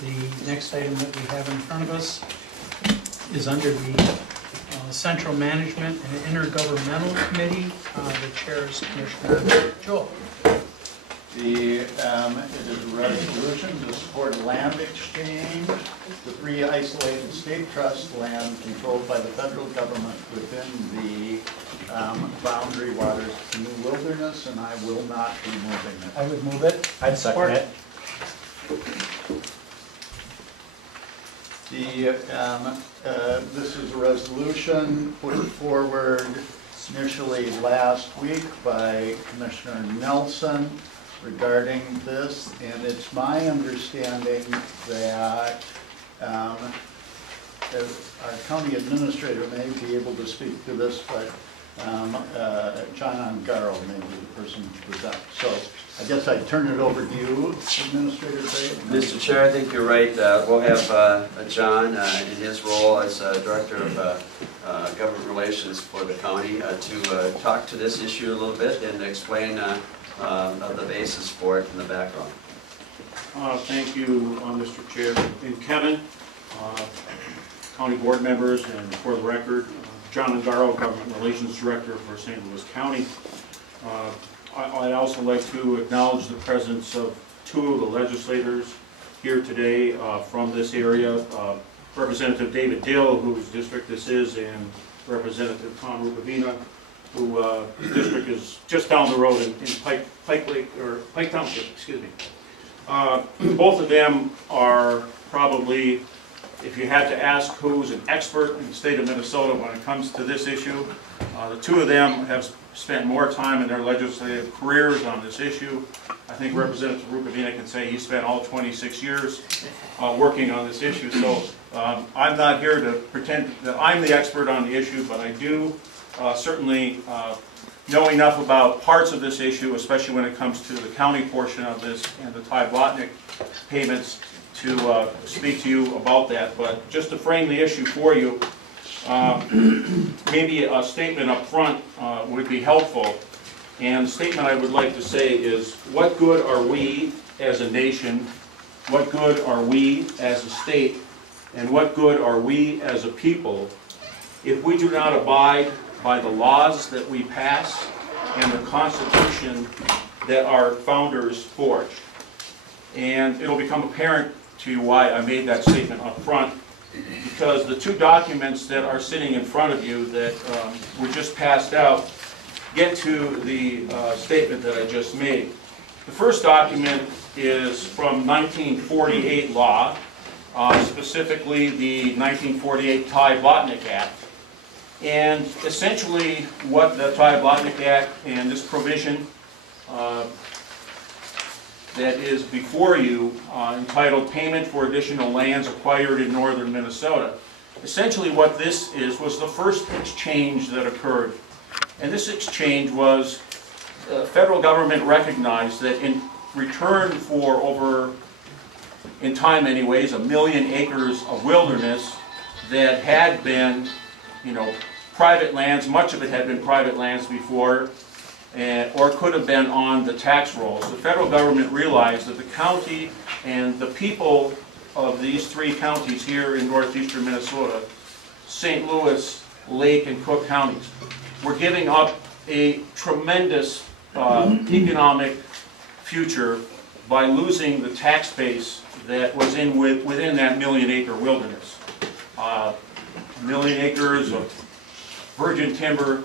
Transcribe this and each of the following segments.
The next item that we have in front of us is under the Central Management and Intergovernmental Committee. The chair is Commissioner Joel. It is a resolution to support land exchange, the three isolated state trust land controlled by the federal government within the boundary waters of the New Wilderness, and I will not be moving it. I would move it. I'd second it. This is a resolution put forward initially last week by Commissioner Nelson regarding this, and it's my understanding that our county administrator may be able to speak to this, but John Ongaro may be the person to present. So I guess I'd turn it over to you, Administrator Gray. Mr. Chair, I think you're right. We'll have John in his role as Director of Government Relations for the county to talk to this issue a little bit and explain the basis for it and the background. Thank you, Mr. Chair. And Kevin, county board members, and for the record, John Ongaro, Government Relations Director for St. Louis County. I'd also like to acknowledge the presence of two of the legislators here today from this area. Representative David Dill, whose district this is, and Representative Tom Rubavina, whose district is just down the road in Pike Township, excuse me. Both of them are probably, if you had to ask who's an expert in the state of Minnesota when it comes to this issue, the two of them have spent more time in their legislative careers on this issue. I think Representative Rubavina can say he spent all 26 years working on this issue. So I'm not here to pretend that I'm the expert on the issue, but I do certainly know enough about parts of this issue, especially when it comes to the county portion of this and the Ty Blotnick payments, to speak to you about that. But just to frame the issue for you, maybe a statement up front would be helpful. And the statement I would like to say is, what good are we as a nation, what good are we as a state, and what good are we as a people if we do not abide by the laws that we pass and the Constitution that our founders forged? And it'll become apparent to you why I made that statement up front, because the two documents that are sitting in front of you that were just passed out get to the statement that I just made. The first document is from 1948 law, specifically the 1948 Ty Blotnick Act. And essentially what the Ty Blotnick Act and this provision that is before you, entitled Payment for Additional Lands Acquired in Northern Minnesota. Essentially what this is was the first exchange that occurred. And this exchange was, the federal government recognized that in return for over, in time anyways, 1 million acres of wilderness that had been, private lands, much of it had been private lands before, or could have been on the tax rolls. The federal government realized that the county and the people of these three counties here in northeastern Minnesota, St. Louis, Lake, and Cook counties, were giving up a tremendous economic future by losing the tax base that was within that 1 million acre wilderness. 1 million acres of virgin timber,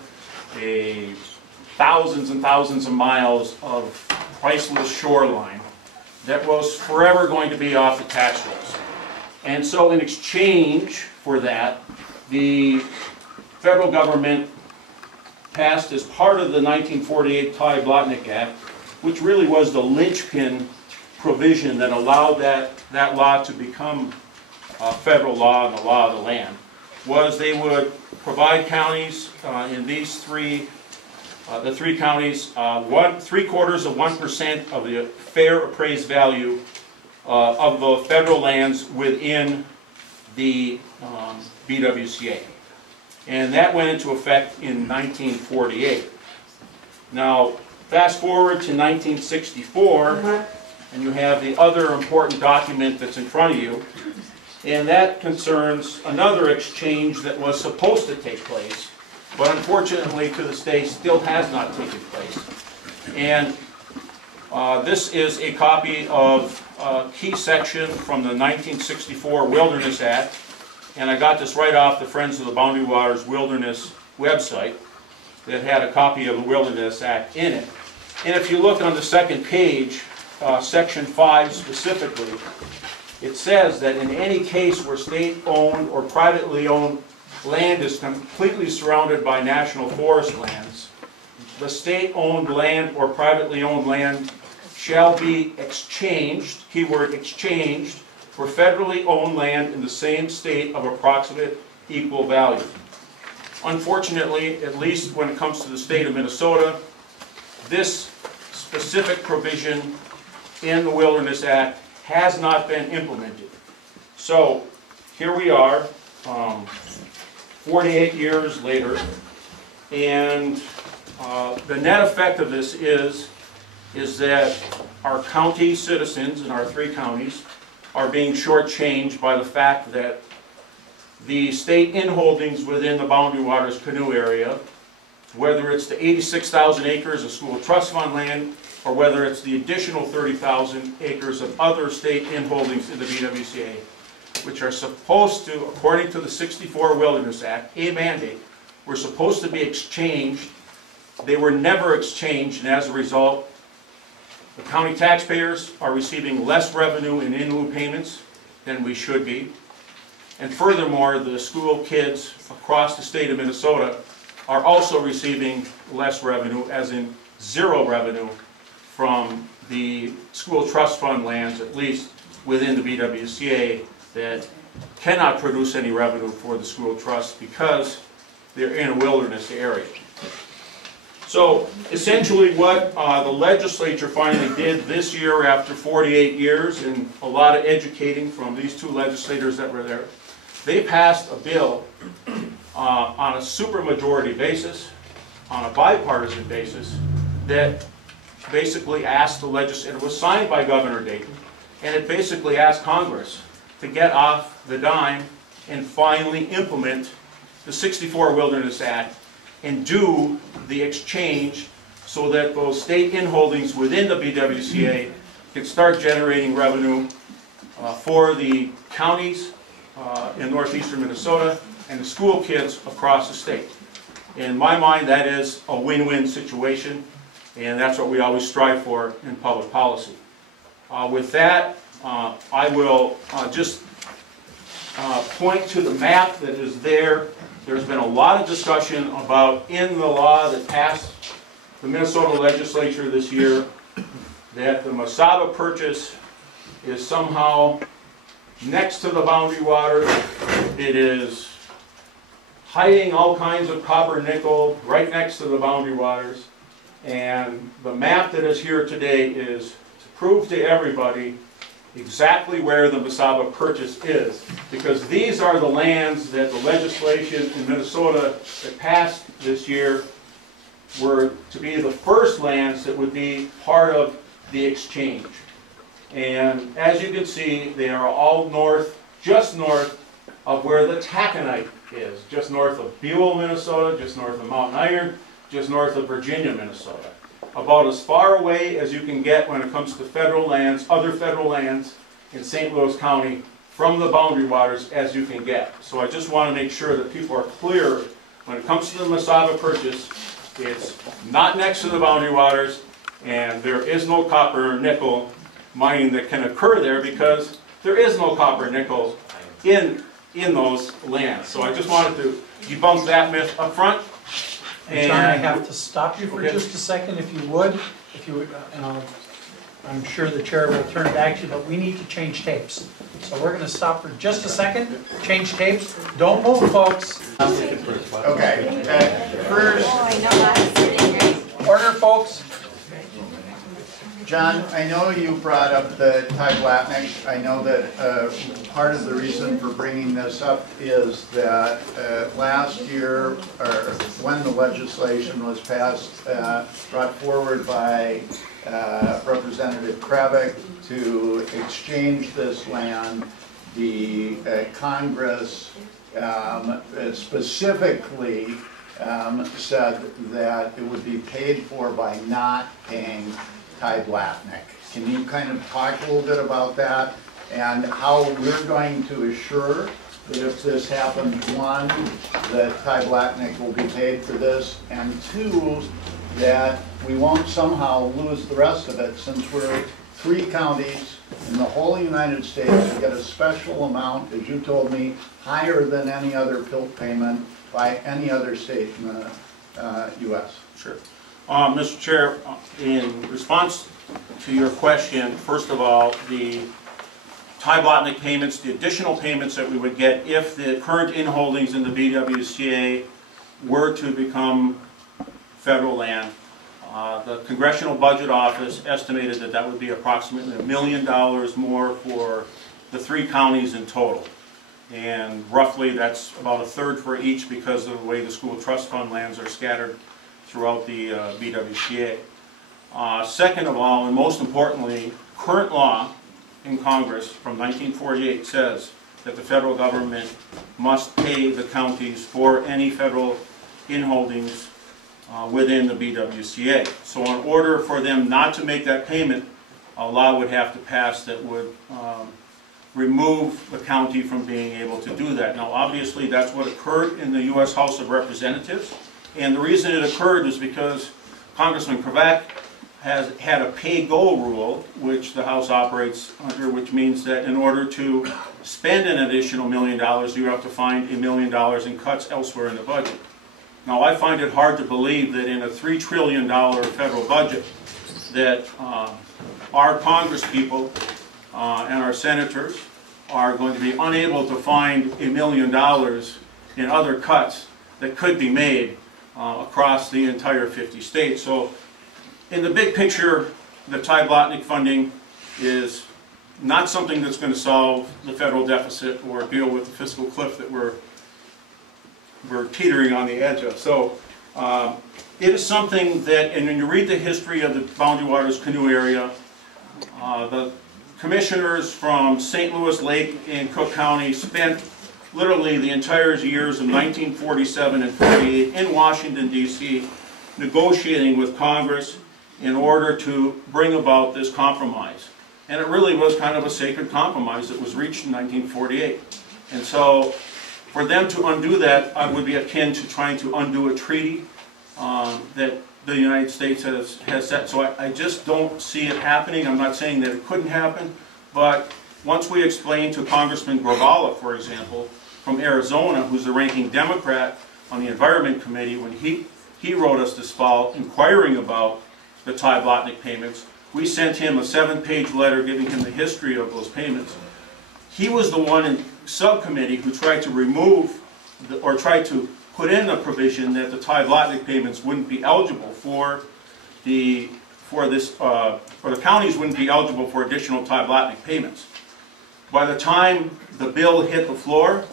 thousands and thousands of miles of priceless shoreline that was forever going to be off the tax rolls. And so in exchange for that, the federal government passed, as part of the 1948 Ty Blotnick Act, which really was the linchpin provision that allowed that law to become federal law and the law of the land, was they would provide counties in these the three counties, 3/4% of the fair appraised value of the federal lands within the BWCA. And that went into effect in 1948. Now, fast forward to 1964, and you have the other important document that's in front of you, and that concerns another exchange that was supposed to take place, but unfortunately to this day still has not taken place. And this is a copy of a key section from the 1964 Wilderness Act, and I got this right off the Friends of the Boundary Waters Wilderness website that had a copy of the Wilderness Act in it. And if you look on the second page, section 5 specifically, it says that in any case where state-owned or privately owned land is completely surrounded by national forest lands, the state-owned land or privately owned land shall be exchanged, keyword exchanged, for federally owned land in the same state of approximate equal value. Unfortunately, at least when it comes to the state of Minnesota, this specific provision in the Wilderness Act has not been implemented. So here we are, 48 years later, and the net effect of this is that our county citizens in our 3 counties are being shortchanged by the fact that the state inholdings within the Boundary Waters canoe area, whether it's the 86,000 acres of school trust fund land or whether it's the additional 30,000 acres of other state inholdings in the BWCA, which are supposed to, according to the 64 Wilderness Act, a mandate, were supposed to be exchanged. They were never exchanged, and as a result, the county taxpayers are receiving less revenue in in-lieu payments than we should be. And furthermore, the school kids across the state of Minnesota are also receiving less revenue, as in zero revenue, from the school trust fund lands, at least within the BWCA, that cannot produce any revenue for the school trust because they're in a wilderness area. So essentially what the legislature finally did this year after 48 years and a lot of educating from these 2 legislators that were there, they passed a bill on a supermajority basis, on a bipartisan basis, that basically asked the legislature, it was signed by Governor Dayton, and it basically asked Congress to get off the dime and finally implement the 64 Wilderness Act and do the exchange so that those state inholdings within the BWCA can start generating revenue for the counties in northeastern Minnesota and the school kids across the state. In my mind, that is a win-win situation, and that's what we always strive for in public policy. With that, I will just point to the map that is there. There's been a lot of discussion about, in the law that passed the Minnesota legislature this year, that the Mesaba purchase is somehow next to the boundary waters. It is hiding all kinds of copper nickel right next to the boundary waters. And the map that is here today is to prove to everybody exactly where the Mesaba purchase is, because these are the lands that the legislation in Minnesota that passed this year were to be the first lands that would be part of the exchange. And as you can see, they are all north, just north of where the taconite is, just north of Buell, Minnesota, just north of Mountain Iron, just north of Virginia, Minnesota. About as far away as you can get when it comes to federal lands, other federal lands in St. Louis County from the boundary waters as you can get. So I just want to make sure that people are clear when it comes to the Mesaba purchase. It's not next to the boundary waters, and there is no copper or nickel mining that can occur there because there is no copper and nickel in those lands. So I just wanted to debunk that myth up front. And John, I have to stop you for just a second, if you would. If you would, I'm sure the chair will turn back to you, but we need to change tapes. So we're going to stop for just a second, change tapes. Don't move, folks. Okay, first, Order, folks. John, I know you brought up the Taglatnik. I know that part of the reason for bringing this up is that last year, or when the legislation was passed, brought forward by Representative Kravick to exchange this land. The Congress specifically said that it would be paid for by not paying Ty Blatnick. Can you kind of talk a little bit about that and how we're going to assure that if this happens, one, that Ty Blatnick will be paid for this, and two, that we won't somehow lose the rest of it, since we're 3 counties in the whole United States to get a special amount, as you told me, higher than any other PILT payment by any other state in the U.S. Sure. Mr. Chair, in response to your question, first of all, the Ty Blatnick payments, the additional payments that we would get if the current inholdings in the BWCA were to become federal land, the Congressional Budget Office estimated that that would be approximately $1 million more for the 3 counties in total. And roughly that's about a third for each because of the way the school trust fund lands are scattered throughout the BWCA. Second of all, and most importantly, current law in Congress from 1948 says that the federal government must pay the counties for any federal inholdings within the BWCA. So in order for them not to make that payment, a law would have to pass that would remove the county from being able to do that. Now obviously that's what occurred in the U.S. House of Representatives, and the reason it occurred is because Congressman Kravick has had a pay-go rule, which the House operates under, which means that in order to spend an additional $1 million, you have to find $1 million in cuts elsewhere in the budget. Now, I find it hard to believe that in a $3 trillion federal budget that our congresspeople and our senators are going to be unable to find $1 million in other cuts that could be made across the entire 50 states. So, in the big picture, the Ty Blatnick funding is not something that's going to solve the federal deficit or deal with the fiscal cliff that we're teetering on the edge of. So it is something that, and when you read the history of the Boundary Waters Canoe area, the commissioners from St. Louis Lake and Cook County spent literally the entire years of 1947 and 48 in Washington, D.C. negotiating with Congress in order to bring about this compromise. And it really was kind of a sacred compromise that was reached in 1948. And so for them to undo that would be akin to trying to undo a treaty that the United States has set. So I just don't see it happening. I'm not saying that it couldn't happen, but once we explain to Congressman Grabala, for example, from Arizona, who's the ranking Democrat on the Environment Committee, when he wrote us this fall inquiring about the Ty Blatnick payments, we sent him a 7-page letter giving him the history of those payments. He was the one in subcommittee who tried to remove, or tried to put in a provision that the Ty Blatnick payments wouldn't be eligible for the counties wouldn't be eligible for additional Ty Blatnick payments. By the time the bill hit the floor,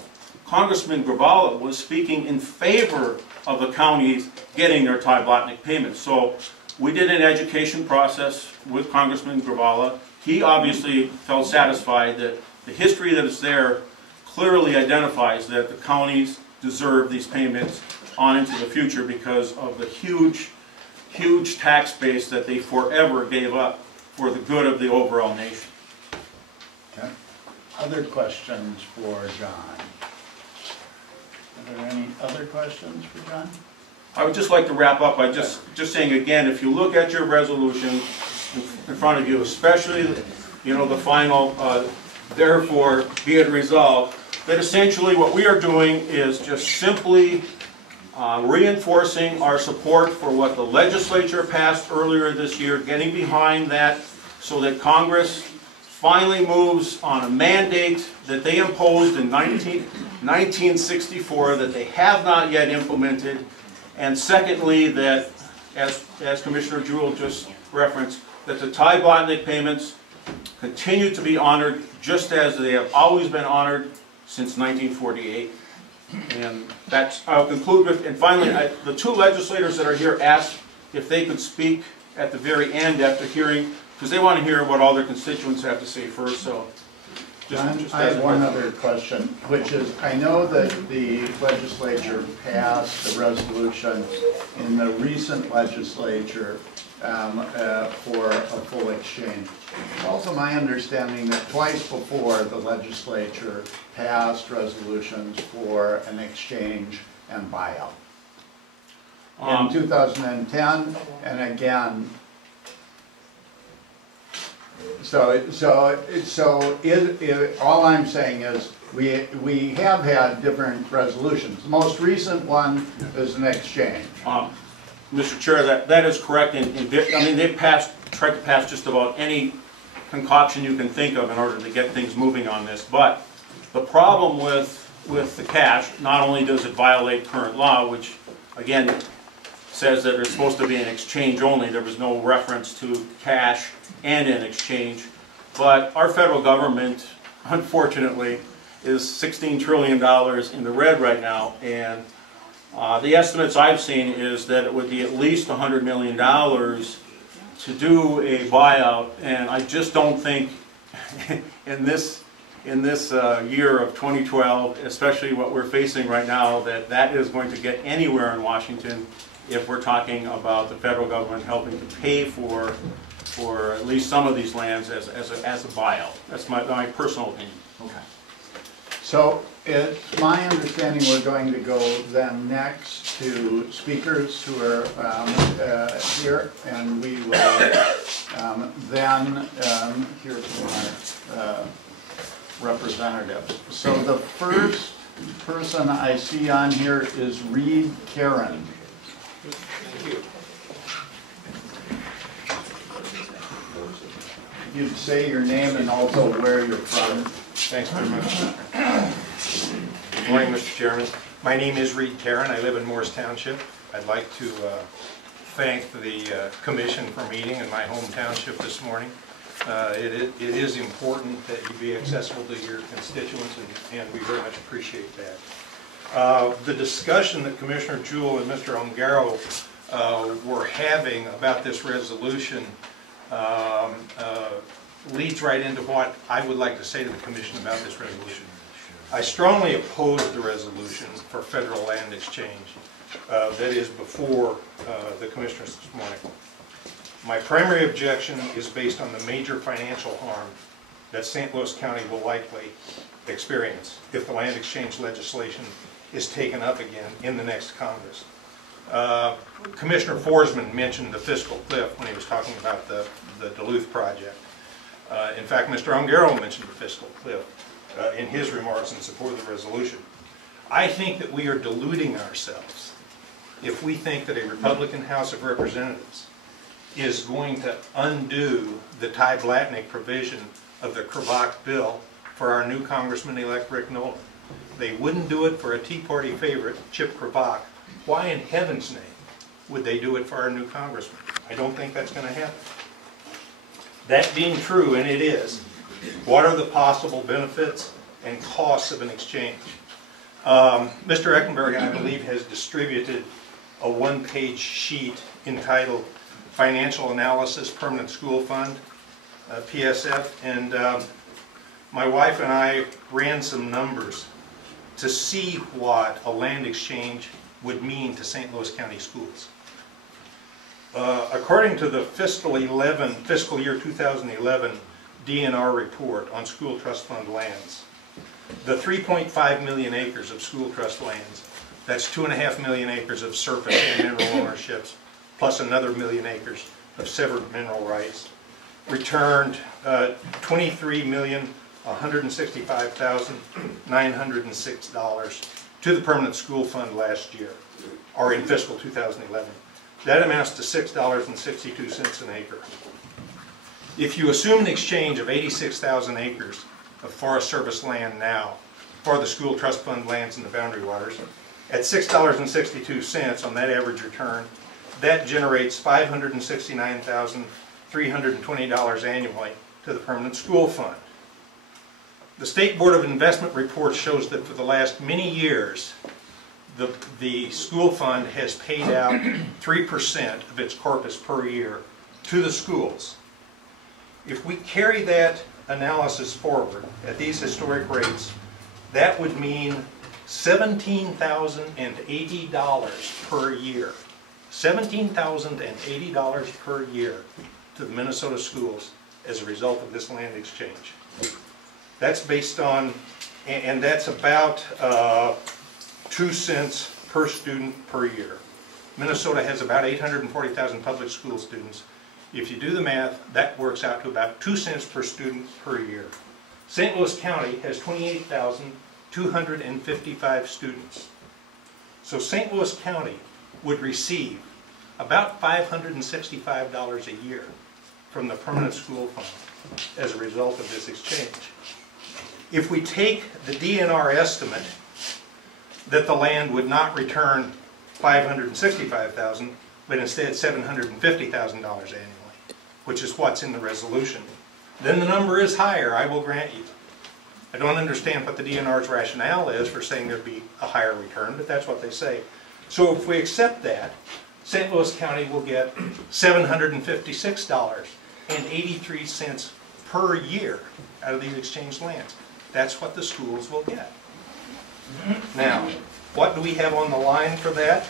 Congressman Grabala was speaking in favor of the counties getting their Ty Blatnick payments. So we did an education process with Congressman Grabala. He obviously felt satisfied that the history that is there clearly identifies that the counties deserve these payments on into the future because of the huge tax base that they forever gave up for the good of the overall nation. Okay. Other questions for John? Are there any other questions for John? I would just like to wrap up by just saying again, if you look at your resolution in front of you, especially the final, therefore be it resolved, that essentially what we are doing is just simply reinforcing our support for what the legislature passed earlier this year, getting behind that so that Congress finally moves on a mandate that they imposed in 1964 that they have not yet implemented. And secondly, that, as Commissioner Jewell just referenced, that the Ty Blatnick payments continue to be honored just as they have always been honored since 1948. And I'll conclude with, and finally, the 2 legislators that are here asked if they could speak at the very end after hearing, because they want to hear what all their constituents have to say first, so. John, I have one other question, which is, I know that the legislature passed a resolution in the recent legislature for a full exchange. It's also my understanding that twice before the legislature passed resolutions for an exchange and buyout. In 2010 and again. All I'm saying is we have had different resolutions. The most recent one is an exchange. Mr. Chair, that is correct. I mean, they've tried to pass just about any concoction you can think of in order to get things moving on this. But the problem with the cash, not only does it violate current law, which again says that it's supposed to be an exchange only. There was no reference to cash and an exchange. But our federal government, unfortunately, is $16 trillion in the red right now. And the estimates I've seen is that it would be at least $100 million to do a buyout. And I just don't think in this year of 2012, especially what we're facing right now, that is going to get anywhere in Washington if we're talking about the federal government helping to pay for at least some of these lands as a buyout. That's my personal opinion. Okay. So it's my understanding we're going to go then next to speakers who are here, and we will then hear from our representatives. So the first person I see on here is Reed Karen. Thank you. You'd say your name and also where you're from. Thanks very much. Good morning, Mr. Chairman. My name is Reed Karen. I live in Morris Township. I'd like to thank the commission for meeting in my home township this morning. It is important that you be accessible to your constituents, and we very much appreciate that. The discussion that Commissioner Jewell and Mr. Ongaro were having about this resolution leads right into what I would like to say to the Commission about this resolution. I strongly oppose the resolution for federal land exchange that is before the Commissioners this morning. My primary objection is based on the major financial harm that St. Louis County will likely experience if the land exchange legislation is taken up again in the next Congress. Commissioner Forsman mentioned the fiscal cliff when he was talking about the Duluth project. In fact, Mr. Ongaro mentioned the fiscal cliff in his remarks in support of the resolution. I think that we are deluding ourselves if we think that a Republican House of Representatives is going to undo the Ty Blatnick provision of the Kravach bill for our new Congressman-elect Rick Nolan. They wouldn't do it for a Tea Party favorite, Chip Kravach. Why in heaven's name would they do it for our new congressman? I don't think that's going to happen. That being true, and it is, what are the possible benefits and costs of an exchange? Mr. Eckenberg, I believe, has distributed a one-page sheet entitled Financial Analysis Permanent School Fund, PSF, and my wife and I ran some numbers to see what a land exchange would mean to St. Louis County schools. According to the fiscal year 2011 DNR report on school trust fund lands, the 3.5 million acres of school trust lands, that's 2.5 million acres of surface and mineral ownerships, plus another 1 million acres of severed mineral rights, returned $23,165,906 to the permanent school fund last year, or in fiscal 2011. That amounts to $6.62 an acre. If you assume an exchange of 86,000 acres of Forest Service land now for the school trust fund lands in the boundary waters, at $6.62 on that average return, that generates $569,320 annually to the permanent school fund. The State Board of Investment report shows that for the last many years, the school fund has paid out 3% of its corpus per year to the schools. If we carry that analysis forward at these historic rates, that would mean $17,080 per year. $17,080 per year to the Minnesota schools as a result of this land exchange. That's based on, and that's about 2 cents per student per year. Minnesota has about 840,000 public school students. If you do the math, that works out to about 2 cents per student per year. St. Louis County has 28,255 students. So St. Louis County would receive about $565 a year from the permanent school fund as a result of this exchange. If we take the DNR estimate that the land would not return $565,000, but instead $750,000 annually, which is what's in the resolution, then the number is higher, I will grant you. I don't understand what the DNR's rationale is for saying there'd be a higher return, but that's what they say. So if we accept that, St. Louis County will get $756.83 per year out of these exchanged lands. That's what the schools will get. Now, what do we have on the line for that?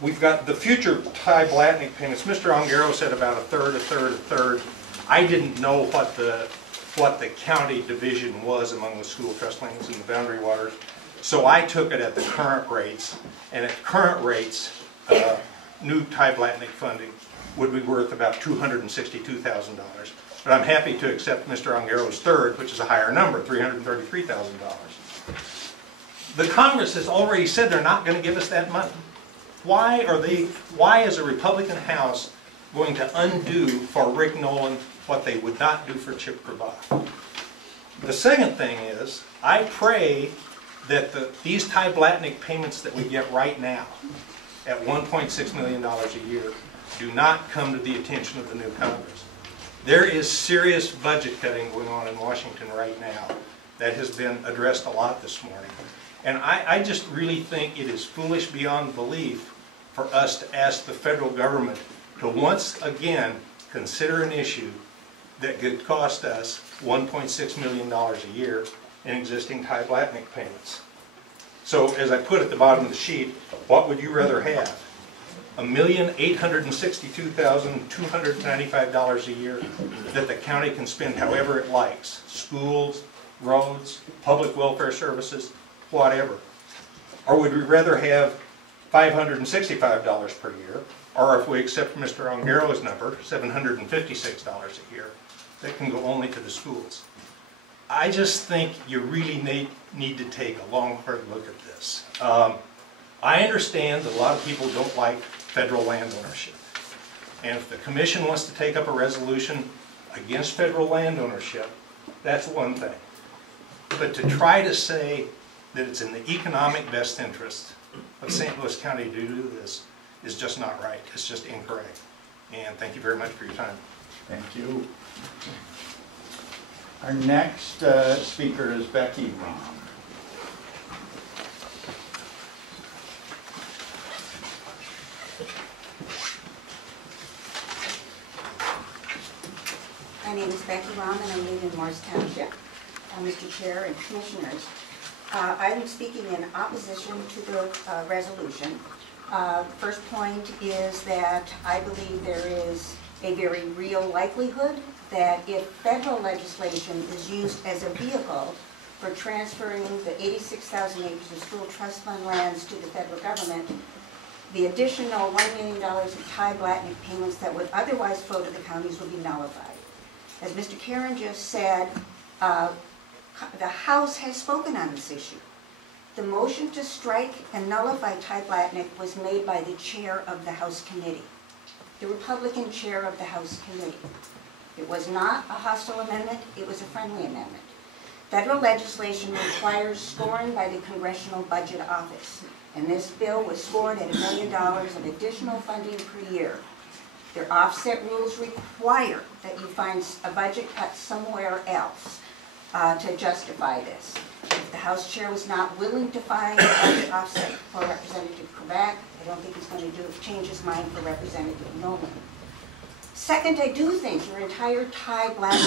We've got the future Ty Blatnick payments. Mr. Ongaro said about a third, a third, a third. I didn't know what the county division was among the school trust lands and the boundary waters. So I took it at the current rates, and at current rates, new Ty Blatnick funding would be worth about $262,000. But I'm happy to accept Mr. Ongaro's third, which is a higher number, $333,000. The Congress has already said they're not going to give us that money. Why is a Republican House going to undo for Rick Nolan what they would not do for Chip Grabach? The second thing is, I pray that these Ty Blatnick payments that we get right now, at $1.6 million a year, do not come to the attention of the new Congress. There is serious budget cutting going on in Washington right now that has been addressed a lot this morning. And I just really think it is foolish beyond belief for us to ask the federal government to once again consider an issue that could cost us $1.6 million a year in existing Ty Blatnick payments. So as I put at the bottom of the sheet, what would you rather have? $1,862,295 a year that the county can spend however it likes, schools, roads, public welfare services, whatever. Or would we rather have $565 per year, or if we accept Mr. Ongaro's number, $756 a year, that can go only to the schools? I just think you really need to take a long, hard look at this. I understand that a lot of people don't like federal land ownership. And if the commission wants to take up a resolution against federal land ownership, that's one thing. But to try to say that it's in the economic best interest of St. Louis County to do this is just not right. It's just incorrect. And thank you very much for your time. Thank you. Our next speaker is Becky Rom. My name is Becky Rom, and I live in Morris Township. Mr. Chair and Commissioners, I'm speaking in opposition to the resolution. First point is that I believe there is a very real likelihood that if federal legislation is used as a vehicle for transferring the 86,000 acres of school trust fund lands to the federal government, the additional $1 million of Ty Blatnick payments that would otherwise flow to the counties will be nullified. As Mr. Karen just said, the House has spoken on this issue. The motion to strike and nullify Ty Blatnick was made by the chair of the House committee, the Republican chair of the House committee. It was not a hostile amendment, it was a friendly amendment. Federal legislation requires scoring by the Congressional Budget Office, and this bill was scored at $1 million of additional funding per year. Their offset rules require that you find a budget cut somewhere else to justify this. If the House Chair was not willing to find a budget offset for Representative Quebec, I don't think he's going to change his mind for Representative Nolan. The Second, I do think your entire tie-black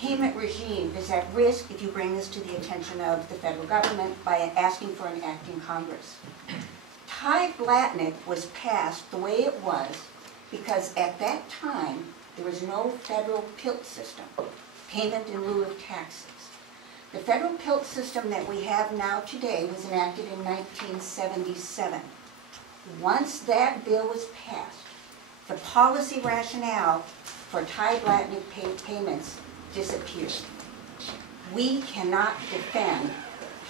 payment regime is at risk if you bring this to the attention of the federal government by asking for an act in Congress. Tie-Blatnick was passed the way it was because at that time there was no federal PILT system, payment in lieu of taxes. The federal PILT system that we have now today was enacted in 1977. Once that bill was passed, the policy rationale for tie-Blatnick payments disappeared. We cannot defend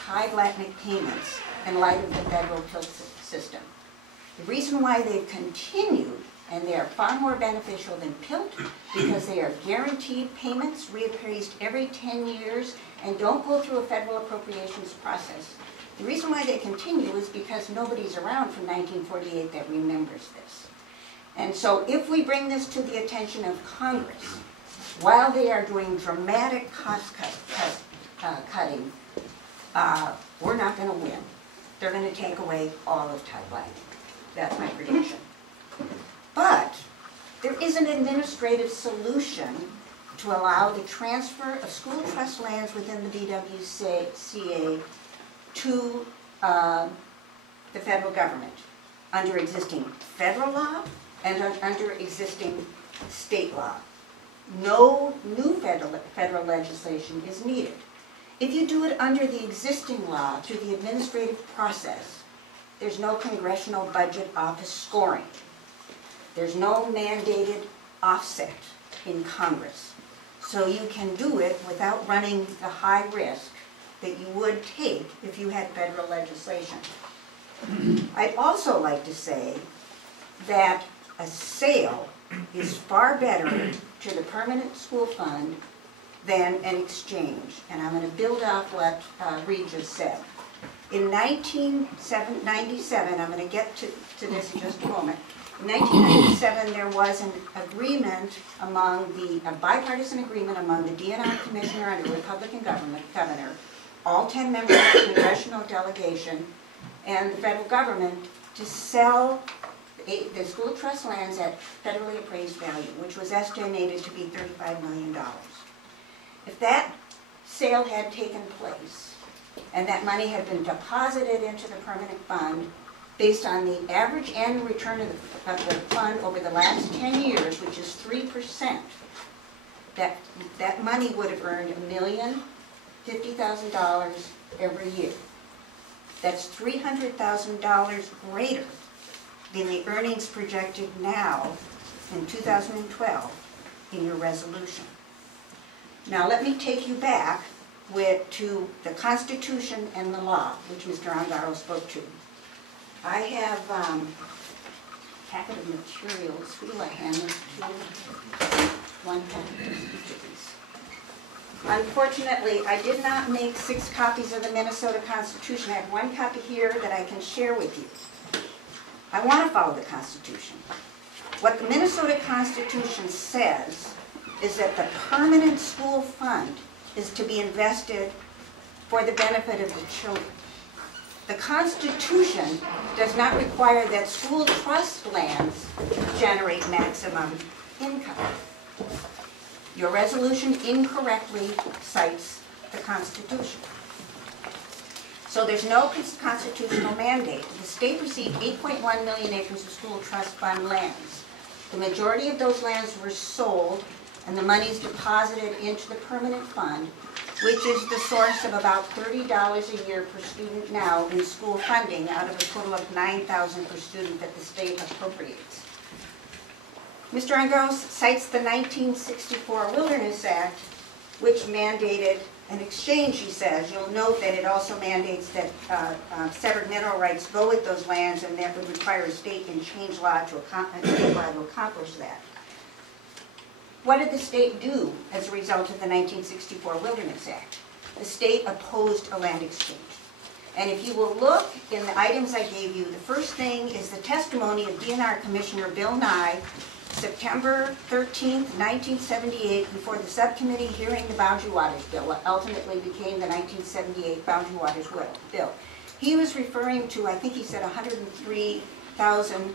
tie-Blatnick payments in light of the federal PILT system. The reason why they've continued, and they are far more beneficial than PILT, because they are guaranteed payments, reappraised every 10 years, and don't go through a federal appropriations process. The reason why they continue is because nobody's around from 1948 that remembers this. And so if we bring this to the attention of Congress, while they are doing dramatic cost cutting, we're not going to win. They're going to take away all of tie-Blatnick. That's my prediction. But there is an administrative solution to allow the transfer of school trust lands within the BWCA to the federal government under existing federal law and under existing state law. No new federal legislation is needed. If you do it under the existing law through the administrative process, there's no congressional budget office scoring. There's no mandated offset in Congress. So you can do it without running the high risk that you would take if you had federal legislation. I'd also like to say that a sale is far better to the permanent school fund than an exchange. And I'm going to build off what Reed just said. In 1997, I'm going to get to this in just a moment. In 1997, there was an agreement among a bipartisan agreement among the DNR commissioner and the Republican governor, all 10 members of the congressional delegation, and the federal government to sell the school trust lands at federally appraised value, which was estimated to be $35 million. If that sale had taken place and that money had been deposited into the permanent fund based on the average annual return of the fund over the last 10 years, which is 3%, that money would have earned $1,050,000 every year. That's $300,000 greater than the earnings projected now in 2012 in your resolution. Now let me take you back to the Constitution and the law, which Mr. Angaro spoke to. I have a packet of materials. Who do I hand this to? One packet of these. Unfortunately, I did not make 6 copies of the Minnesota Constitution. I have 1 copy here that I can share with you. I want to follow the Constitution. What the Minnesota Constitution says is that the permanent school fund is to be invested for the benefit of the children. The Constitution does not require that school trust lands generate maximum income. Your resolution incorrectly cites the Constitution. So there's no constitutional mandate. The state received 8.1 million acres of school trust fund lands. The majority of those lands were sold and the money is deposited into the permanent fund, which is the source of about $30 a year per student now in school funding out of a total of $9,000 per student that the state appropriates. Mr. Angaro cites the 1964 Wilderness Act, which mandated an exchange, he says. You'll note that it also mandates that severed mineral rights go with those lands, and that would require a state and change law to accomplish that. What did the state do as a result of the 1964 Wilderness Act? The state opposed a land exchange. And if you will look in the items I gave you, the first thing is the testimony of DNR Commissioner Bill Nye, September 13th, 1978, before the subcommittee hearing the Boundary Waters Bill, what ultimately became the 1978 Boundary Waters Bill. He was referring to, I think he said 103,000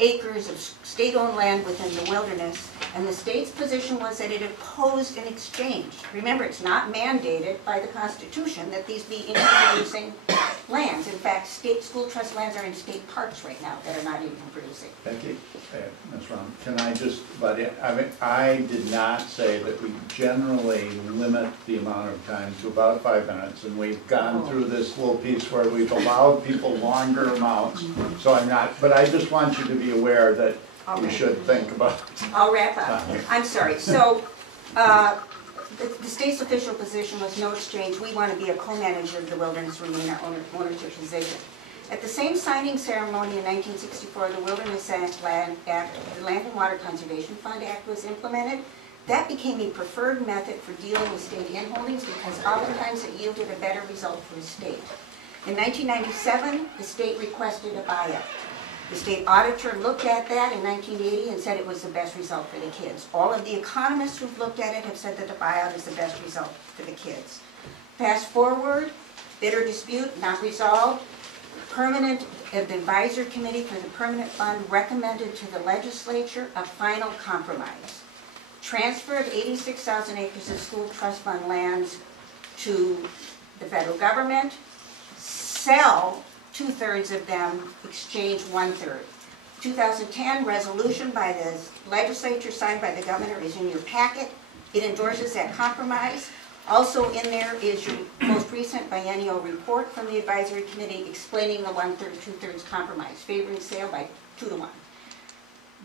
acres of state-owned land within the wilderness, and the state's position was that it opposed an exchange. Remember, it's not mandated by the Constitution that these be income-producing lands. In fact, state school trust lands are in state parks right now that are not income-producing. Becky, Ms. Rom, can I just, I did not say that we generally limit the amount of time to about 5 minutes, and we've gone through this little piece where we've allowed people longer amounts, so I'm not, but I just want you to be aware that you should think about. I'll wrap up. I'm sorry. So, the state's official position was no exchange. We want to be a co-manager of the wilderness, remain our ownership position. At the same signing ceremony in 1964, the Wilderness Land Act, the Land and Water Conservation Fund Act was implemented. That became a preferred method for dealing with state inholdings because oftentimes it yielded a better result for the state. In 1997, the state requested a buyout. The state auditor looked at that in 1980 and said it was the best result for the kids. All of the economists who've looked at it have said that the buyout is the best result for the kids. Fast forward, bitter dispute, not resolved. The advisory committee for the permanent fund recommended to the legislature a final compromise. Transfer of 86,000 acres of school trust fund lands to the federal government, sell 2/3 of them, exchange 1/3. 2010 resolution by the legislature signed by the governor is in your packet. It endorses that compromise. Also in there is your most recent biennial report from the advisory committee explaining the 1/3, 2/3 compromise, favoring sale by 2-to-1.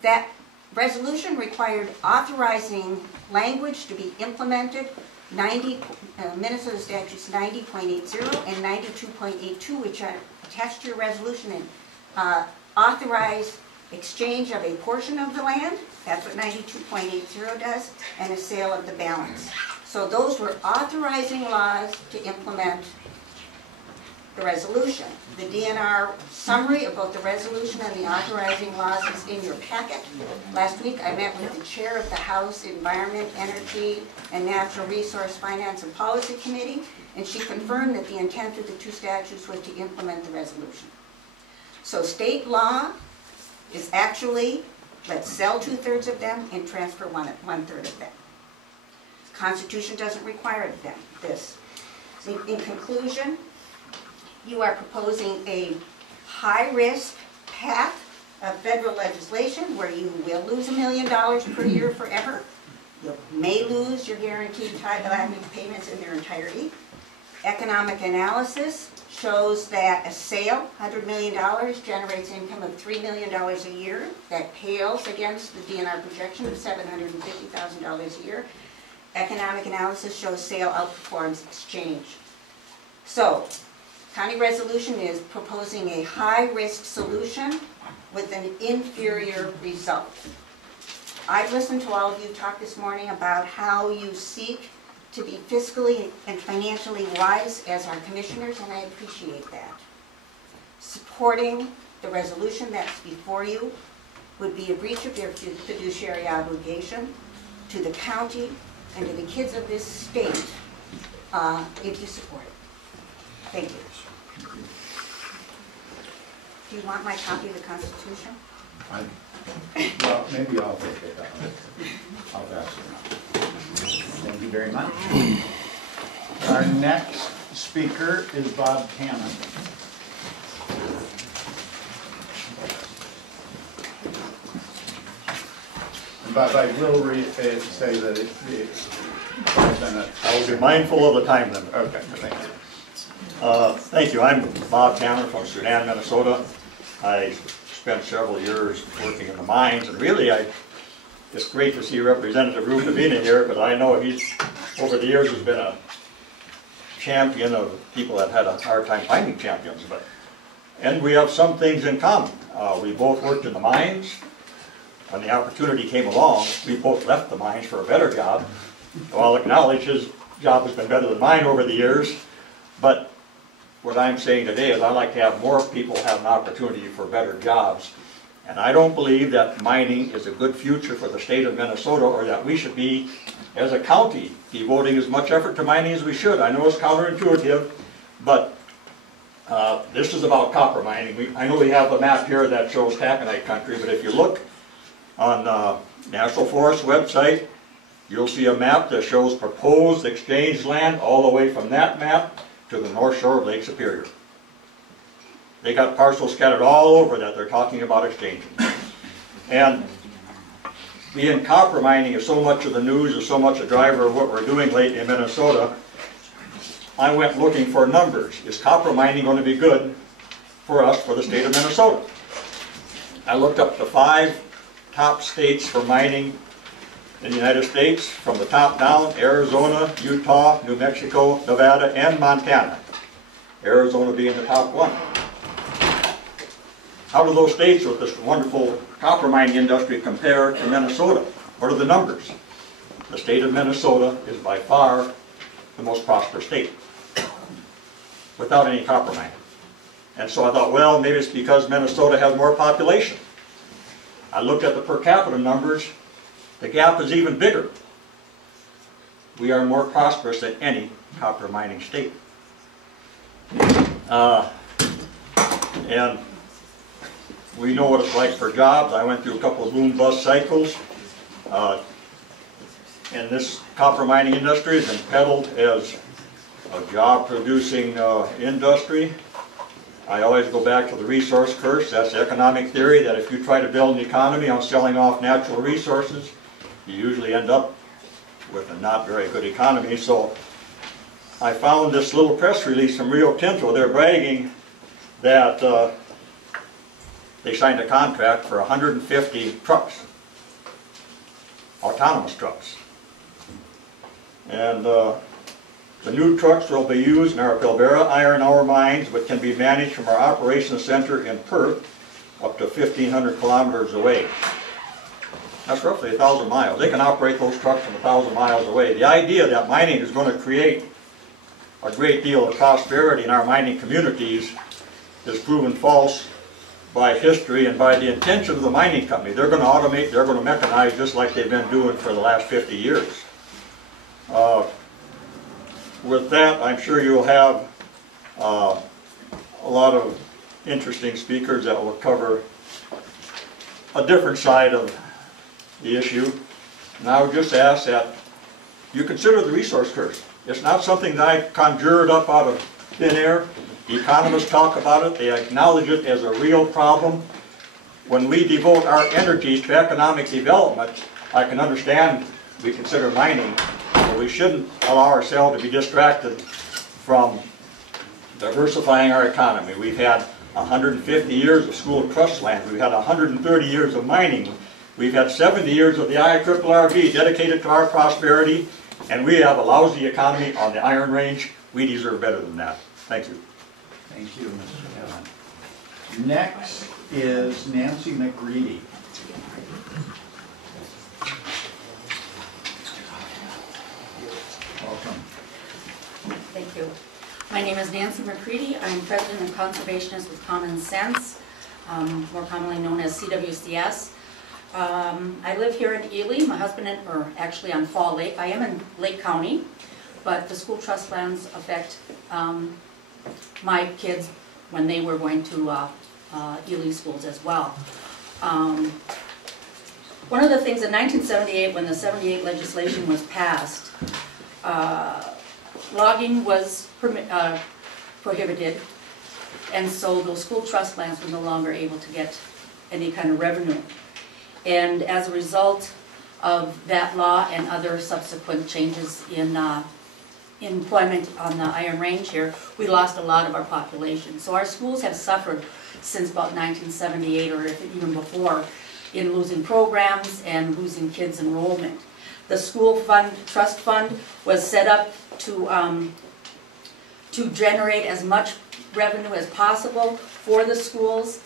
That resolution required authorizing language to be implemented, Minnesota statutes 90.80 and 92.82, which are attached to your resolution, and authorize exchange of a portion of the land, that's what 92.80 does, and a sale of the balance. So those were authorizing laws to implement the resolution. The DNR summary of both the resolution and the authorizing laws is in your packet. Last week I met with the chair of the House Environment, Energy, and Natural Resource Finance and Policy Committee, and she confirmed that the intent of the two statutes was to implement the resolution. So state law is actually, let's sell 2/3 of them and transfer 1/3 of them. The Constitution doesn't require this. In conclusion, you are proposing a high-risk path of federal legislation where you will lose $1 million per year forever. You may lose your guaranteed payments in their entirety. Economic analysis shows that a sale, $100 million, generates income of $3 million a year. That pales against the DNR projection of $750,000 a year. Economic analysis shows sale outperforms exchange. So, county resolution is proposing a high-risk solution with an inferior result. I've listened to all of you talk this morning about how you seek to be fiscally and financially wise as our commissioners, and I appreciate that. Supporting the resolution that's before you would be a breach of your fiduciary obligation to the county and to the kids of this state if you support it. Thank you. Do you want my copy of the Constitution? Well, maybe I'll take it. I'll pass it around. Thank you very much. Our next speaker is Bob Cannon. Bob, I will say that it's been a... I will be mindful of the time limit. Okay, thank you. Thank you. I'm Bob Cameron from Sudan, Minnesota. I spent several years working in the mines, and really it's great to see Representative Rubinavina here, because I know he's, over the years, has been a champion of people that had a hard time finding champions. And we have some things in common. We both worked in the mines. When the opportunity came along, we both left the mines for a better job. So I'll acknowledge his job has been better than mine over the years, but what I'm saying today is I'd like to have more people have an opportunity for better jobs. And I don't believe that mining is a good future for the state of Minnesota, or that we should be, as a county, devoting as much effort to mining as we should. I know it's counterintuitive, but This is about copper mining. I know we have a map here that shows taconite country, but if you look on National Forest website, you'll see a map that shows proposed exchange land all the way from that map to the north shore of Lake Superior. They got parcels scattered all over that they're talking about exchanging. And being copper mining is so much of the news, is so much a driver of what we're doing lately in Minnesota, I went looking for numbers. Is copper mining going to be good for us, for the state of Minnesota? I looked up the 5 top states for mining in the United States, from the top down: Arizona, Utah, New Mexico, Nevada, and Montana. Arizona being the top one. How do those states with this wonderful copper mining industry compare to Minnesota? What are the numbers? The state of Minnesota is by far the most prosperous state without any copper mining. And so I thought, well, maybe it's because Minnesota has more population. I looked at the per capita numbers. The gap is even bigger. We are more prosperous than any copper mining state. And we know what it's like for jobs. I went through a couple of boom-bust cycles. And this copper mining industry has been peddled as a job-producing industry. I always go back to the resource curse. That's economic theory, that if you try to build an economy on selling off natural resources, you usually end up with a not very good economy. So I found this little press release from Rio Tinto. They're bragging that they signed a contract for 150 trucks, autonomous trucks. And the new trucks will be used in our Pilbara iron ore mines, but can be managed from our operations center in Perth up to 1,500 kilometers away. That's roughly 1,000 miles. They can operate those trucks from 1,000 miles away. The idea that mining is going to create a great deal of prosperity in our mining communities is proven false by history and by the intention of the mining company. They're going to automate, they're going to mechanize just like they've been doing for the last 50 years. With that, I'm sure you'll have a lot of interesting speakers that will cover a different side of the issue. And I would just ask that you consider the resource curse. It's not something that I conjured up out of thin air. The economists talk about it. They acknowledge it as a real problem. When we devote our energy to economic development, I can understand we consider mining, but we shouldn't allow ourselves to be distracted from diversifying our economy. We've had 150 years of school trust land. We've had 130 years of mining. We've had 70 years of the IRRB dedicated to our prosperity, and we have a lousy economy on the Iron Range. We deserve better than that. Thank you. Thank you, Mr. Kevin. Next is Nancy McGreedy. Welcome. Thank you. My name is Nancy McCready. I'm president and conservationist with Common Sense, more commonly known as CWCS. I live here in Ely. My husband, or actually on Fall Lake. I am in Lake County, but the school trust lands affect my kids when they were going to Ely schools as well. One of the things in 1978, when the 78 legislation was passed, logging was prohibited, and so those school trust lands were no longer able to get any kind of revenue. And as a result of that law and other subsequent changes in employment on the Iron Range here, we lost a lot of our population. So our schools have suffered since about 1978, or even before, in losing programs and losing kids' enrollment. The school fund, trust fund, was set up to generate as much revenue as possible for the schools,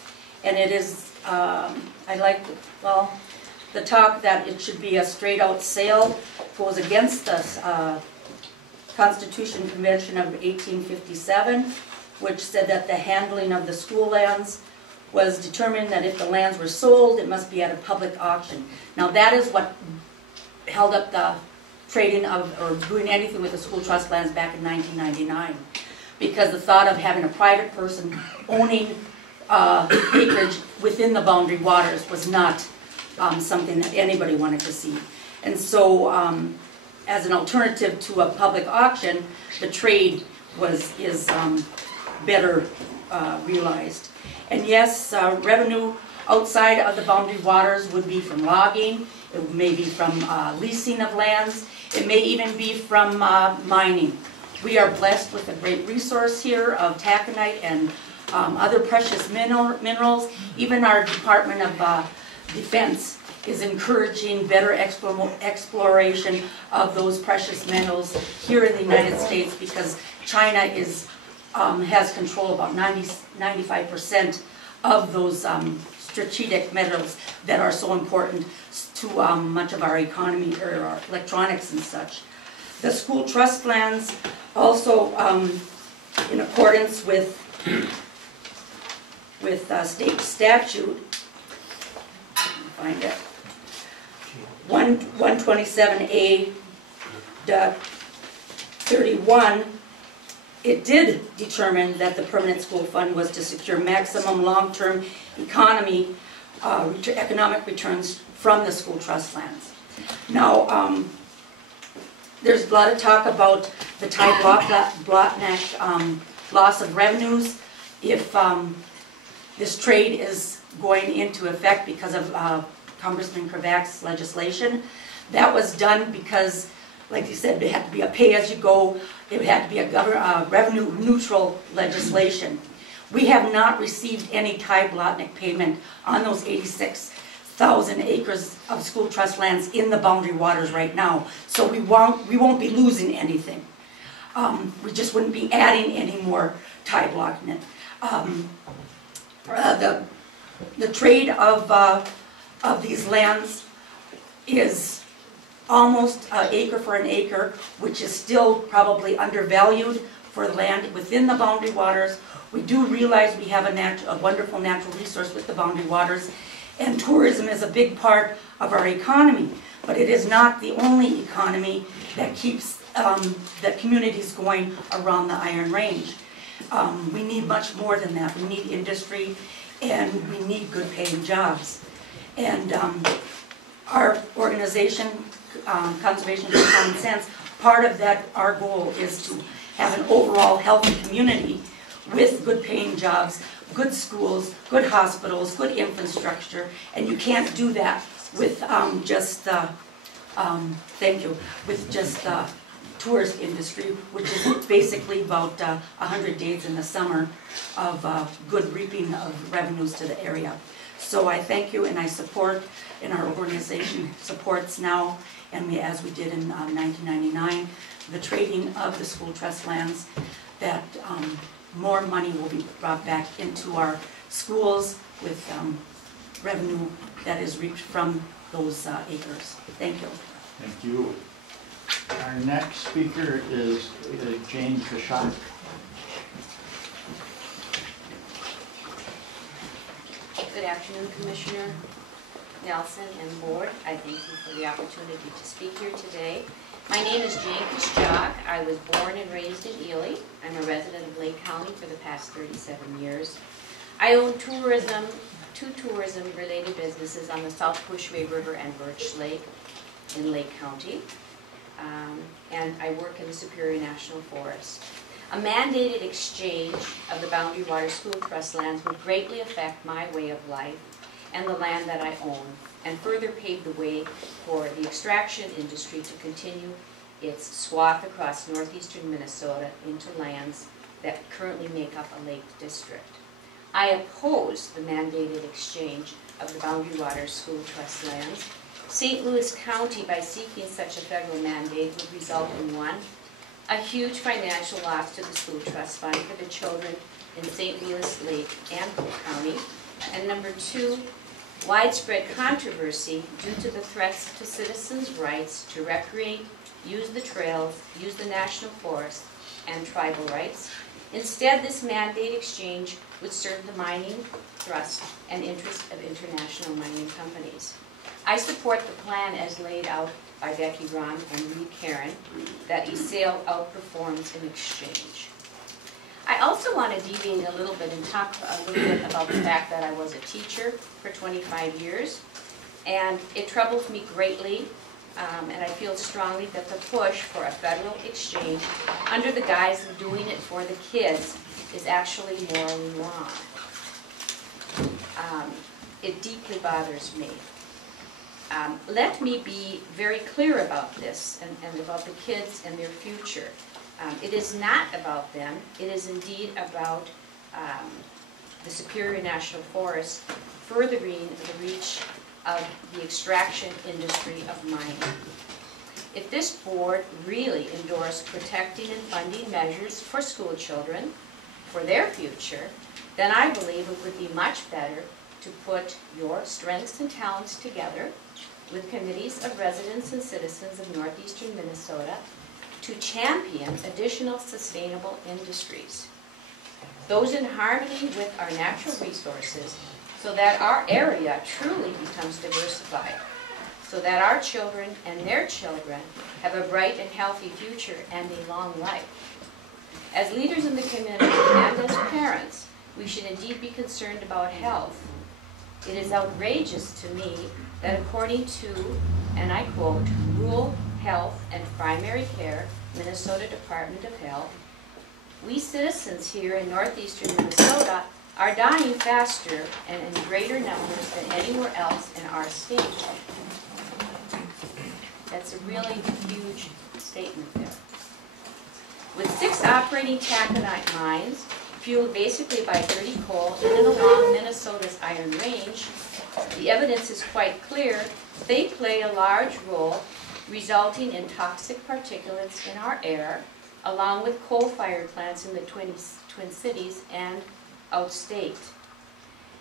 and it is, I like, well, the talk that it should be a straight-out sale goes against the Constitution Convention of 1857, which said that the handling of the school lands was determined that if the lands were sold, it must be at a public auction. Now that is what held up the trading of, or doing anything with the school trust lands back in 1999. because the thought of having a private person owning acreage within the boundary waters was not something that anybody wanted to see. And so as an alternative to a public auction, the trade is better realized. And yes, revenue outside of the boundary waters would be from logging, it may be from leasing of lands, it may even be from mining. We are blessed with a great resource here of taconite and other precious minerals. Even our Department of Defense is encouraging better exploration of those precious minerals here in the United States, because China has control about 95% of those strategic metals that are so important to much of our economy, or our electronics and such. The school trust lands also, in accordance with state statute, find it, 127A.31, it did determine that the permanent school fund was to secure maximum long-term economic returns from the school trust lands. Now, there's a lot of talk about the Ty-Blotnack loss of revenues if this trade is going into effect because of Congressman Kravac's legislation. That was done because, like you said, it had to be a pay-as-you-go, it had to be a revenue-neutral legislation. We have not received any Ty-Blotnack payment on those 86,000 acres of school trust lands in the boundary waters right now, so we won't be losing anything. We just wouldn't be adding any more Ty-Blotnack. The trade of these lands is almost acre for an acre, which is still probably undervalued for land within the boundary waters. We do realize we have a wonderful natural resource with the boundary waters, and tourism is a big part of our economy, but it is not the only economy that keeps the communities going around the Iron Range. We need much more than that. We need industry, and we need good paying jobs. And our organization, Conservation for Common Sense, part of that, our goal is to have an overall healthy community with good paying jobs, good schools, good hospitals, good infrastructure, and you can't do that with just tourist industry, which is basically about 100 days in the summer of good reaping of revenues to the area. So I thank you, and I support, and our organization supports now, and as we did in 1999, the trading of the school trust lands, that more money will be brought back into our schools with revenue that is reaped from those acres. Thank you. Thank you. Our next speaker is Jane Kashak. Good afternoon, Commissioner Nelson and Board. I thank you for the opportunity to speak here today. My name is Jane Kashak. I was born and raised in Ely. I'm a resident of Lake County for the past 37 years. I own two tourism-related businesses on the South Pushway River and Birch Lake in Lake County. And I work in the Superior National Forest. A mandated exchange of the Boundary Water School Trust lands would greatly affect my way of life and the land that I own, and further pave the way for the extraction industry to continue its swath across northeastern Minnesota into lands that currently make up a lake district. I oppose the mandated exchange of the Boundary Water School Trust lands. St. Louis County, by seeking such a federal mandate, would result in one, a huge financial loss to the school trust fund for the children in St. Louis Lake and Polk County, and number two, widespread controversy due to the threats to citizens' rights to recreate, use the trails, use the national forest, and tribal rights. Instead, this mandate exchange would serve the mining thrust and interest of international mining companies. I support the plan as laid out by Becky Ron and Reed Karen that ESAIL outperforms in exchange. also want to deviate a little bit and talk a little bit about the fact that I was a teacher for 25 years, and it troubles me greatly, and I feel strongly that the push for a federal exchange under the guise of doing it for the kids is actually morally wrong. It deeply bothers me. Let me be very clear about this and about the kids and their future. It is not about them. It is indeed about the Superior National Forest furthering the reach of the extraction industry of mining. If this board really endorsed protecting and funding measures for school children, for their future, then I believe it would be much better to put your strengths and talents together with committees of residents and citizens of northeastern Minnesota to champion additional sustainable industries, those in harmony with our natural resources, so that our area truly becomes diversified, so that our children and their children have a bright and healthy future and a long life. As leaders in the community and as parents, we should indeed be concerned about health. It is outrageous to me that according to, and I quote, Rural Health and Primary Care, Minnesota Department of Health, we citizens here in northeastern Minnesota are dying faster and in greater numbers than anywhere else in our state. That's a really huge statement there. With 6 operating taconite mines, fueled basically by dirty coal in and along Minnesota's Iron Range, the evidence is quite clear. They play a large role, resulting in toxic particulates in our air, along with coal-fired plants in the Twin Cities and outstate.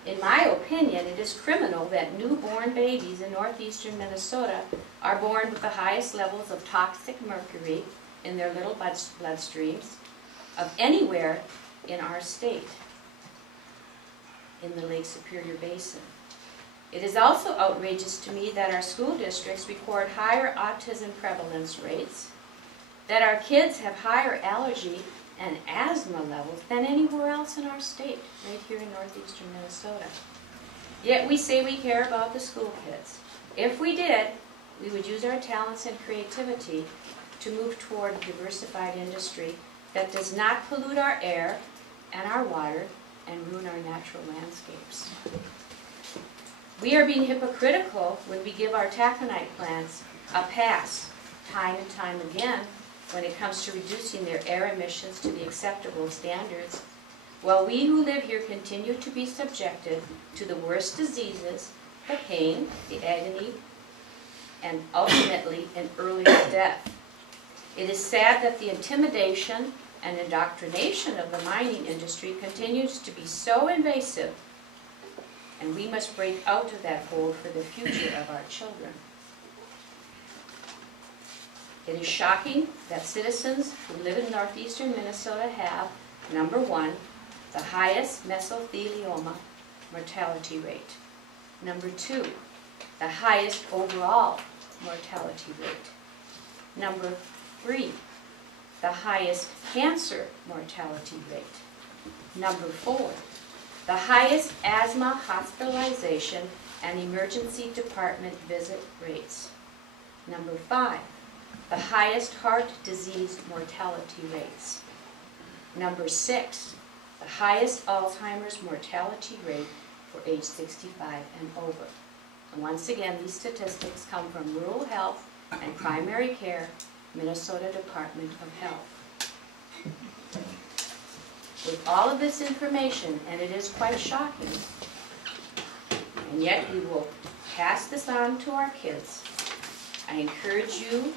In my opinion, it is criminal that newborn babies in northeastern Minnesota are born with the highest levels of toxic mercury in their little bloodstreams of anywhere in our state, in the Lake Superior Basin. It is also outrageous to me that our school districts record higher autism prevalence rates, that our kids have higher allergy and asthma levels than anywhere else in our state, right here in northeastern Minnesota. Yet we say we care about the school kids. If we did, we would use our talents and creativity to move toward a diversified industry that does not pollute our air and our water and ruin our natural landscapes. We are being hypocritical when we give our taconite plants a pass time and time again when it comes to reducing their air emissions to the acceptable standards, while we who live here continue to be subjected to the worst diseases, the pain, the agony, and ultimately an early death. It is sad that the intimidation and indoctrination of the mining industry continues to be so invasive, and we must break out of that hold for the future of our children. It is shocking that citizens who live in northeastern Minnesota have, number 1, the highest mesothelioma mortality rate. Number 2, the highest overall mortality rate. Number 3, the highest cancer mortality rate. Number 4, the highest asthma hospitalization and emergency department visit rates. Number 5, the highest heart disease mortality rates. Number 6, the highest Alzheimer's mortality rate for age 65 and over. And once again, these statistics come from Rural Health and Primary Care, Minnesota Department of Health. With all of this information, and it is quite shocking, and yet we will pass this on to our kids, I encourage you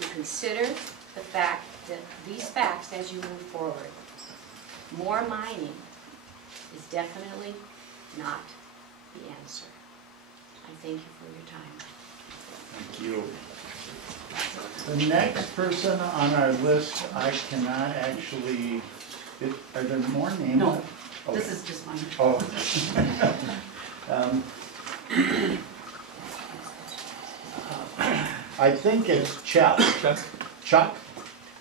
to consider the fact that these facts as you move forward. More mining is definitely not the answer. I thank you for your time. Thank you. The next person on our list, I cannot actually, are there more names? No, Oh. this is just mine. Oh. I think it's Chuck. Chuck Chuck?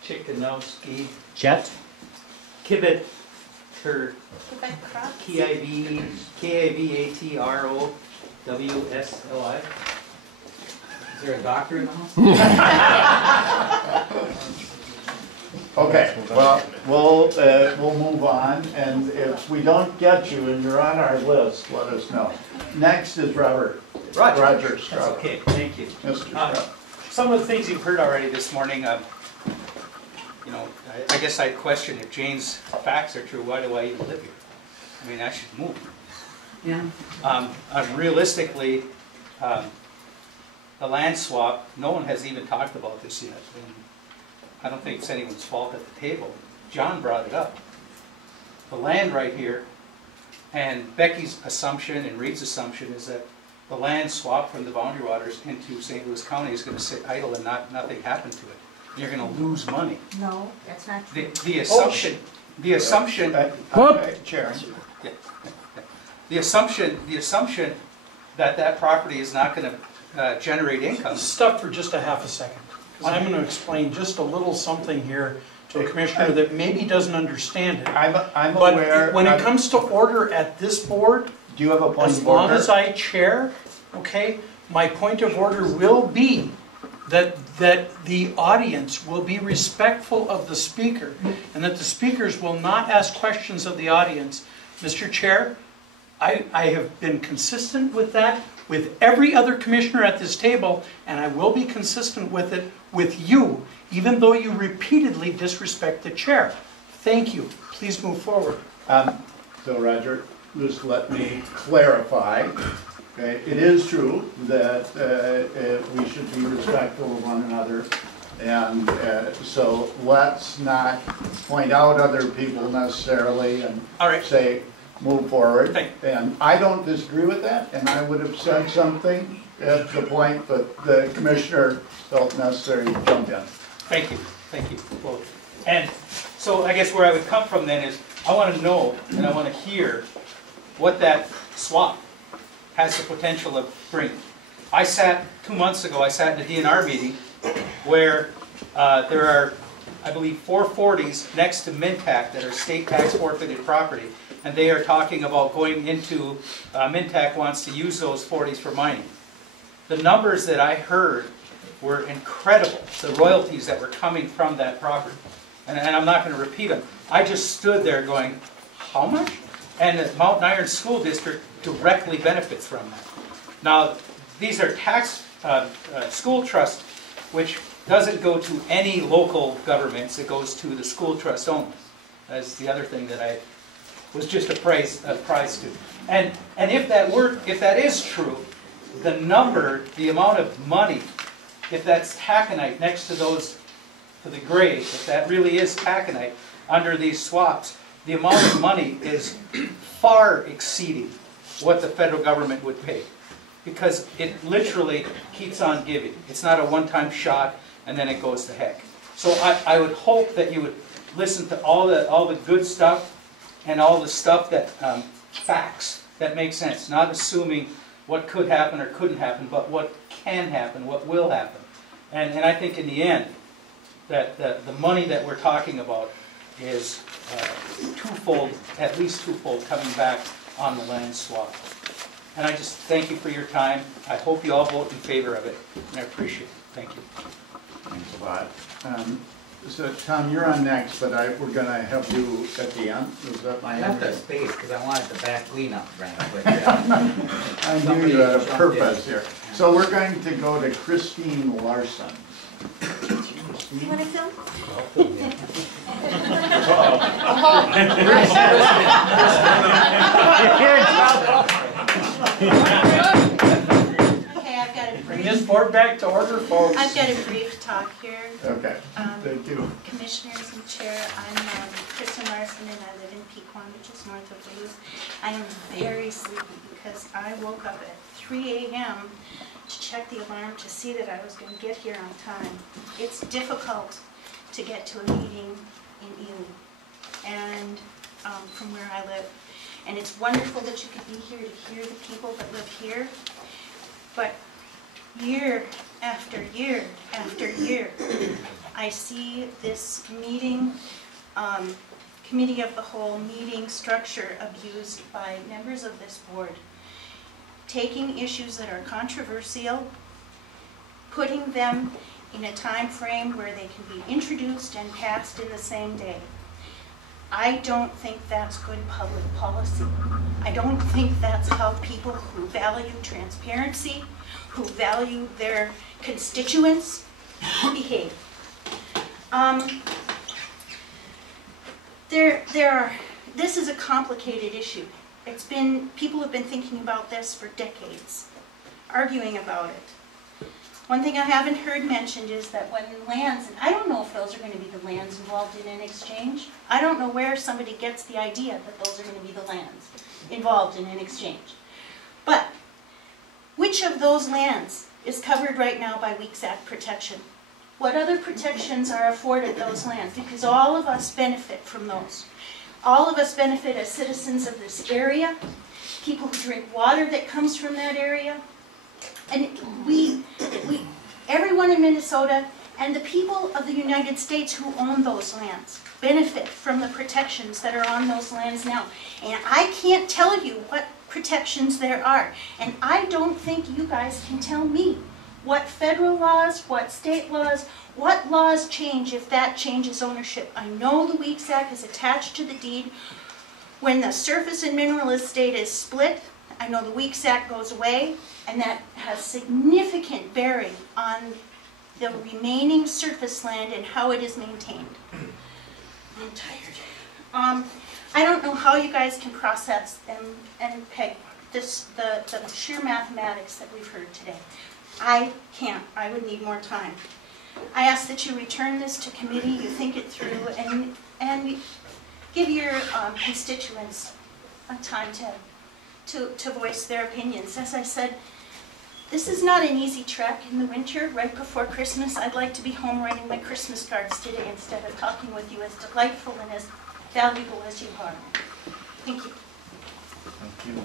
Chickanowski, Chet? Kivett for K-I-V-A-T-R-O-W-S-L-I. Is there a doctor in the house? Okay, well, we'll move on, and if we don't get you and you're on our list, let us know. Next is Roger That's Stroud. okay, thank you. Mr. Stroud. Some of the things you've heard already this morning, you know, I guess I'd question if Jane's facts are true, why do I even live here? I mean, I should move. Yeah. Realistically, the land swap, no one has even talked about this yet. And I don't think it's anyone's fault at the table. John brought it up. The land right here, and Becky's assumption and Reed's assumption is that the land swap from the boundary waters into St. Louis County is going to sit idle and nothing happen to it. You're going to lose money. No, that's not true. The assumption, Chair. yeah. The assumption that that property is not going to generate income. Stop for just a half a second, because I'm going to explain just a little something here to a commissioner that maybe doesn't understand it. I'm But aware. when it comes to order at this board, Do you have a point as of order? long as I chair, okay, my point of order will be that the audience will be respectful of the speaker, and that the speakers will not ask questions of the audience. Mr. Chair, I have been consistent with that with every other commissioner at this table, and I will be consistent with it with you, even though you repeatedly disrespect the chair. Thank you. Please move forward. So Roger, just let me clarify. Okay, it is true that we should be respectful of one another, and so let's not point out other people necessarily and All right. say move forward. Thank And I don't disagree with that, and I would have said something at the point, but the commissioner felt necessary to jump in. Thank you, both. And so I guess where I would come from then is, I want to know and I want to hear what that swap has the potential of bringing. 2 months ago, I sat in a DNR meeting where there are, I believe, 440s next to Mintac that are state tax forfeited property, and they are talking about going into, Mintac wants to use those 40s for mining. The numbers that I heard were incredible, the royalties that were coming from that property. And I'm not going to repeat them. I just stood there going, how much? And the Mountain Iron School District directly benefits from that. Now, these are tax school trust, which doesn't go to any local governments, it goes to the school trust only. That's the other thing that I was just apprised to. And if that is true, the amount of money, if that's taconite next to those, to the gray, if that really is taconite under these swaps, the amount of money is far exceeding what the federal government would pay. Because it literally keeps on giving. It's not a one-time shot and then it goes to heck. So I would hope that you would listen to all the good stuff and all the stuff that, facts that make sense. Not assuming what could happen or couldn't happen, but what can happen, what will happen. And I think in the end, that the money that we're talking about is twofold, at least twofold, coming back on the land swap. And I just thank you for your time. I hope you all vote in favor of it, and I appreciate it. Thank you. Thanks a lot. So Tom, you're on next, but we're going to have you at the end. Is that my I left that space because I wanted the back cleanup grant, but I knew you had a purpose here. So we're going to go to Christine Larson. You want to film? Okay, I've got a Bring brief, this board back to order, folks. I've got a brief talk here. Okay, thank you. Commissioners and Chair, I'm Kristen Larson and I live in Pequon, which is north of Duluth. I am very sleepy because I woke up at 3 a.m. to check the alarm to see that I was going to get here on time. It's difficult to get to a meeting in Ely and from where I live. And it's wonderful that you could be here to hear the people that live here. But year after year after year, I see this meeting committee of the whole meeting structure abused by members of this board, taking issues that are controversial, putting them in a time frame where they can be introduced and passed in the same day. I don't think that's good public policy. I don't think that's how people who value transparency, who value their constituents, behave. This is a complicated issue. People have been thinking about this for decades, arguing about it. One thing I haven't heard mentioned is that when lands, and I don't know if those are going to be the lands involved in an exchange. I don't know where somebody gets the idea that those are going to be the lands involved in an exchange. But which of those lands is covered right now by Weeks Act protection? What other protections are afforded those lands? Because all of us benefit from those. All of us benefit as citizens of this area, people who drink water that comes from that area. And everyone in Minnesota and the people of the United States who own those lands benefit from the protections that are on those lands now. And I can't tell you what protections there are. And I don't think you guys can tell me what federal laws, what state laws, what laws change if that changes ownership. I know the Weeks Act is attached to the deed. When the surface and mineral estate is split, I know the Weeks Act goes away, and that has significant bearing on the remaining surface land and how it is maintained. I'm tired. I don't know how you guys can process and peg this, the sheer mathematics that we've heard today. I can't. I would need more time. I ask that you return this to committee, you think it through, and give your constituents a time to voice their opinions. As I said, this is not an easy trek in the winter, right before Christmas. I'd like to be home writing my Christmas cards today instead of talking with you, as delightful and as valuable as you are. Thank you. Thank you.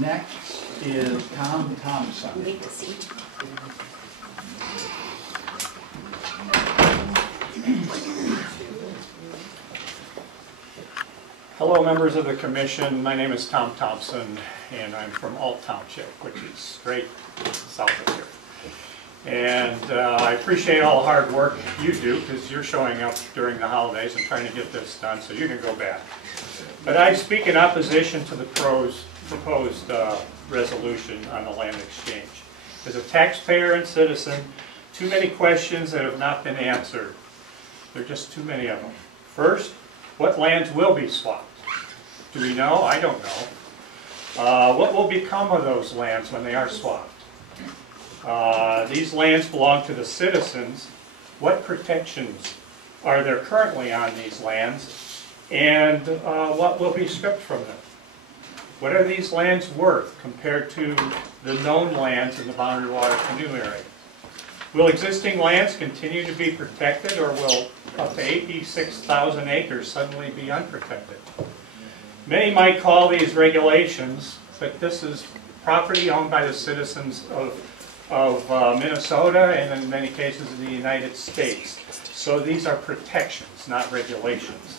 Next is Tom Thompson. Take a seat. Hello, members of the commission. My name is Tom Thompson, and I'm from Alt Township, which is straight south of here. And I appreciate all the hard work you do, because you're showing up during the holidays and trying to get this done so you can go back. But I speak in opposition to the proposed resolution on the land exchange. As a taxpayer and citizen, too many questions that have not been answered. There are just too many of them. First, what lands will be swapped? Do we know? I don't know. What will become of those lands when they are swapped? These lands belong to the citizens. What protections are there currently on these lands? And what will be stripped from them? What are these lands worth compared to the known lands in the boundary water canoe area? Will existing lands continue to be protected, or will up to 86,000 acres suddenly be unprotected? Many might call these regulations, but this is property owned by the citizens of Minnesota and in many cases in the United States. So these are protections, not regulations.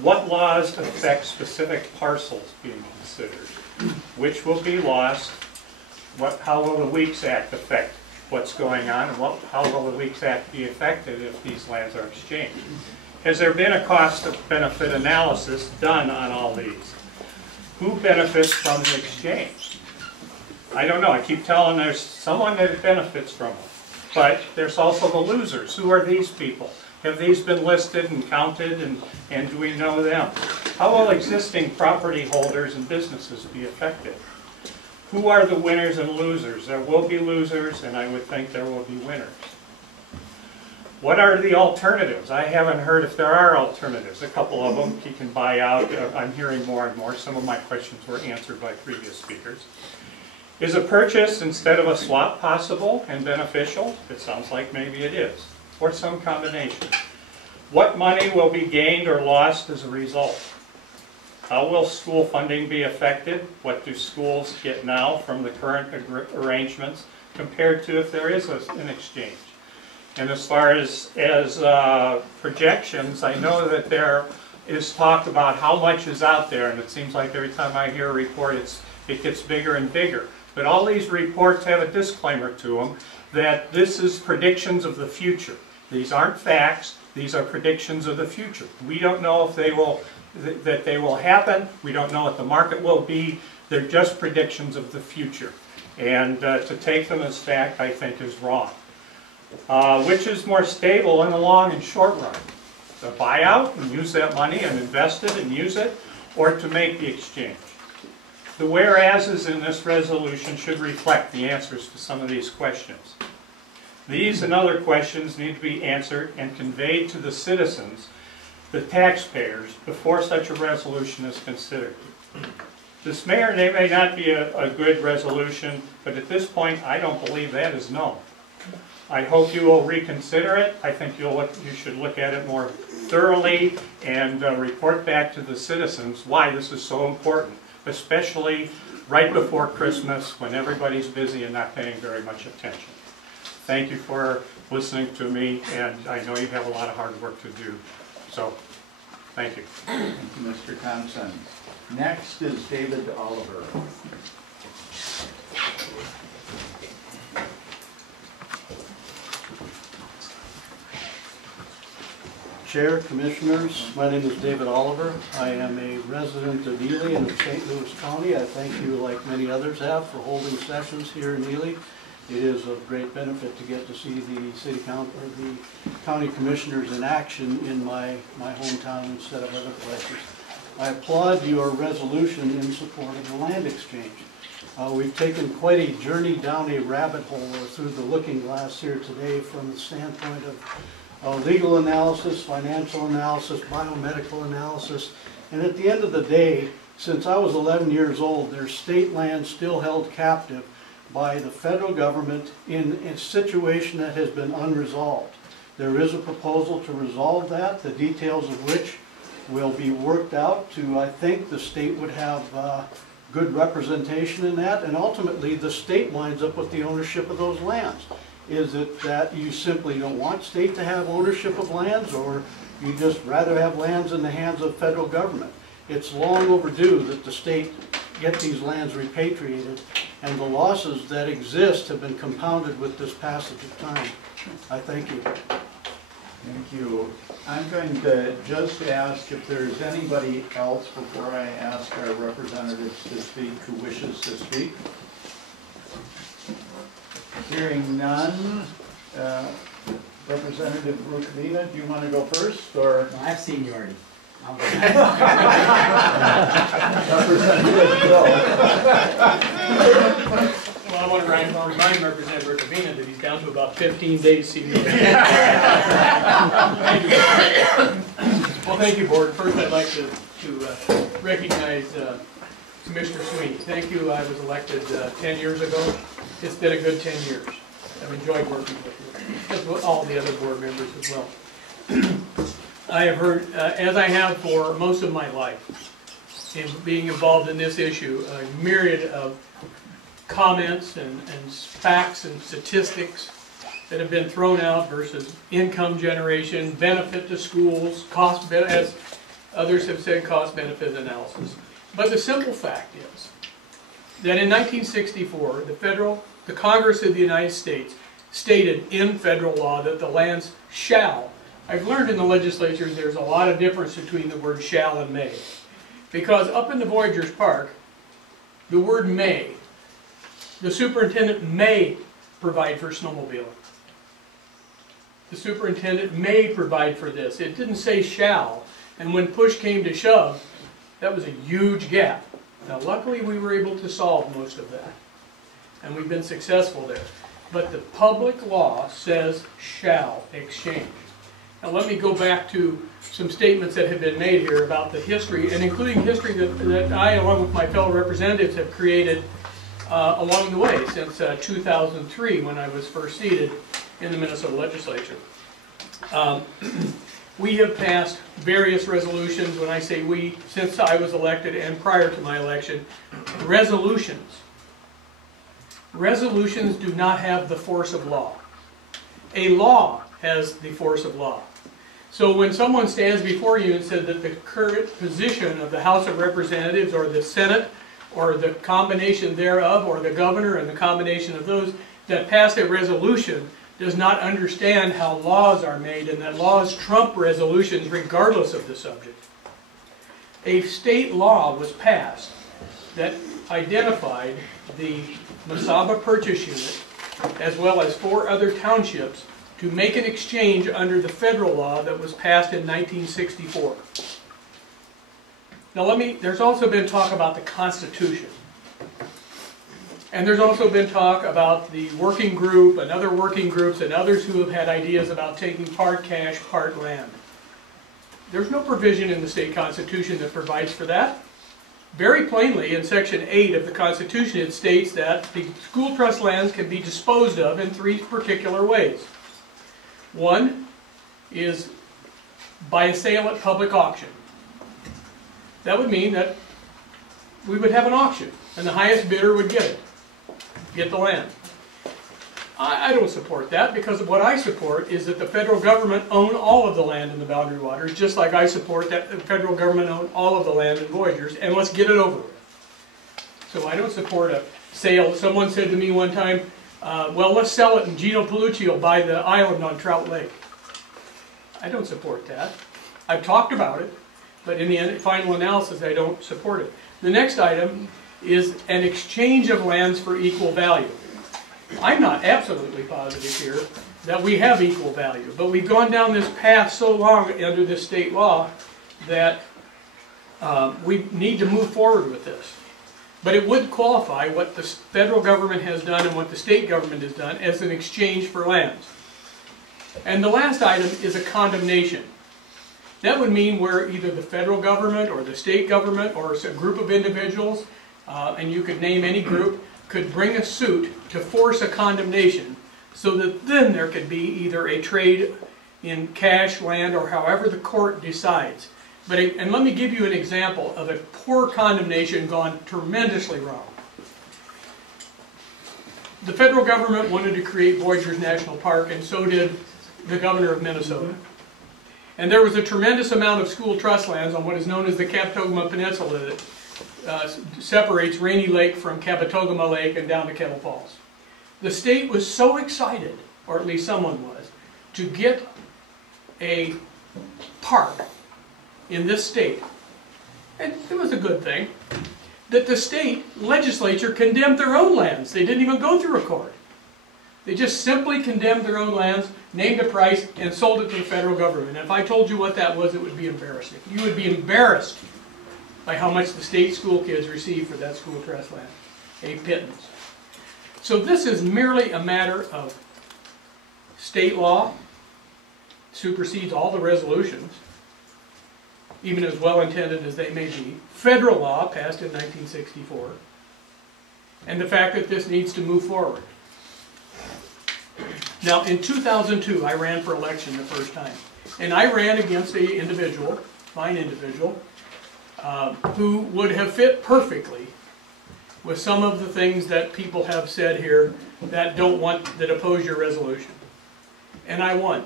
What laws affect specific parcels being considered? Which will be lost? How will the Weeks Act affect what's going on, and how will the Weeks Act be affected if these lands are exchanged? Has there been a cost-benefit analysis done on all these? Who benefits from the exchange? I don't know. I keep telling there's someone that benefits from them. But there's also the losers. Who are these people? Have these been listed and counted, and do we know them? How will existing property holders and businesses be affected? Who are the winners and losers? There will be losers, and I would think there will be winners. What are the alternatives? I haven't heard if there are alternatives. A couple of them you can buy out. I'm hearing more and more. Some of my questions were answered by previous speakers. Is a purchase instead of a swap possible and beneficial? It sounds like maybe it is, or some combination. What money will be gained or lost as a result? How will school funding be affected? What do schools get now from the current arrangements compared to if there is an exchange? And as far as projections, I know that there is talk about how much is out there, and it seems like every time I hear a report, it gets bigger and bigger. But all these reports have a disclaimer to them that this is predictions of the future. These aren't facts, these are predictions of the future. We don't know if they will happen, we don't know what the market will be, they're just predictions of the future. And to take them as fact, I think, is wrong. Which is more stable in the long and short run? To buy out and use that money and invest it and use it, or to make the exchange? The whereases in this resolution should reflect the answers to some of these questions. These and other questions need to be answered and conveyed to the citizens, the taxpayers, before such a resolution is considered. This may or may not be a good resolution, but at this point I don't believe that is known. I hope you will reconsider it. I think you should look at it more thoroughly and report back to the citizens why this is so important, especially right before Christmas when everybody's busy and not paying very much attention. Thank you for listening to me, and I know you have a lot of hard work to do. So, thank you. Thank you, Mr. Thompson. Next is David Oliver. Chair, Commissioners, my name is David Oliver. I am a resident of Ely and of St. Louis County. I thank you, like many others have, for holding sessions here in Ely. It is of great benefit to get to see the county commissioners in action in my hometown instead of other places. I applaud your resolution in support of the land exchange. We've taken quite a journey down a rabbit hole or through the looking glass here today from the standpoint of legal analysis, financial analysis, biomedical analysis, and at the end of the day, since I was 11 years old, there's state land still held captive by the federal government in a situation that has been unresolved. There is a proposal to resolve that, the details of which will be worked out to, I think, the state would have good representation in that, and ultimately the state winds up with the ownership of those lands. Is it that you simply don't want state to have ownership of lands, or you just rather have lands in the hands of federal government? It's long overdue that the state get these lands repatriated, and the losses that exist have been compounded with this passage of time. I thank you. Thank you. I'm going to just ask if there's anybody else before I ask our representatives to speak who wishes to speak. Hearing none, Representative Rukavina, do you want to go first, or? No, I've seen you already. Representative Bill. Well, I want to remind Representative Rukavina that he's down to about 15 days senior. Well, thank you, Board. First, I'd like to recognize Commissioner Sweeney. Thank you. I was elected 10 years ago. It's been a good 10 years. I've enjoyed working with you, as well, all the other board members as well. I have heard, as I have for most of my life, in being involved in this issue, a myriad of comments and facts and statistics that have been thrown out versus income generation, benefit to schools, cost, as others have said, cost-benefit analysis. But the simple fact is that in 1964, the Congress of the United States stated in federal law that the lands shall. I've learned in the legislature there's a lot of difference between the word shall and may. Because up in the Voyagers Park, the word may, the superintendent may provide for snowmobiling. The superintendent may provide for this. It didn't say shall. And when push came to shove, that was a huge gap. Now luckily we were able to solve most of that. And we've been successful there. But the public law says shall exchange. Now let me go back to some statements that have been made here about the history, and including history that I, along with my fellow representatives, have created along the way since 2003 when I was first seated in the Minnesota legislature. We have passed various resolutions. When I say we, since I was elected and prior to my election, resolutions. Resolutions do not have the force of law. A law has the force of law. So when someone stands before you and says that the current position of the House of Representatives or the Senate or the combination thereof or the governor and the combination of those that passed a resolution does not understand how laws are made and that laws trump resolutions regardless of the subject. A state law was passed that identified the Masaba Purchase Unit as well as 4 other townships to make an exchange under the federal law that was passed in 1964. Now there's also been talk about the Constitution. And there's also been talk about the working group and other working groups and others who have had ideas about taking part cash, part land. There's no provision in the state constitution that provides for that. Very plainly, in Section 8 of the Constitution, it states that the school trust lands can be disposed of in 3 particular ways. One is by a sale at public auction. That would mean that we would have an auction, and the highest bidder would get the land. I don't support that, because what I support is that the federal government own all of the land in the Boundary Waters, just like I support that the federal government own all of the land in Voyageurs, and let's get it over with. So I don't support a sale. Someone said to me one time, well, let's sell it and Gino Palucci will buy the island on Trout Lake. I don't support that. I've talked about it, but in the end, final analysis, I don't support it. The next item is an exchange of lands for equal value. I'm not absolutely positive here that we have equal value, but we've gone down this path so long under this state law that we need to move forward with this. But it would qualify what the federal government has done and what the state government has done as an exchange for lands. And the last item is a condemnation. That would mean where either the federal government or the state government or a group of individuals, and you could name any group, could bring a suit to force a condemnation so that then there could be either a trade in cash, land, or however the court decides. And let me give you an example of a poor condemnation gone tremendously wrong. The federal government wanted to create Voyageurs National Park, and so did the governor of Minnesota. And there was a tremendous amount of school trust lands on what is known as the Capitogama Peninsula that separates Rainy Lake from Capitogama Lake and down to Kettle Falls. The state was so excited, or at least someone was, to get a park in this state, and it was a good thing, that the state legislature condemned their own lands. They didn't even go through a court. They just simply condemned their own lands, named a price, and sold it to the federal government. And if I told you what that was, it would be embarrassing. You would be embarrassed by how much the state school kids receive for that school trust land. A pittance. So this is merely a matter of state law, supersedes all the resolutions, even as well-intended as they may be, federal law passed in 1964, and the fact that this needs to move forward. Now, in 2002, I ran for election the first time, and I ran against an individual, fine individual, who would have fit perfectly with some of the things that people have said here that oppose your resolution. And I won.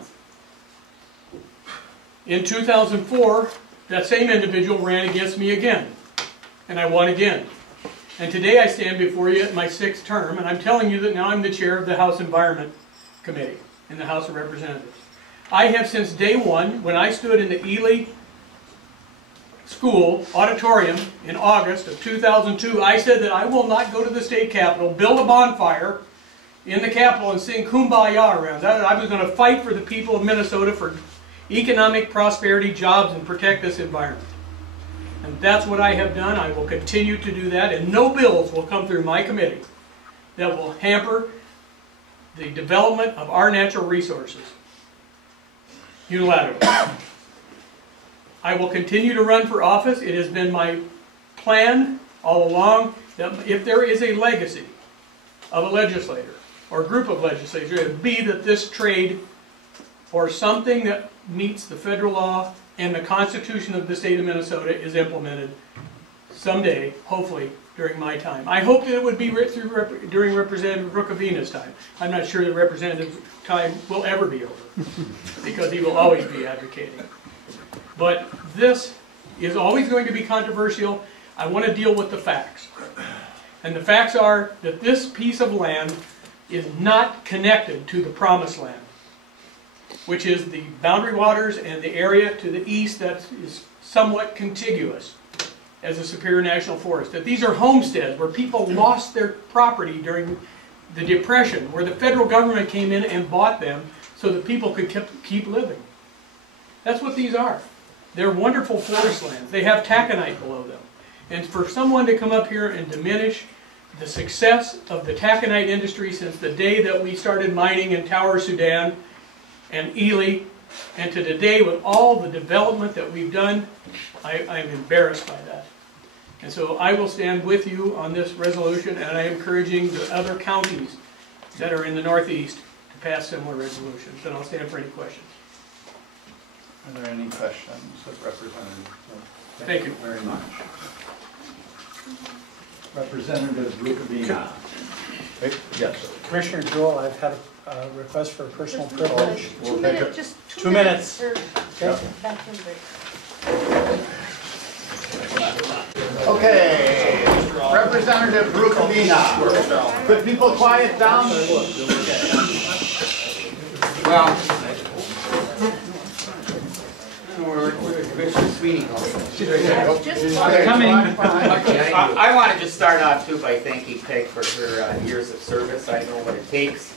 In 2004, that same individual ran against me again, and I won again. And today I stand before you at my 6th term, and I'm telling you that now I'm the chair of the House Environment Committee in the House of Representatives. I have since day one, when I stood in the Ely School auditorium in August of 2002, I said that I will not go to the state capitol, build a bonfire in the capitol and sing Kumbaya around. I was going to fight for the people of Minnesota for economic prosperity, jobs, and protect this environment. And that's what I have done. I will continue to do that, and no bills will come through my committee that will hamper the development of our natural resources unilaterally. I will continue to run for office. It has been my plan all along that if there is a legacy of a legislator or a group of legislators, it would be that this trade or something that meets the federal law and the Constitution of the state of Minnesota is implemented someday, hopefully, during my time. I hope that it would be during Representative Rukavina's time. I'm not sure that Representative's time will ever be over, because he will always be advocating. But this is always going to be controversial. I want to deal with the facts. And the facts are that this piece of land is not connected to the Promised Land, which is the boundary waters and the area to the east that is somewhat contiguous as a Superior National Forest. That these are homesteads where people lost their property during the Depression, where the federal government came in and bought them so that people could keep living. That's what these are. They're wonderful forest lands. They have taconite below them. And for someone to come up here and diminish the success of the taconite industry since the day that we started mining in Tower, Sudan, and Ely, and to today with all the development that we've done, I'm embarrassed by that. And so I will stand with you on this resolution, and I am encouraging the other counties that are in the Northeast to pass similar resolutions. And I'll stand for any questions. Are there any questions of Representative? Thank you very much. Representative Rukavina. Yes. Commissioner Jewell, I've had a request for personal privilege. We'll take it. Just 2 minutes. Okay. Bathroom break. Okay, Representative Rukavina. Could people quiet down? Well, where Commissioner Sweeney goes. Coming. I want to just start off too by thanking Peg for her years of service. I know what it takes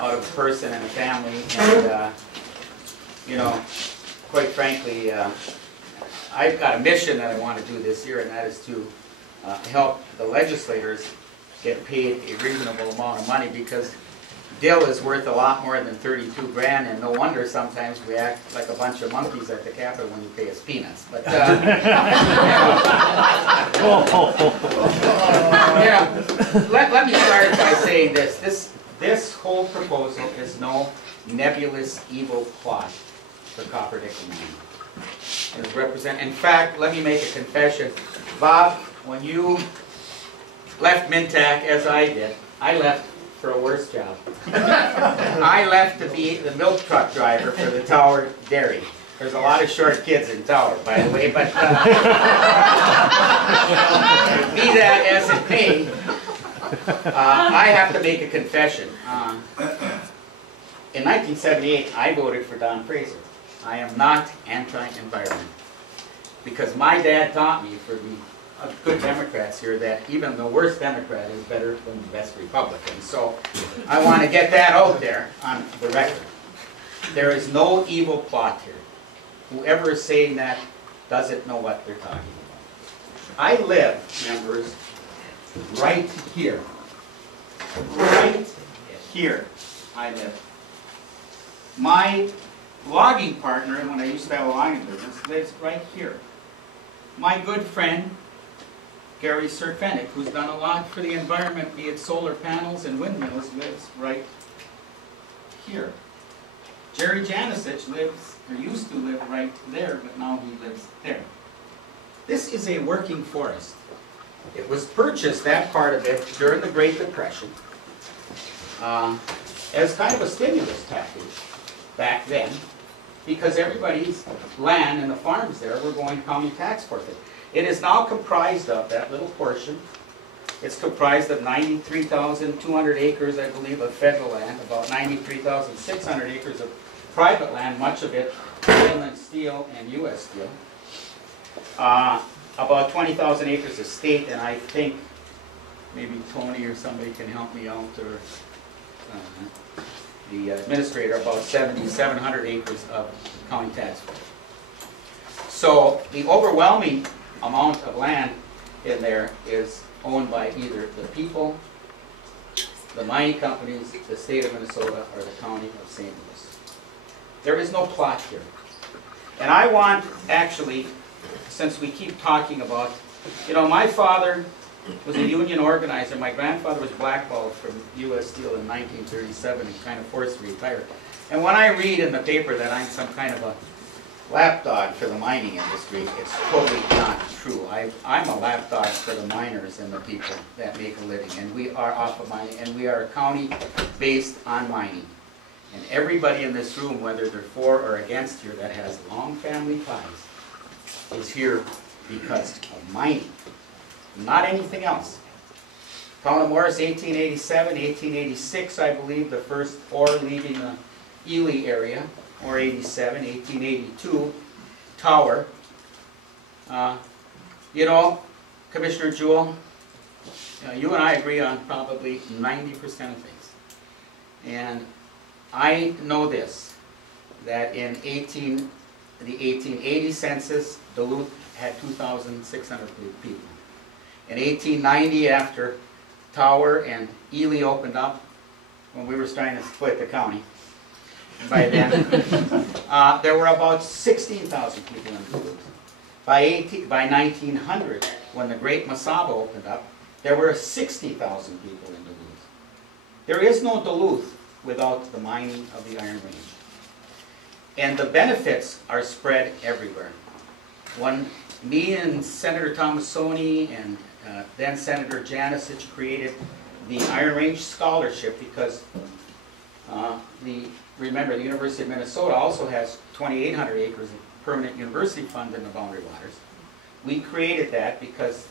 out of a person and a family, and you know, quite frankly, I've got a mission that I want to do this year, and that is to help the legislators get paid a reasonable amount of money, because dill is worth a lot more than 32 grand, and no wonder sometimes we act like a bunch of monkeys at the Capitol when you pay us peanuts. But yeah, let me start by saying this. This whole proposal is no nebulous evil plot for Copper Dickel Mine. In fact, let me make a confession. Bob, when you left Mintac, as I did, I left for a worse job. I left to be the milk truck driver for the Tower Dairy. There's a lot of short kids in Tower, by the way, but be that as it may, I have to make a confession. In 1978, I voted for Don Fraser. I am not anti-environment, because my dad taught me, for the good Democrats here, that even the worst Democrat is better than the best Republican. So I want to get that out there on the record. There is no evil plot here. Whoever is saying that doesn't know what they're talking about. I live, members, right here. Right here I live. My logging partner, when I used to have a logging business, lives right here. My good friend, Gary Serfenic, who's done a lot for the environment, be it solar panels and windmills, lives right here. Jerry Janisich lives, or used to live right there, but now he lives there. This is a working forest. It was purchased, that part of it, during the Great Depression, as kind of a stimulus package back then, because everybody's land and the farms there were going county tax forfeit. It is now comprised of, that little portion, it's comprised of 93,200 acres, I believe, of federal land, about 93,600 acres of private land, much of it Inland Steel and U.S. Steel. About 20,000 acres of state, and I think maybe Tony or somebody can help me out, or the administrator, about 7,700 acres of county tax. So the overwhelming amount of land in there is owned by either the people, the mining companies, the state of Minnesota, or the county of St. Louis. There is no plot here. And I want, actually, since we keep talking about, you know, my father was a union organizer. My grandfather was blackballed from U.S. Steel in 1937 and kind of forced to retire. And when I read in the paper that I'm some kind of a lapdog for the mining industry. It's totally not true. I'm a lapdog for the miners and the people that make a living, and we are off of mining, and we are a county based on mining. And everybody in this room, whether they're for or against here, that has long family ties, is here because of mining, not anything else. Town of Morris, 1887, 1886, I believe, the first ore leaving the Ely area, or 87, 1882, Tower. You know, Commissioner Jewell, you and I agree on probably 90% of things. And I know this, that in the 1880 census, Duluth had 2,600 people. In 1890, after Tower and Ely opened up, when we were trying to split the county, by then, there were about 16,000 people in Duluth. By 1900, when the Great Masaba opened up, there were 60,000 people in Duluth. There is no Duluth without the mining of the Iron Range. And the benefits are spread everywhere. When me and Senator Thomasoni and then Senator Janisich created the Iron Range Scholarship, because remember, the University of Minnesota also has 2,800 acres of permanent university fund in the Boundary Waters. We created that because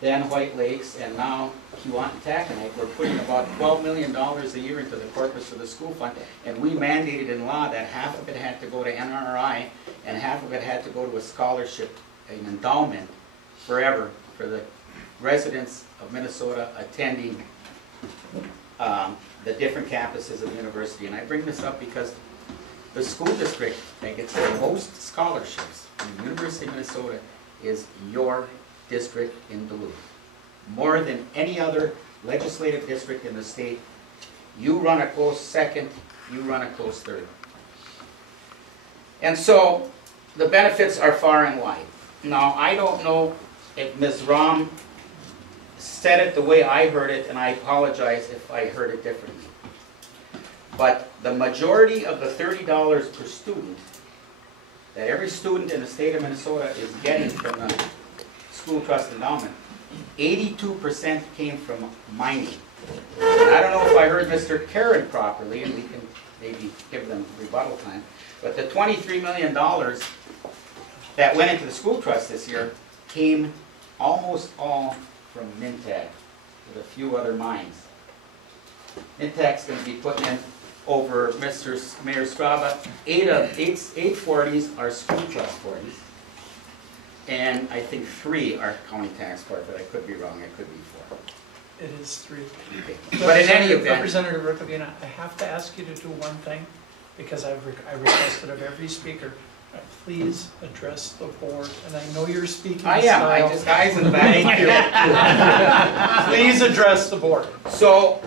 then White Lakes and now Kewanee and Taconite were putting about $12 million a year into the corpus of the school fund, and we mandated in law that half of it had to go to NRI and half of it had to go to a scholarship, an endowment, forever for the residents of Minnesota attending the different campuses of the university. And I bring this up because the school district that gets the most scholarships in the University of Minnesota is your district in Duluth. More than any other legislative district in the state, you run a close second, you run a close third. And so the benefits are far and wide. Now, I don't know if Ms. Rahm said it the way I heard it, and I apologize if I heard it differently. But the majority of the $30 per student that every student in the state of Minnesota is getting from the school trust endowment, 82% came from mining. And I don't know if I heard Mr. Karen properly, and we can maybe give them rebuttal time, but the $23 million that went into the school trust this year came almost all from Mintag, with a few other mines. Mintag's going to be putting in over Mr. Mayor Straba, 8 40s are school trust 40s, and I think 3 are county tax 40s, but I could be wrong, it could be 4. It is 3. Okay. But in any event, Representative Rukavina, I have to ask you to do one thing, because I requested of every speaker, please address the board, and I know you're speaking I am, style. I just eyes in the back. Please address the board. So,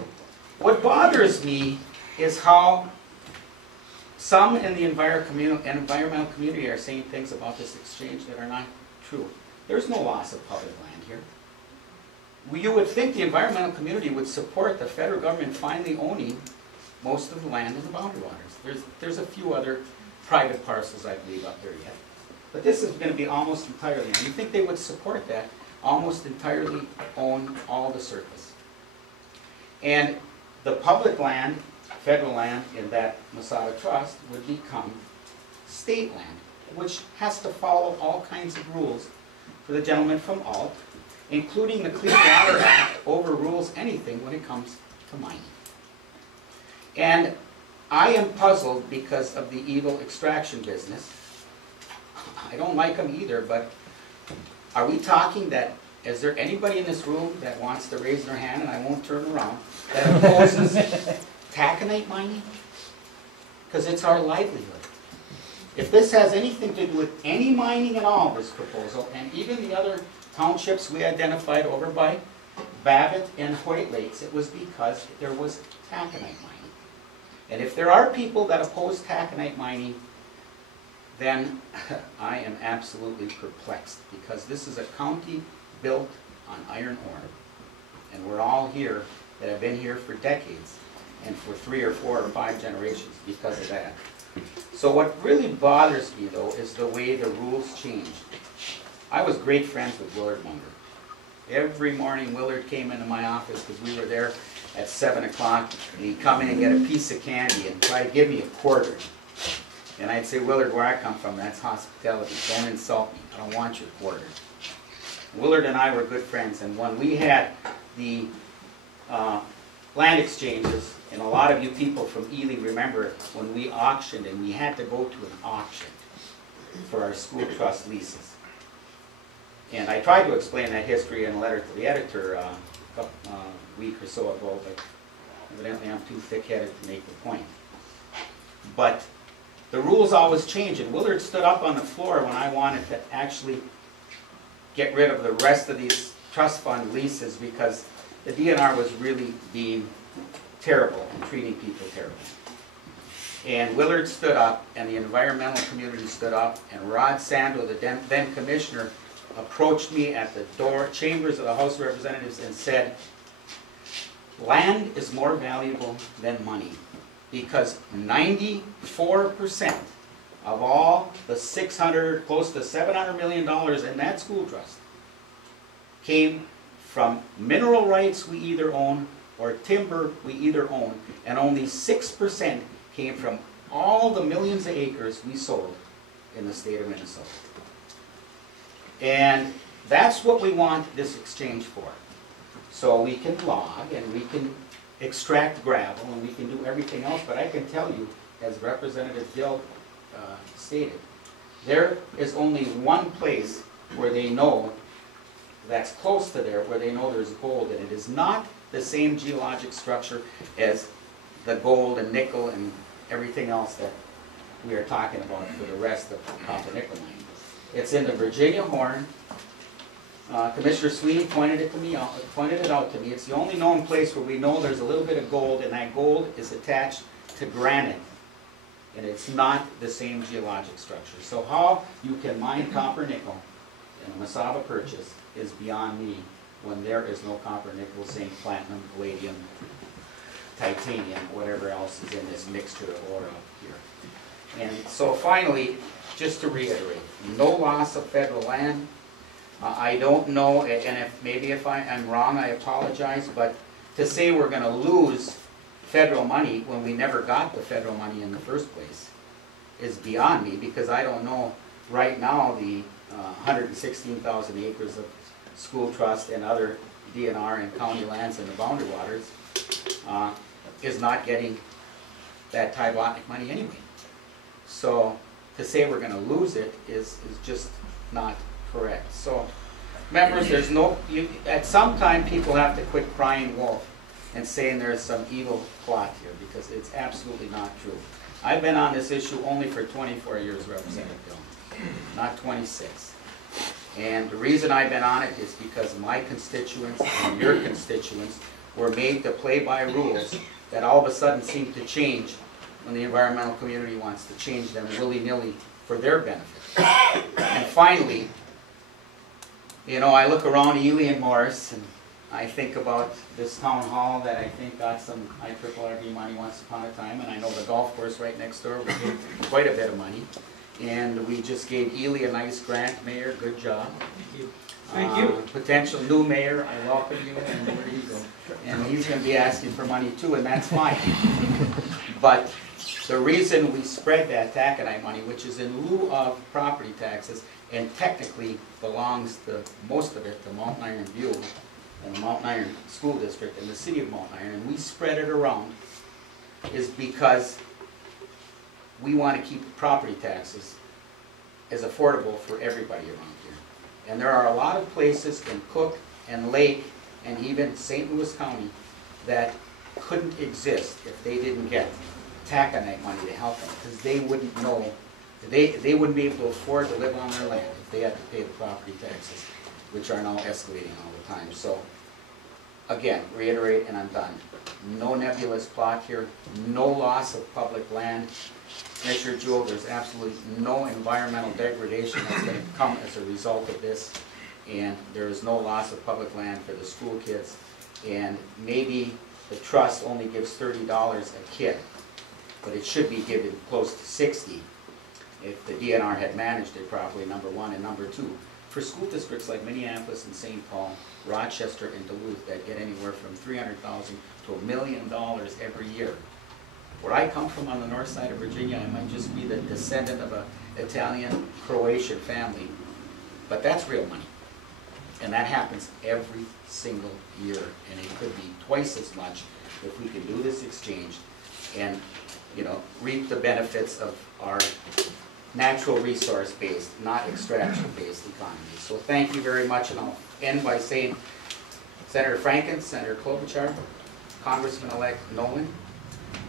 what bothers me is how some in the environmental community are saying things about this exchange that are not true. There's no loss of public land here. You would think the environmental community would support the federal government finally owning most of the land in the Boundary Waters. There's a few other private parcels, I believe, up there yet. But this is going to be almost entirely, and you think they would support that, almost entirely own all the surface. And the public land, federal land in that Masada Trust would become state land, which has to follow all kinds of rules for the gentleman from Alt, including the Clean Water Act overrules anything when it comes to mining. And I am puzzled because of the evil extraction business. I don't like them either, but are we talking that, is there anybody in this room that wants to raise their hand, and I won't turn around, that opposes taconite mining? Because it's our livelihood. If this has anything to do with any mining at all, this proposal, and even the other townships we identified over by Babbitt and White Lakes, it was because there was taconite mining. And if there are people that oppose taconite mining, then I am absolutely perplexed, because this is a county built on iron ore. And we're all here that have been here for decades, and for 3 or 4 or 5 generations because of that. So what really bothers me though is the way the rules changed. I was great friends with Willard Munger. Every morning Willard came into my office because we were there at 7 o'clock, and he'd come in and get a piece of candy and try to give me a quarter. And I'd say, Willard, where I come from, that's hospitality. Don't insult me. I don't want your quarter. Willard and I were good friends, and when we had the land exchanges, and a lot of you people from Ely remember when we auctioned, and we had to go to an auction for our school trust leases. And I tried to explain that history in a letter to the editor a week or so ago, but evidently I'm too thick-headed to make the point. But the rules always change, and Willard stood up on the floor when I wanted to actually get rid of the rest of these trust fund leases because the DNR was really being terrible and treating people terrible. And Willard stood up, and the environmental community stood up, and Rod Sando, the then commissioner, approached me at the chambers of the House of Representatives and said, land is more valuable than money because 94% of all the close to $700 million in that school trust came from mineral rights we either own or timber we either own, and only 6% came from all the millions of acres we sold in the state of Minnesota. And that's what we want this exchange for. So we can log and we can extract gravel and we can do everything else, but I can tell you, as Representative Dill stated, there is only one place where they know that's close to there, where they know there's gold, and it is not the same geologic structure as the gold and nickel and everything else that we are talking about for the rest of the copper nickel mine. It's in the Virginia Horn. Commissioner Sweeney pointed it out to me. It's the only known place where we know there's a little bit of gold, and that gold is attached to granite. And it's not the same geologic structure. So how you can mine copper nickel in a Mesaba purchase is beyond me when there is no copper, nickel, zinc, platinum, palladium, titanium, whatever else is in this mixture of ore up here. And so finally, just to reiterate, no loss of federal land. I don't know, and if I'm wrong, I apologize, but to say we're going to lose federal money when we never got the federal money in the first place is beyond me, because I don't know right now the 116,000 acres of school trust and other DNR and county lands in the boundary waters is not getting that Tibotnic money anyway. So to say we're going to lose it is just not correct. So members, there's no, at some time people have to quit crying wolf and saying there's some evil plot here, because it's absolutely not true. I've been on this issue only for 24 years, Representative Dill, not 26. And the reason I've been on it is because my constituents and your constituents were made to play by rules that all of a sudden seem to change when the environmental community wants to change them willy-nilly for their benefit. And finally, you know, I look around Ely and Morris, and I think about this town hall that I think got some IRRB money once upon a time, and I know the golf course right next door, we gave quite a bit of money. And we just gave Ely a nice grant, Mayor, good job. Thank you. Thank you. Potential new mayor, I welcome you, and where you go. And he's going to be asking for money too, and that's fine. But the reason we spread that taconite money, which is in lieu of property taxes, and technically belongs to, most of it, to Mount Iron View, and the Mount Iron School District, and the city of Mount Iron, and we spread it around, is because we want to keep property taxes as affordable for everybody around here. And there are a lot of places in Cook and Lake and even St. Louis County that couldn't exist if they didn't get taconite money to help them, because they wouldn't know, they wouldn't be able to afford to live on their land if they had to pay the property taxes, which are now escalating all the time. So again, reiterate, and I'm done. No nebulous plot here, no loss of public land. Commissioner Jewell, there's absolutely no environmental degradation that's going to come as a result of this, and there is no loss of public land for the school kids. And maybe the trust only gives $30 a kid but it should be given close to 60 if the DNR had managed it properly, number one, and number two. For school districts like Minneapolis and St. Paul, Rochester and Duluth that get anywhere from $300,000 to $1 million every year. Where I come from on the north side of Virginia, I might just be the descendant of an Italian-Croatian family, but that's real money. And that happens every single year, and it could be twice as much if we can do this exchange and, you know, reap the benefits of our natural resource-based, not extraction-based economy. So thank you very much, and I'll end by saying Senator Franken, Senator Klobuchar, Congressman-elect Nolan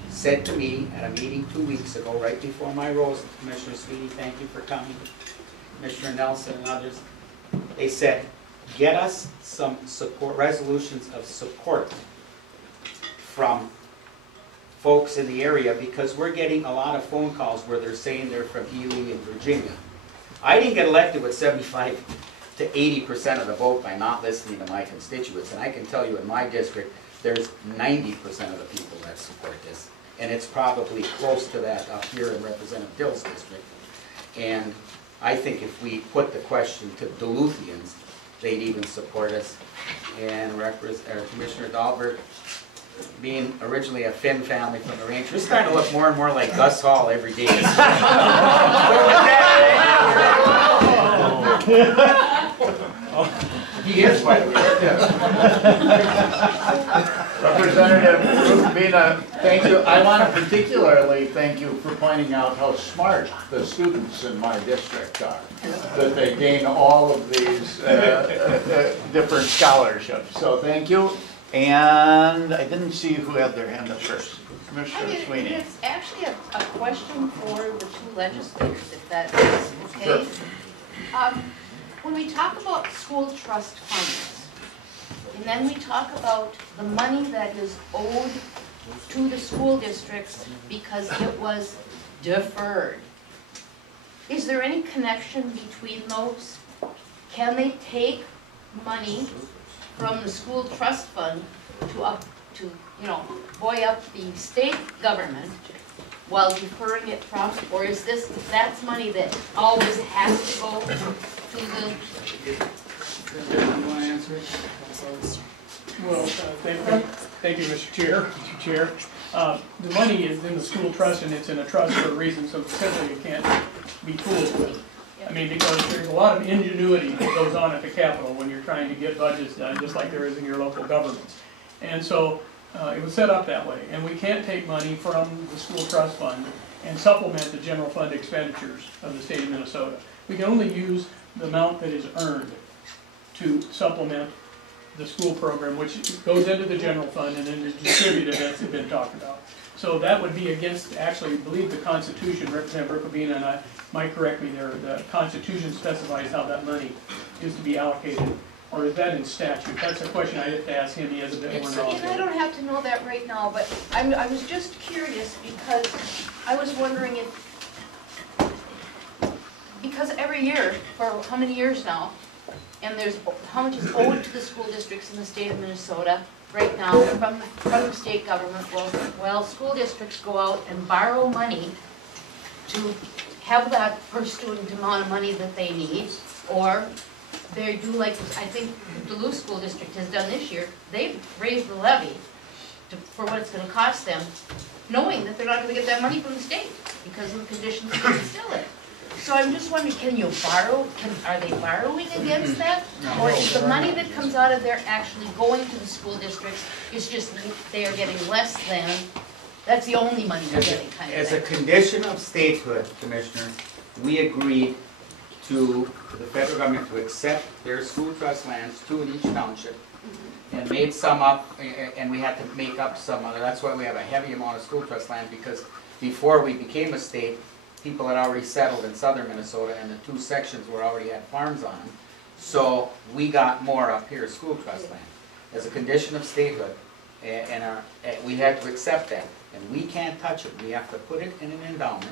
said to me at a meeting 2 weeks ago, right before my rose, Commissioner Sweeney, thank you for coming, Commissioner Nelson and others, they said, get us some support, resolutions of support from folks in the area, because we're getting a lot of phone calls where they're saying they're from Ely and Virginia. I didn't get elected with 75 to 80% of the vote by not listening to my constituents, and I can tell you in my district, there's 90% of the people that support this, and it's probably close to that up here in Representative Dill's district. And I think if we put the question to Duluthians, they'd even support us. And Commissioner Dahlberg, being originally a Finn family from the range, we're starting to look more and more like Gus Hall every day. He is, by the way. Representative Rubina, thank you. I want to particularly thank you for pointing out how smart the students in my district are, that they gain all of these different scholarships. So thank you. And I didn't see who had their hand up first. Commissioner Sweeney. It's actually a question for the two legislators, if that is okay. Sure. When we talk about school trust funds, and then we talk about the money that is owed to the school districts because it was deferred, is there any connection between those? Can they take money from the school trust fund to buoy up the state government while deferring it from, or is that's money that always has to go to the? You want to answer it? Well, thank you, Mr. Chair. The money is in the school trust, and it's in a trust for a reason, so simply you can't be fooled with. I mean, because there's a lot of ingenuity that goes on at the Capitol when you're trying to get budgets done, just like there is in your local governments. And so it was set up that way. And we can't take money from the school trust fund and supplement the general fund expenditures of the state of Minnesota. We can only use the amount that is earned to supplement the school program, which goes into the general fund and then is distributed as it's been talked about. So that would be against, actually, I believe the Constitution, Representative Rukabina and I might correct me there, the Constitution specifies how that money is to be allocated. Or is that in statute? That's a question I have to ask him. He has a bit more knowledge. And I don't have to know that right now, but I was just curious because I was wondering because every year, for how many years now, and there's how much is owed to the school districts in the state of Minnesota right now from the state government. Well, school districts go out and borrow money to have that per student amount of money that they need, or they do like I think Duluth School District has done this year. They've raised the levy for what it's going to cost them, knowing that they're not going to get that money from the state because of the conditions that they still in. So I'm just wondering, can you borrow? Are they borrowing against that, or is the money that comes out of there actually going to the school districts? It's just they are getting less than. That's the only money they're getting, kind of. As a condition of statehood, Commissioner, we agreed to the federal government to accept their school trust lands, 2 in each township, and made some up, and we had to make up some other. That's why we have a heavy amount of school trust land, because before we became a state, people had already settled in southern Minnesota, and the 2 sections were already had farms on them. So we got more up here, school trust land. As a condition of statehood, and we had to accept that. And we can't touch it. We have to put it in an endowment.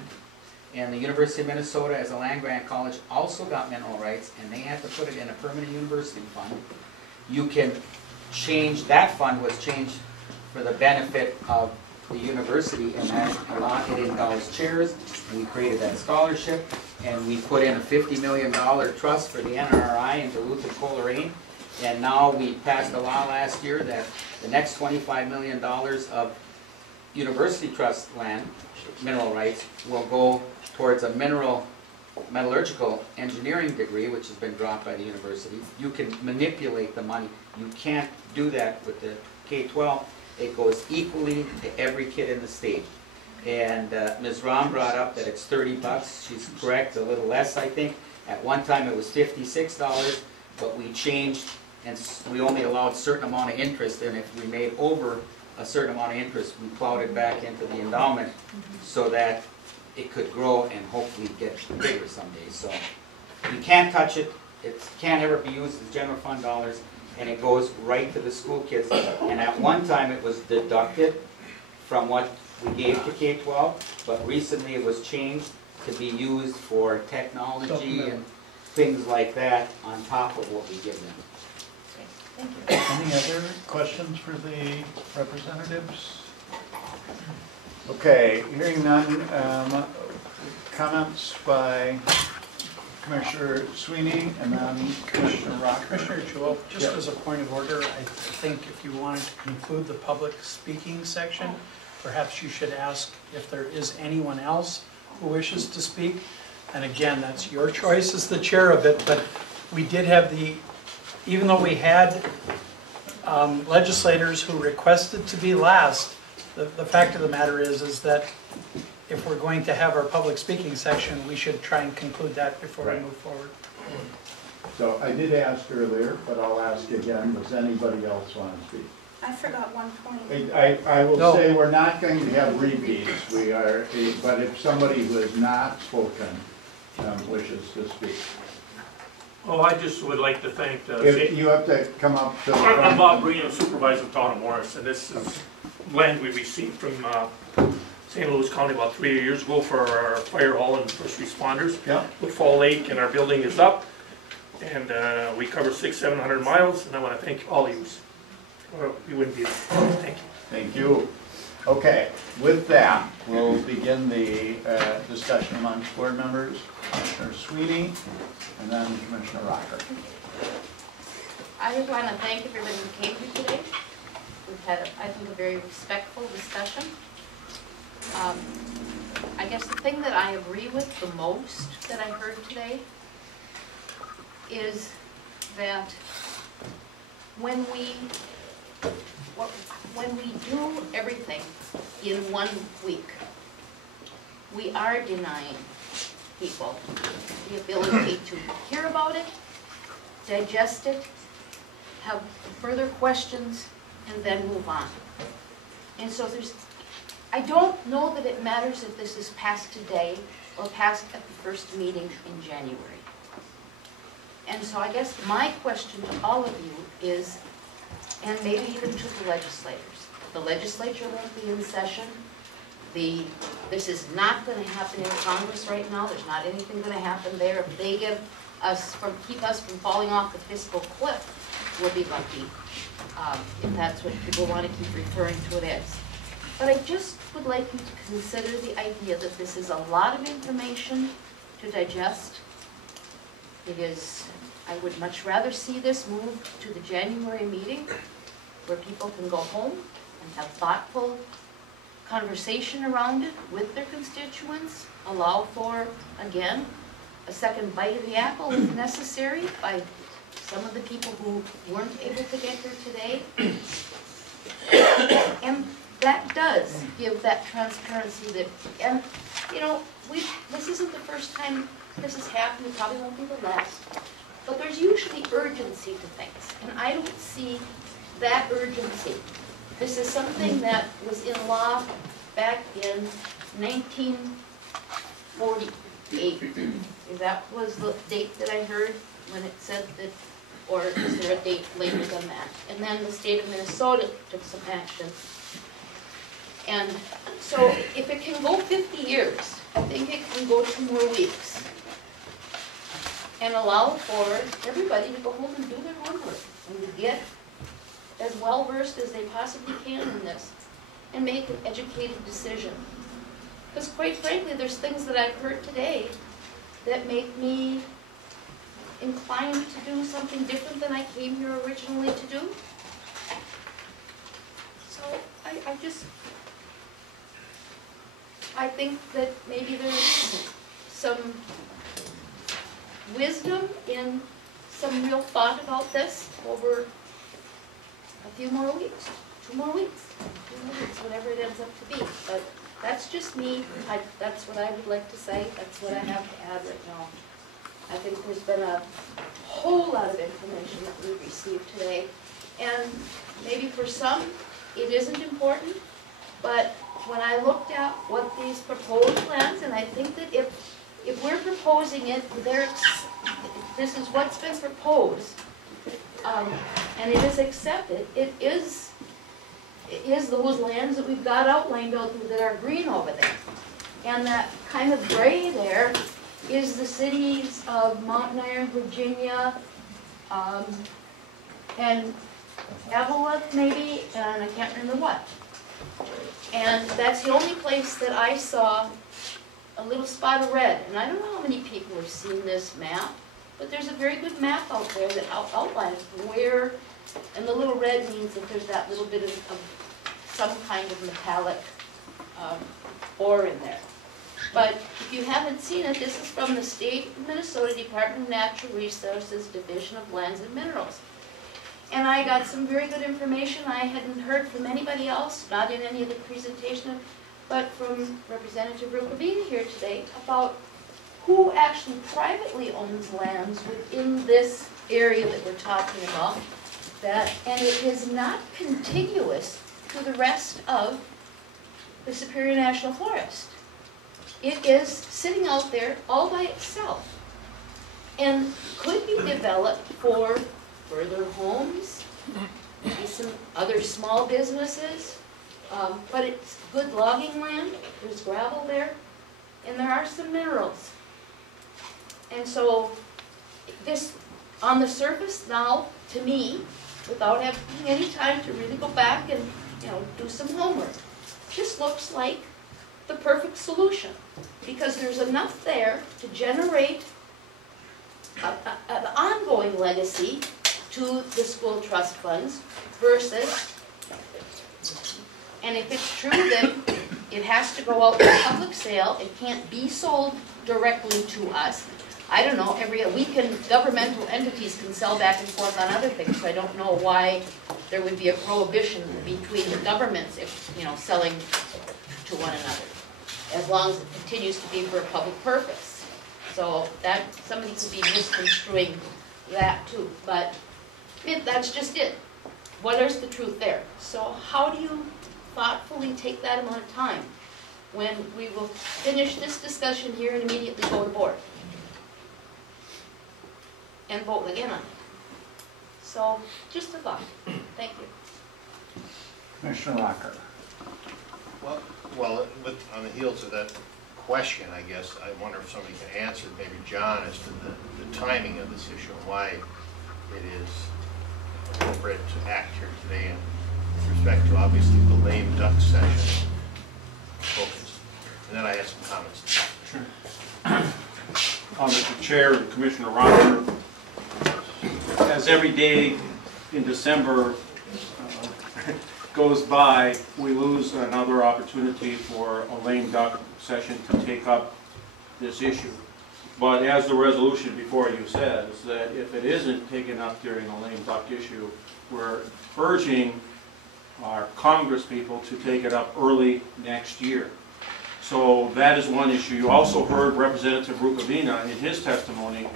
And the University of Minnesota, as a land-grant college, also got mineral rights, and they have to put it in a permanent university fund. You can change, that fund was changed for the benefit of the university, and that it endows chairs. We created that scholarship, and we put in a $50 million trust for the NRI in Duluth and Coleraine. And now we passed a law last year that the next $25 million of university trust land, mineral rights, will go towards a metallurgical engineering degree, which has been dropped by the university. You can manipulate the money. You can't do that with the K-12. It goes equally to every kid in the state. And Ms. Ram brought up that it's $30. She's correct, a little less, I think. At one time it was $56, but we changed, and we only allowed a certain amount of interest, and if we made over a certain amount of interest, we plowed it back into the endowment so that it could grow and hopefully get bigger someday. So you can't touch it. It can't ever be used as general fund dollars, and it goes right to the school kids. And at one time it was deducted from what we gave to K-12, but recently it was changed to be used for technology and things like that on top of what we give them. Any other questions for the representatives? Okay, hearing none, comments by Commissioner Sweeney and then Commissioner Rocker. Commissioner Jewell, just as a point of order, I think if you wanted to conclude the public speaking section, perhaps you should ask if there is anyone else who wishes to speak. And again, that's your choice as the chair of it, but we did have even though we had legislators who requested to be last, the fact of the matter is that if we're going to have our public speaking section, we should try and conclude that before we move forward. So I did ask earlier, but I'll ask again, does anybody else want to speak? I forgot one point. I will say we're not going to have repeats. We are, but if somebody who has not spoken wishes to speak. Oh, I just would like to thank the... If you have to come up to... I'm Bob Green, supervisor of Town of Morris, and this is land we received from St. Louis County about 3 years ago for our fire hall and first responders. Yeah. With Fall Lake, and our building is up, and we cover 600-700 miles, and I want to thank all of you. Or we wouldn't be there. Thank you. Thank you. Okay, with that, we'll begin the discussion amongst board members. Commissioner Sweeney, and then Commissioner Rocker. I just want to thank everybody who came here today. We've had, I think, a very respectful discussion. I guess the thing that I agree with the most that I heard today is that when we do everything in 1 week, we are denying people the ability to hear about it, digest it, have further questions, and then move on. And so I don't know that it matters if this is passed today or passed at the first meeting in January. And so I guess my question to all of you is, and maybe even to the legislature won't be in session. This is not going to happen in Congress right now. There's not anything going to happen there. If they keep us from falling off the fiscal cliff, we'll be lucky. If that's what people want to keep referring to it as. But I just would like you to consider the idea that this is a lot of information to digest. It is, I would much rather see this move to the January meeting where people can go home and have thoughtful conversation around it with their constituents, allow for, again, a second bite of the apple if necessary by some of the people who weren't able to get here today. And that does give that transparency that, and you know, this isn't the first time this has happened, it probably won't be the last, but there's usually urgency to things, and I don't see that urgency. This is something that was in law back in 1948. That was the date that I heard when it said that, or is there a date later than that? And then the state of Minnesota took some action. And so if it can go 50 years, I think it can go 2 more weeks. And allow for everybody to go home and do their homework and to get as well versed as they possibly can in this. and make an educated decision. Because quite frankly, there's things that I've heard today that make me inclined to do something different than I came here originally to do. So I think that maybe there's some wisdom in some real thought about this over a few more weeks, 2 more weeks, 2 more weeks, whatever it ends up to be. But that's just me. That's what I would like to say. That's what I have to add right now. I think there's been a whole lot of information that we've received today. And maybe for some, it isn't important, but when I looked at what these proposed plans, and I think that if we're proposing it, this is what's been proposed, and it is accepted, it is those lands that we've got outlined out there that are green over there. And that kind of gray there is the cities of Mountain Iron, Virginia, and Evelyn maybe, and I can't remember what. And that's the only place that I saw a little spot of red. And I don't know how many people have seen this map, but there's a very good map out there that outlines where, and the little red means that there's that little bit of some kind of metallic ore in there. But if you haven't seen it, this is from the State of Minnesota Department of Natural Resources, Division of Lands and Minerals. And I got some very good information I hadn't heard from anybody else, not in any of the presentation, but from Representative Rukavina here today about who actually privately owns lands within this area that we're talking about. And it is not contiguous to the rest of the Superior National Forest. It is sitting out there all by itself and could be developed for further homes, maybe some other small businesses, but it's good logging land, there's gravel there, and there are some minerals. And so this, on the surface now, to me, without having any time to really go back and do some homework, this looks like the perfect solution, because there's enough there to generate an ongoing legacy to the school trust funds versus, and if it's true that it has to go out for public sale, it can't be sold directly to us. I don't know, governmental entities can sell back and forth on other things, so I don't know why there would be a prohibition between the governments if, selling to one another, as long as it continues to be for a public purpose. So that, somebody could be misconstruing that too, but that's just it. What is the truth there? So how do you thoughtfully take that amount of time when we will finish this discussion here and immediately go to board and vote again on it? So just a thought. Thank you. Commissioner Locker. Well, on the heels of that question, I guess, I wonder if somebody can answer, maybe John, as to the timing of this issue and why it is appropriate to act here today and with respect to obviously the lame duck session focus. And then I have some comments. Sure. Mr. Chair and Commissioner Rocker, as every day in December goes by, we lose another opportunity for a lame duck session to take up this issue. But as the resolution before you says, that if it isn't taken up during a lame duck issue, we're urging our Congress people to take it up early next year. So that is one issue. You also heard Representative Rukavina in his testimony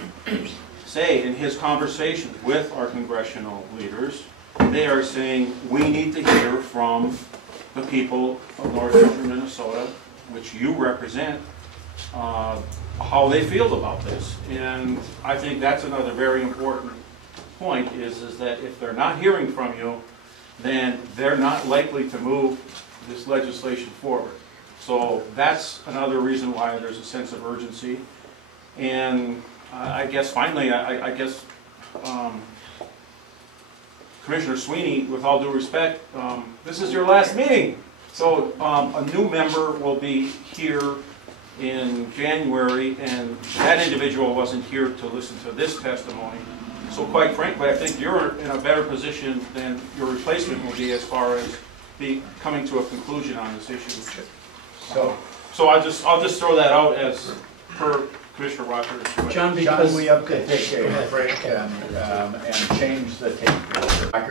say in his conversations with our congressional leaders, they are saying we need to hear from the people of North Central Minnesota, which you represent, how they feel about this. And I think that's another very important point is that if they're not hearing from you, then they're not likely to move this legislation forward. So that's another reason why there's a sense of urgency. And I guess finally, I guess Commissioner Sweeney, with all due respect, this is your last meeting. So a new member will be here in January, and that individual wasn't here to listen to this testimony. So quite frankly, I think you're in a better position than your replacement will be as far as coming to a conclusion on this issue. So I'll just throw that out as per Commissioner Rogers. John, because we have to take a break and change the tape.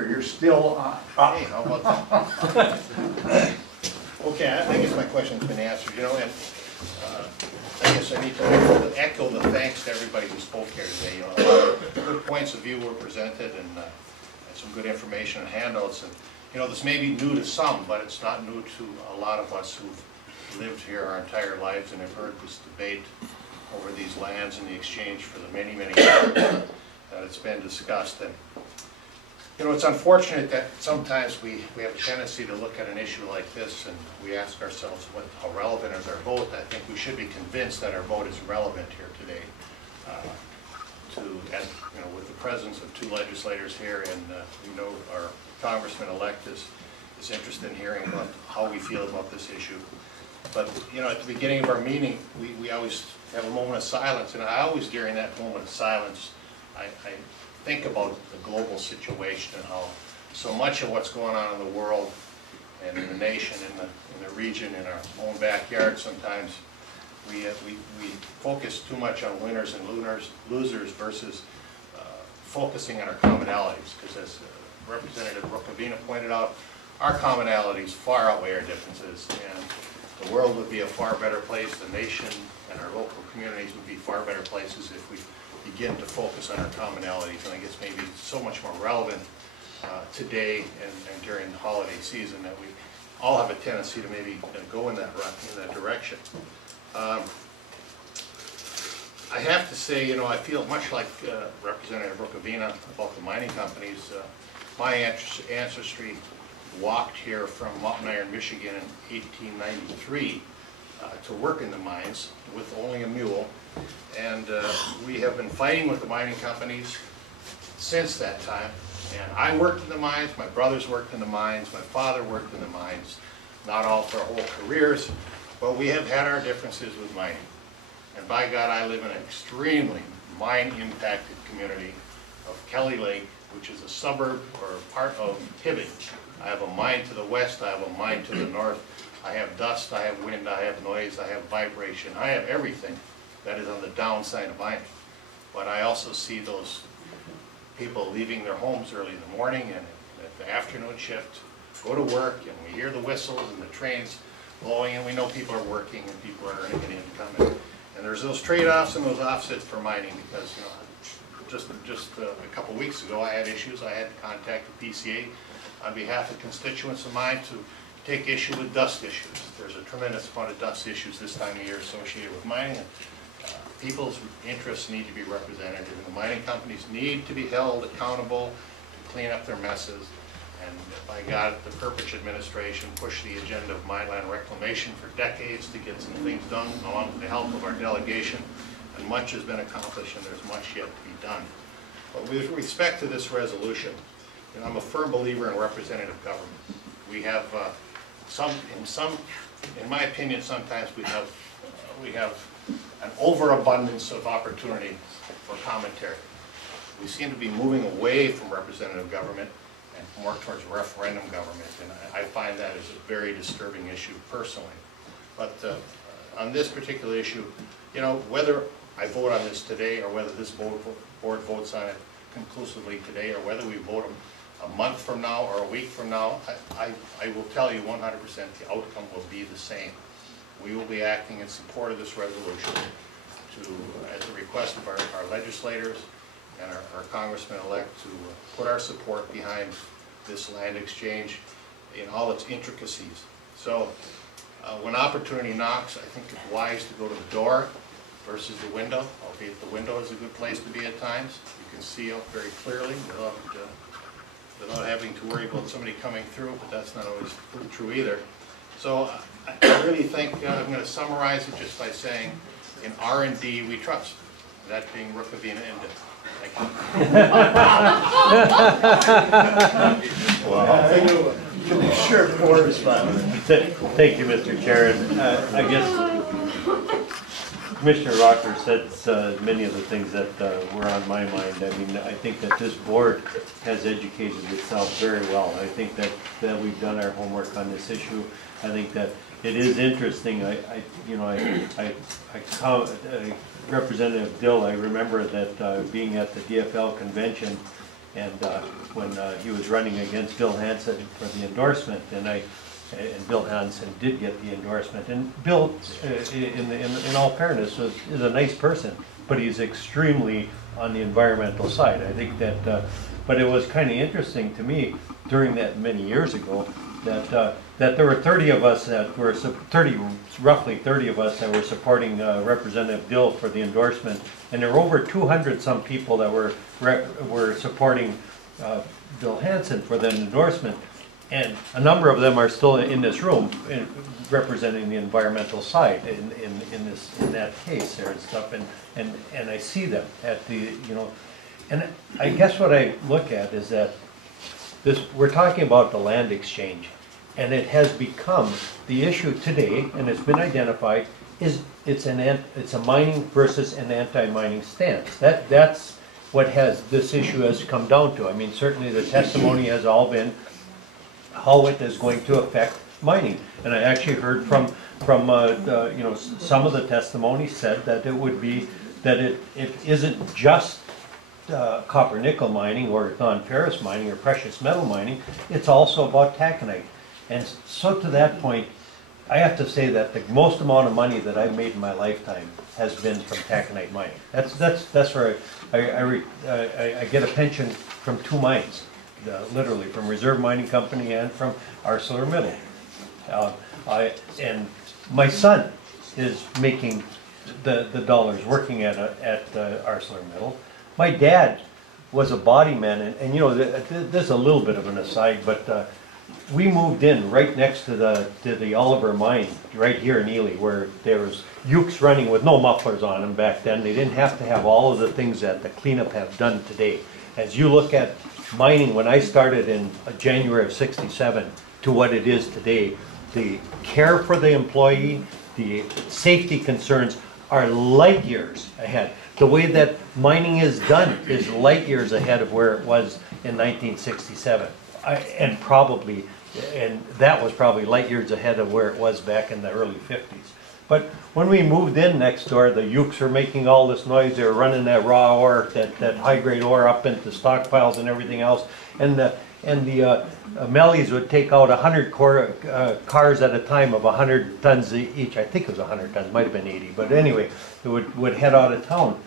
You're still on. Hey, how about that? Okay, I guess my question's been answered, you know, and I guess I need to echo the thanks to everybody who spoke here today. You know, a lot of good points of view were presented and some good information and handouts. And, you know, this may be new to some, but it's not new to a lot of us who've lived here our entire lives and have heard this debate over these lands in the exchange for the many, many years that it's been discussed. And, you know, it's unfortunate that sometimes we have a tendency to look at an issue like this and we ask ourselves how relevant is our vote. I think we should be convinced that our vote is relevant here today. You know, with the presence of two legislators here, and we know our congressman-elect is interested in hearing about how we feel about this issue. But, you know, at the beginning of our meeting, we always have a moment of silence, and I always, during that moment of silence, I think about the global situation and how so much of what's going on in the world and in the nation, in the region, in our own backyard, sometimes we focus too much on winners and losers versus focusing on our commonalities. Because as Representative Rukavina pointed out, our commonalities far outweigh our differences, and the world would be a far better place, the nation and our local communities would be far better places if we begin to focus on our commonalities. And I guess maybe it's so much more relevant today and during the holiday season that we all have a tendency to maybe go in that direction. I have to say, you know, I feel much like Representative Rukavina about the mining companies. My ancestry walked here from Mountain Iron, Michigan in 1893 to work in the mines with only a mule. And we have been fighting with the mining companies since that time. And I worked in the mines, my brothers worked in the mines, my father worked in the mines, not all for our whole careers, but we have had our differences with mining. And by God, I live in an extremely mine-impacted community of Kelly Lake, which is a suburb or part of Hibbing. I have a mine to the west, I have a mine to the north. I have dust, I have wind, I have noise, I have vibration, I have everything that is on the downside of mining. But I also see those people leaving their homes early in the morning and at the afternoon shift, go to work, and we hear the whistles and the trains blowing, and we know people are working and people are earning an income. And there's those trade-offs and those offsets for mining, because, you know, just a couple weeks ago I had issues. I had to contact the BCA on behalf of constituents of mine to take issue with dust issues. There's a tremendous amount of dust issues this time of year associated with mining, and people's interests need to be represented, and the mining companies need to be held accountable to clean up their messes. And by God, the Perpich administration pushed the agenda of mine land reclamation for decades to get some things done, along with the help of our delegation, and much has been accomplished, and there's much yet to be done. But with respect to this resolution, you know, I'm a firm believer in representative government. We have in my opinion, sometimes we have an overabundance of opportunity for commentary. We seem to be moving away from representative government and more towards referendum government, and I find that is a very disturbing issue personally. But on this particular issue, you know, whether I vote on this today or whether this board votes on it conclusively today, or whether we vote a month from now or a week from now, I will tell you 100% the outcome will be the same. We will be acting in support of this resolution at the request of our legislators and our congressman-elect to put our support behind this land exchange in all its intricacies. So when opportunity knocks, I think it's wise to go to the door versus the window, albeit the window is a good place to be at times. You can see out very clearly without having to worry about somebody coming through, but that's not always true either. So I really think I'm going to summarize it just by saying, in R&D we trust. That being Rukavina ended. Thank you. Wow. Sure, Board. Thank you, Mr. Chair. And I guess Commissioner Rocker said many of the things that were on my mind. I mean, I think that this board has educated itself very well. I think that we've done our homework on this issue. I think that it is interesting. Representative Dill, I remember that being at the DFL convention and when he was running against Bill Hansen for the endorsement, and Bill Hansen did get the endorsement. And Bill, in all fairness, is a nice person, but he's extremely on the environmental side. I think that, but it was kind of interesting to me during that many years ago that there were 30 of us that were roughly 30 of us that were supporting Representative Dill for the endorsement, and there were over 200 some people that were supporting Bill Hansen for the endorsement, and a number of them are still in this room representing the environmental side in that case there and stuff, and I see them at the and I guess what I look at is that we're talking about the land exchange, and it has become the issue today, and it's been identified, is it's a mining versus an anti-mining stance. That's what this issue has come down to. I mean, certainly the testimony has all been how it is going to affect mining, and I actually heard from some of the testimony said that it would be that it isn't just copper nickel mining or non-ferrous mining or precious metal mining, it's also about taconite. And so to that point, I have to say that the most amount of money that I've made in my lifetime has been from taconite mining. That's where I get a pension from two mines, literally from Reserve Mining Company and from ArcelorMittal. And my son is making the dollars working at ArcelorMittal. My dad was a body man, and there's a little bit of an aside, but we moved in right next to the Oliver mine, right here in Ely, where there was ukes running with no mufflers on them back then. They didn't have to have all of the things that the cleanup have done today. As you look at mining, when I started in January of '67 to what it is today, the care for the employee, the safety concerns are light years ahead. The way that mining is done is light years ahead of where it was in 1967. And that was probably light years ahead of where it was back in the early 50s. But when we moved in next door, the ukes were making all this noise. They were running that raw ore, that high-grade ore up into stockpiles and everything else. And the Mellies would take out 100 cars at a time of 100 tons each. I think it was 100 tons, might have been 80. But anyway, it would head out of town.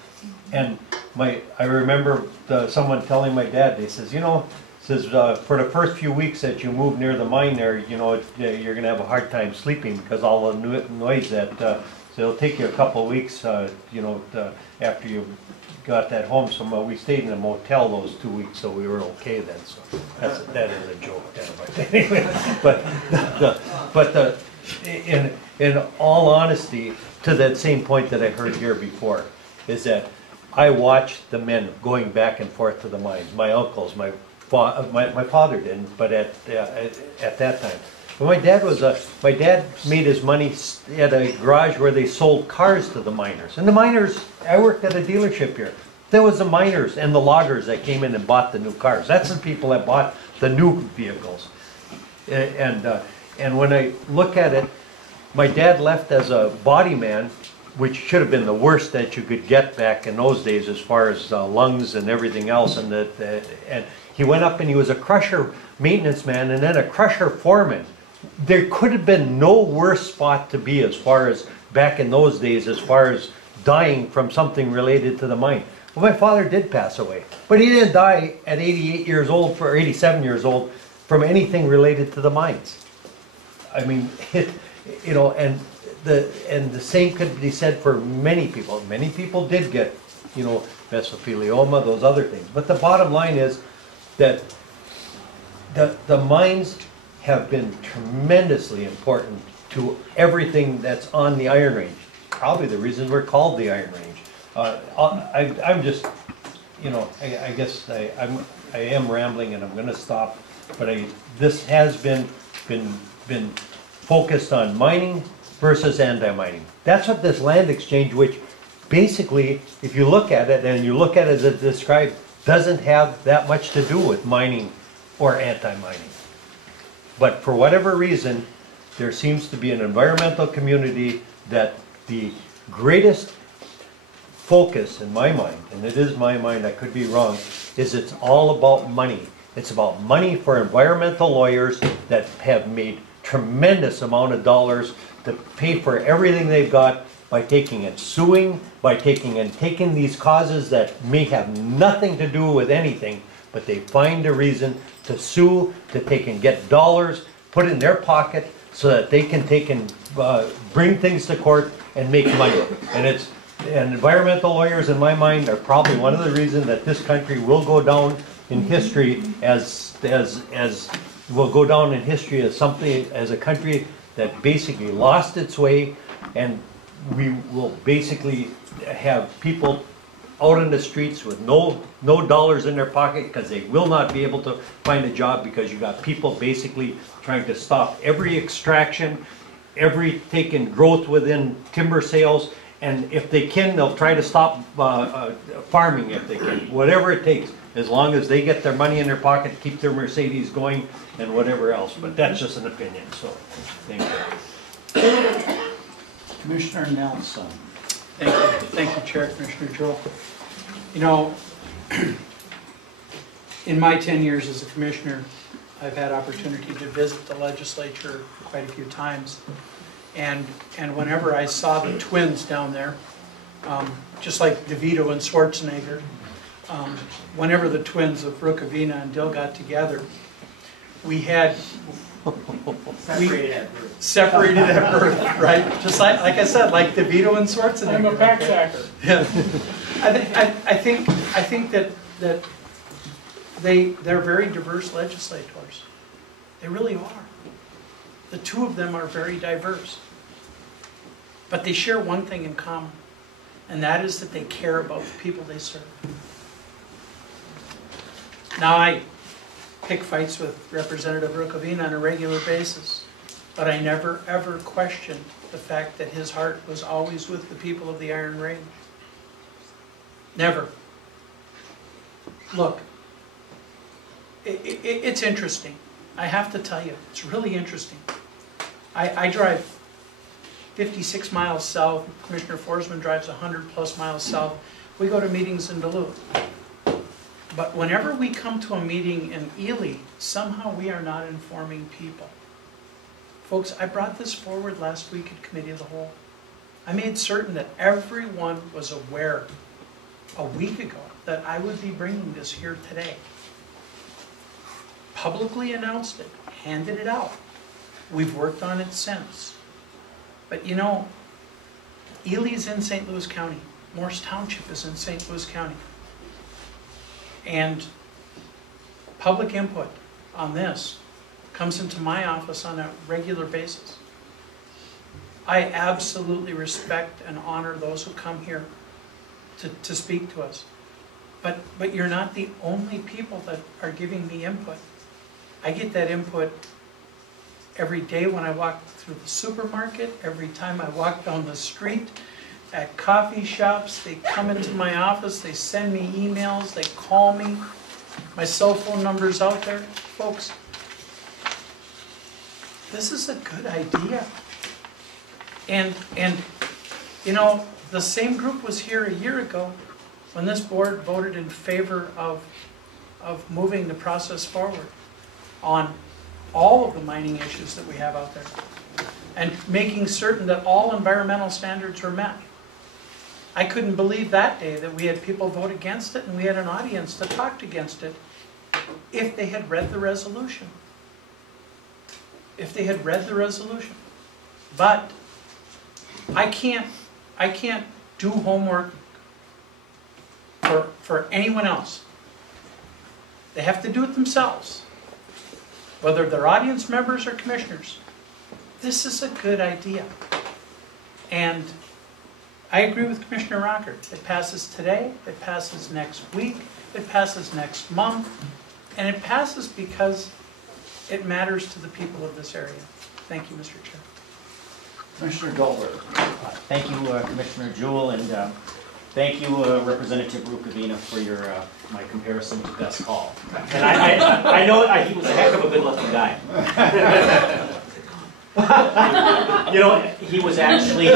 And I remember someone telling my dad, they says, for the first few weeks that you move near the mine there, you're going to have a hard time sleeping because all the noise so it'll take you a couple of weeks, after you got that home. So we stayed in a motel those 2 weeks, so we were okay then. So that is a joke. But anyway, in all honesty, to that same point that I heard here before, is that I watched the men going back and forth to the mines. My uncles, my father didn't, but at that time. But my dad made his money at a garage where they sold cars to the miners. And the miners, I worked at a dealership here. There was the miners and the loggers that came in and bought the new cars. That's the people that bought the new vehicles. And when I look at it, my dad left as a body man, which should have been the worst that you could get back in those days as far as lungs and everything else. And he went up and he was a crusher maintenance man and then a crusher foreman. There could have been no worse spot to be as far as back in those days, as far as dying from something related to the mine. Well, my father did pass away, but he didn't die at 88 years old or 87 years old from anything related to the mines. I mean, and the same could be said for many people. Many people did get, mesothelioma, those other things. But the bottom line is that the mines have been tremendously important to everything that's on the Iron Range. Probably the reason we're called the Iron Range. you know, I guess I am rambling and I'm gonna stop, but this has been focused on mining versus anti-mining. That's what this land exchange, which basically, if you look at it and you look at it as it's described, doesn't have that much to do with mining or anti-mining. But for whatever reason, there seems to be an environmental community that the greatest focus in my mind, and it is my mind, I could be wrong, is it's all about money. It's about money for environmental lawyers that have made tremendous amount of dollars to pay for everything they've got by taking and suing, by taking these causes that may have nothing to do with anything, but they find a reason to sue, to take and get dollars, put in their pocket so that they can take and bring things to court and make money. And environmental lawyers, in my mind, are probably one of the reasons that this country will go down in history as will go down in history as a country that basically lost its way, and we will basically have people out in the streets with no dollars in their pocket because they will not be able to find a job, because you got people basically trying to stop every extraction, every taking growth within timber sales, and if they can, they'll try to stop farming if they can, whatever it takes, as long as they get their money in their pocket to keep their Mercedes going and whatever else. But that's just an opinion, so thank you. Commissioner Nelson. Thank you, Chair, Commissioner Joe. You know, in my 10 years as a commissioner, I've had opportunity to visit the legislature quite a few times. And whenever I saw the twins down there, just like DeVito and Schwarzenegger, whenever the twins of Rukavina and Dill got together, we had separated at birth, right? Just like I said, like DeVito and Schwarzenegger. I'm a backpacker. Yeah. I think that they're very diverse legislators. They really are. The two of them are very diverse. But they share one thing in common, and that is that they care about the people they serve. Now, I pick fights with Representative Rukavina on a regular basis, but I never ever questioned the fact that his heart was always with the people of the Iron Range. Never. Look, it's interesting. I have to tell you, it's really interesting. I drive 56 miles south. Commissioner Forsman drives 100 plus miles south. We go to meetings in Duluth. But whenever we come to a meeting in Ely, somehow we are not informing people. Folks, I brought this forward last week at Committee of the Whole. I made certain that everyone was aware a week ago that I would be bringing this here today. Publicly announced it, handed it out. We've worked on it since. But you know, Ely is in St. Louis County. Morris Township is in St. Louis County. And public input on this comes into my office on a regular basis. I absolutely respect and honor those who come here to speak to us. But you're not the only people that are giving me input. I get that input every day when I walk through the supermarket, every time I walk down the street, at coffee shops. They come into my office, they send me emails, they call me. My cell phone number's out there. Folks, this is a good idea. And you know, the same group was here a year ago when this board voted in favor of moving the process forward on all of the mining issues that we have out there and making certain that all environmental standards were met. I couldn't believe that day that we had people vote against it and we had an audience that talked against it if they had read the resolution. If they had read the resolution. But I can't do homework for anyone else. They have to do it themselves, whether they're audience members or commissioners. This is a good idea. And I agree with Commissioner Rocker. It passes today, it passes next week, it passes next month, and it passes because it matters to the people of this area. Thank you, Mr. Chair. Commissioner Goldberg. Thank you, Commissioner Jewell, and thank you, Representative Rukavina, for your my comparison to Gus Hall. And I know he was a heck of a good-looking guy. You know, he was actually,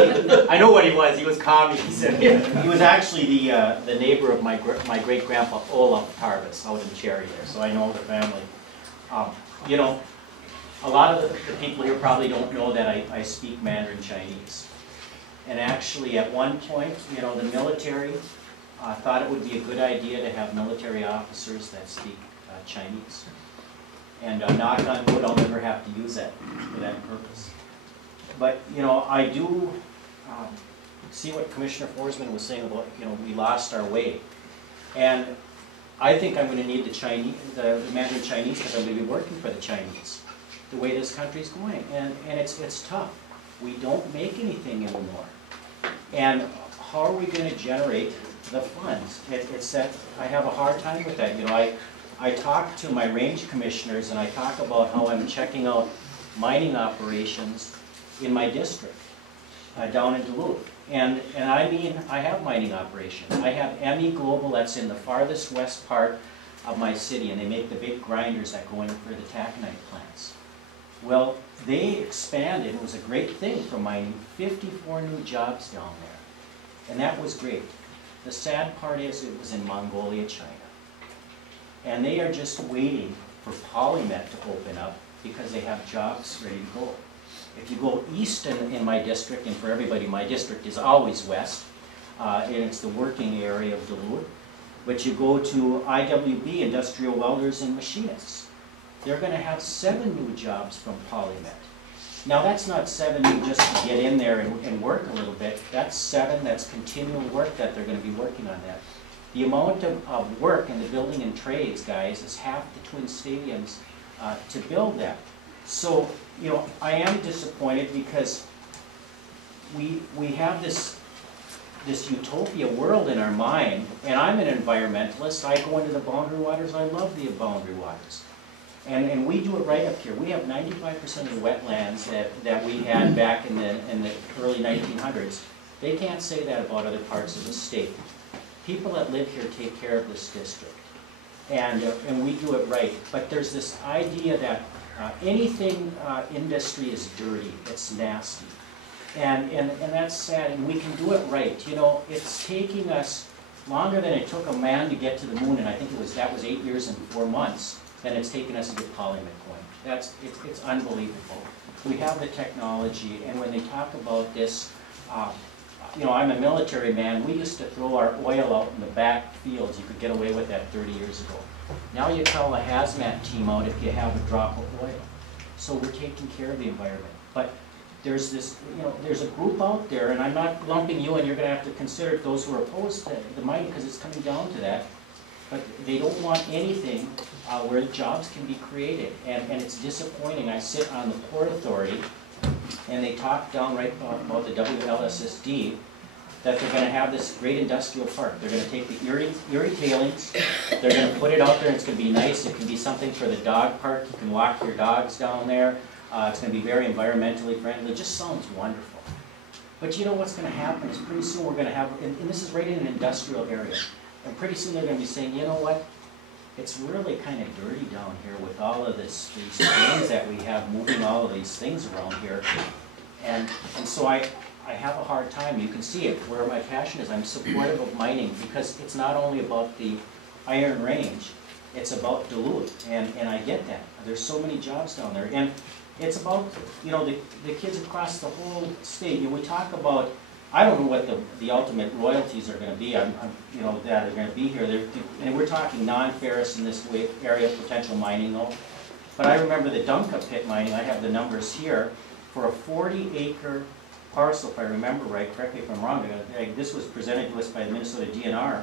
I know what he was. He was calm. He said he was actually the neighbor of my great-grandpa Olaf Tarvis out in Cherry there, so I know the family. You know, a lot of the people here probably don't know that I speak Mandarin Chinese. And actually, at one point, you know, the military thought it would be a good idea to have military officers that speak Chinese. And knock on wood, I'll never have to use that for that purpose. But, you know, I do see what Commissioner Forsman was saying about, you know, we lost our way. And I think I'm going to need the Mandarin Chinese because I'm going to be working for the Chinese, the way this country's going. And it's tough. We don't make anything anymore. And how are we going to generate the funds? It's that I have a hard time with that. You know, I talk to my range commissioners and I talk about how I'm checking out mining operations in my district down in Duluth. And I mean, I have mining operations. I have ME Global that's in the farthest west part of my city, and they make the big grinders that go in for the taconite plants. Well, they expanded. It was a great thing for mining. 54 new jobs down there. And that was great. The sad part is it was in Mongolia, China. And they are just waiting for Polymet to open up because they have jobs ready to go. If you go east in my district, and for everybody, my district is always west, and it's the working area of Duluth, but you go to IWB, Industrial Welders and Machinists, they're going to have 7 new jobs from Polymet. Now that's not 7 new just to get in there and work a little bit. That's 7 that's continual work that they're going to be working on that. The amount of work in the building and trades, guys, is half the Twin Stadiums to build that. So, you know, I am disappointed because we have this utopia world in our mind, and I'm an environmentalist. I go into the boundary waters. I love the boundary waters. And we do it right up here. We have 95% of the wetlands that we had back in the early 1900s. They can't say that about other parts of the state. People that live here take care of this district. And we do it right. But there's this idea that anything industry is dirty, it's nasty. And that's sad, and we can do it right. You know, it's taking us longer than it took a man to get to the moon, and I think that was 8 years and 4 months, than it's taken us to get Polymet going. It's unbelievable. We have the technology, and when they talk about this, you know, I'm a military man. We used to throw our oil out in the back fields. You could get away with that 30 years ago. Now you call a hazmat team out if you have a drop of oil. So we're taking care of the environment. But there's this, you know, there's a group out there, and I'm not lumping you, and you're going to have to consider those who are opposed to the mining because it's coming down to that. But they don't want anything where jobs can be created, and it's disappointing. I sit on the Port Authority, and they talk downright about the WLSSD, that they're going to have this great industrial park. They're going to take the Erie tailings, they're going to put it out there, and it's going to be nice. It can be something for the dog park. You can walk your dogs down there. It's going to be very environmentally friendly. It just sounds wonderful. But you know what's going to happen is pretty soon we're going to have, and this is right in an industrial area, and pretty soon they're going to be saying, you know what, it's really kind of dirty down here with all of these things that we have moving all of these things around here. And so I have a hard time. You can see it where my passion is. I'm supportive of mining because it's not only about the Iron Range, it's about Duluth, and I get that. There's so many jobs down there. And it's about, you know, the kids across the whole state. You know, we talk about, I don't know what the ultimate royalties are going to be, you know, that are going to be here. And we're talking non-ferrous in this area of potential mining, though. But I remember the Dunka pit mining. I have the numbers here for a 40-acre parcel, if I remember right. Correct me if I'm wrong. This was presented to us by the Minnesota DNR.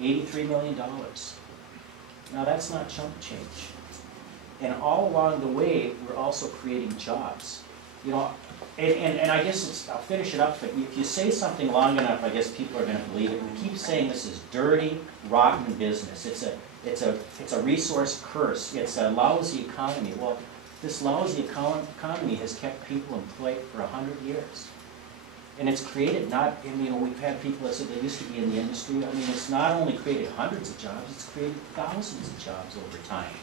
$83 million. Now that's not chump change. And all along the way, we're also creating jobs. You know, And I guess I'll finish it up, but if you say something long enough, I guess people are gonna believe it. We keep saying this is dirty, rotten business. It's a resource curse. It's a lousy economy. Well, this lousy economy has kept people employed for 100 years. And it's created we've had people that said they used to be in the industry. I mean, it's not only created hundreds of jobs, it's created thousands of jobs over time.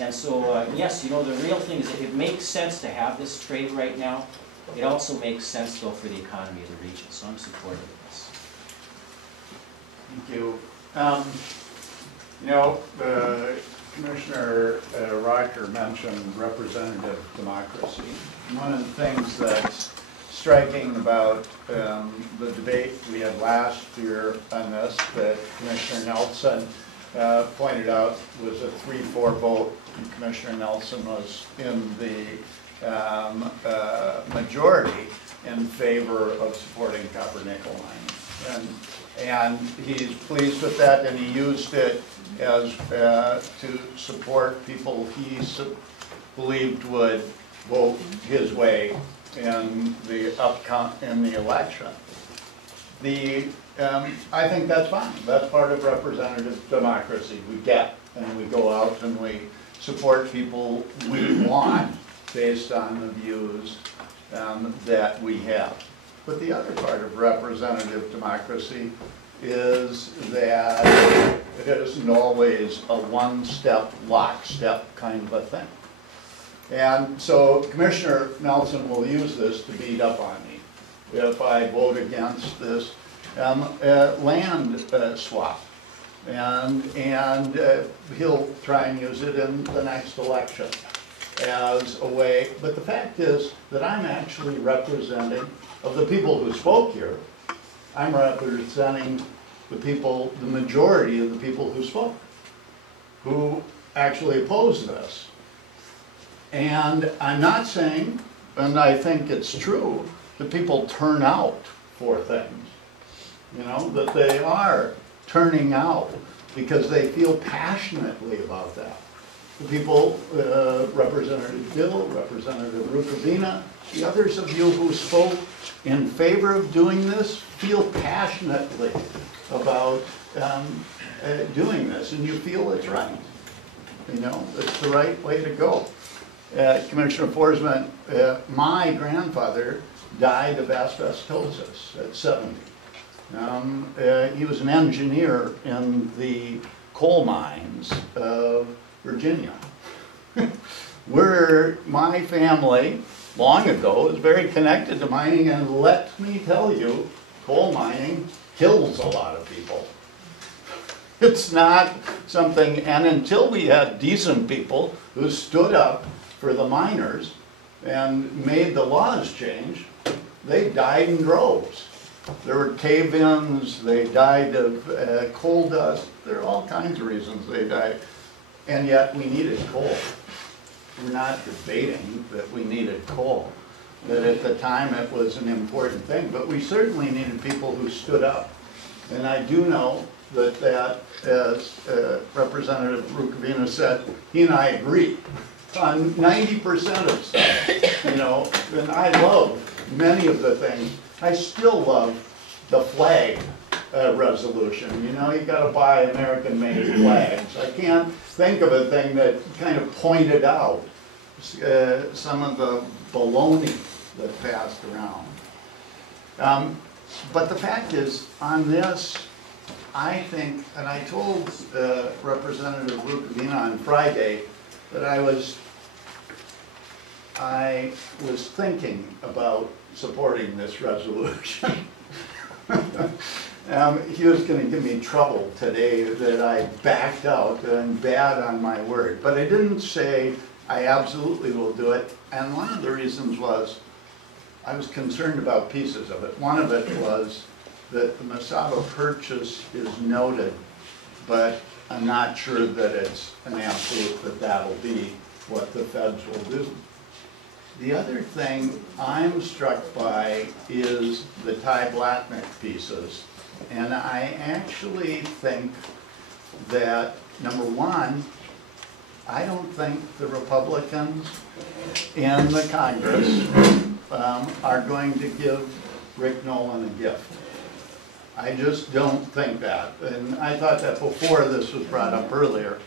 And so, yes, the real thing is that it makes sense to have this trade right now. It also makes sense, though, for the economy of the region. So I'm supportive of this. Thank you. Commissioner Rocker mentioned representative democracy. One of the things that's striking about the debate we had last year on this that Commissioner Nelson pointed out was a 3-4 vote. And Commissioner Nelson was in the majority in favor of supporting copper nickel mining. And he's pleased with that, and he used it as to support people he believed would vote his way in the election. I think that's fine. That's part of representative democracy. We get and we go out and we support people we want based on the views that we have. But the other part of representative democracy is that it isn't always a one-step, lockstep kind of a thing. And so Commissioner Nelson will use this to beat up on me if I vote against this land swap. And he'll try and use it in the next election as a way. But the fact is that I'm actually representing, of the people who spoke here, I'm representing the majority of the people who spoke, who actually oppose this. And I'm not saying, and I think it's true, that people turn out for things, that they are turning out because they feel passionately about that. The people, Representative Dill, Representative Rukavina, the others of you who spoke in favor of doing this feel passionately about doing this, and you feel it's right. It's the right way to go. Commissioner Forsman, my grandfather died of asbestosis at 70. He was an engineer in the coal mines of Virginia. My family, long ago, was very connected to mining, and let me tell you, coal mining kills a lot of people. It's not something, and until we had decent people who stood up for the miners and made the laws change, they died in droves. There were cave-ins, they died of coal dust, there are all kinds of reasons they died. And yet we needed coal. We're not debating that we needed coal, that at the time it was an important thing, but we certainly needed people who stood up. And I do know that as Representative Rukavina said, he and I agree on 90% of stuff, and I love many of the things. I still love the flag resolution. You got to buy American-made flags. I can't think of a thing that kind of pointed out some of the baloney that passed around. But the fact is, on this, I think, and I told Representative Rukavina on Friday that I was thinking about supporting this resolution. He was going to give me trouble today that I backed out and bad on my word. But I didn't say I absolutely will do it. And one of the reasons was I was concerned about pieces of it. One of it was that the Mesaba purchase is noted, but I'm not sure that it's an absolute that that'll be what the feds will do. The other thing I'm struck by is the Ty Blatnick pieces. And I actually think that, number one, I don't think the Republicans in the Congress are going to give Rick Nolan a gift. I just don't think that. And I thought that before this was brought up earlier.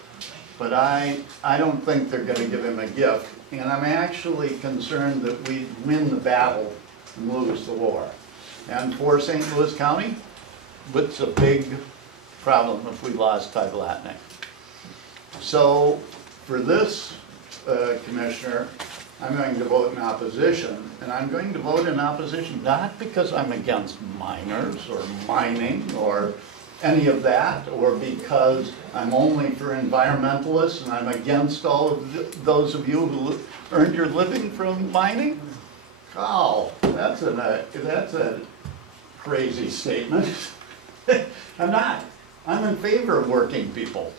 But I don't think they're going to give him a gift. And I'm actually concerned that we win the battle and lose the war. And for St. Louis County, it's a big problem if we lost Ty Blatnick. So for this, Commissioner, I'm going to vote in opposition. And I'm going to vote in opposition not because I'm against miners or mining or any of that, or because I'm only for environmentalists and I'm against all of those of you who earned your living from mining. Oh, that's a crazy statement. I'm not. I'm in favor of working people.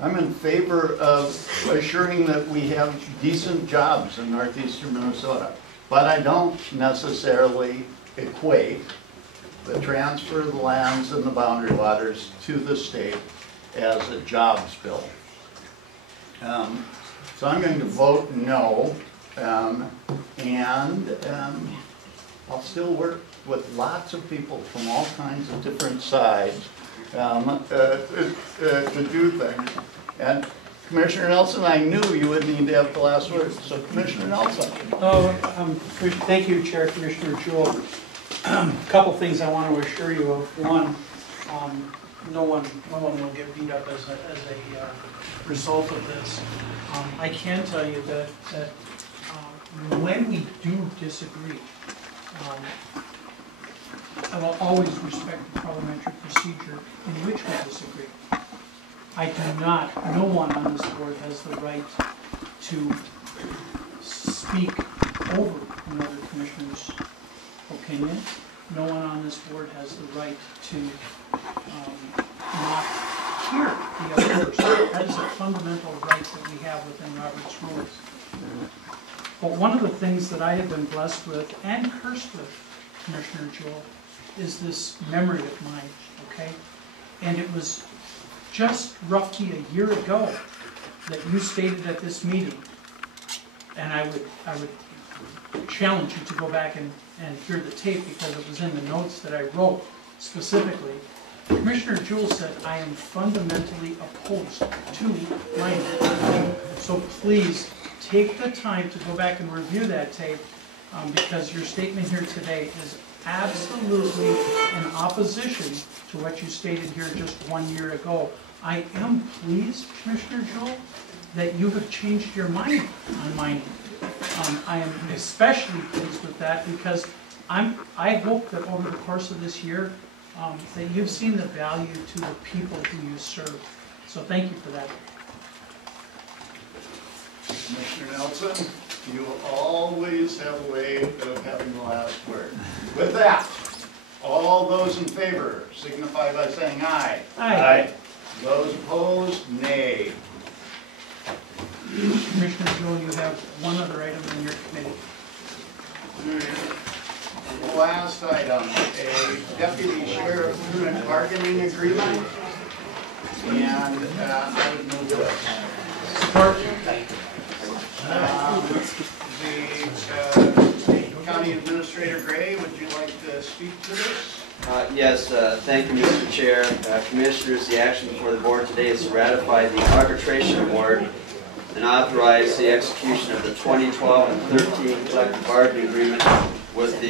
I'm in favor of assuring that we have decent jobs in northeastern Minnesota. But I don't necessarily equate the transfer of the lands and the boundary waters to the state as a jobs bill. So I'm going to vote no, and I'll still work with lots of people from all kinds of different sides to do things. And Commissioner Nelson, I knew you would need to have the last word, so Commissioner Nelson. Thank you, Chair, Commissioner Jewell. A couple things I want to assure you of. One, no one will get beat up as a result of this. I can tell you that when we do disagree, I will always respect the parliamentary procedure in which we disagree. I do not, no one on this board has the right to speak over another commissioner's opinion. No one on this board has the right to not hear the other person. That is a fundamental right that we have within Robert's rules. But one of the things that I have been blessed with and cursed with, Commissioner Jewell, is this memory of mine, okay? And it was just roughly a year ago that you stated at this meeting, and I would challenge you to go back and hear the tape because it was in the notes that I wrote specifically. Commissioner Jewell said, I am fundamentally opposed to mining. So please take the time to go back and review that tape because your statement here today is absolutely in opposition to what you stated here just 1 year ago. I am pleased, Commissioner Jewell, that you have changed your mind on mining. I am especially pleased with that because I hope that over the course of this year that you've seen the value to the people who you serve. So thank you for that. Commissioner Nelson, you will always have a way of having the last word. With that, all those in favor signify by saying aye. Aye. Those opposed, nay. Commissioner Jewell, you have one other item in your committee. Last item, a deputy sheriff current bargaining agreement. And I would move this. Support. The County Administrator Gray, would you like to speak to this? Yes, thank you, Mr. Chair. Commissioners, the action before the board today is to ratify the arbitration award and authorize the execution of the 2012 and 13 collective bargaining agreement with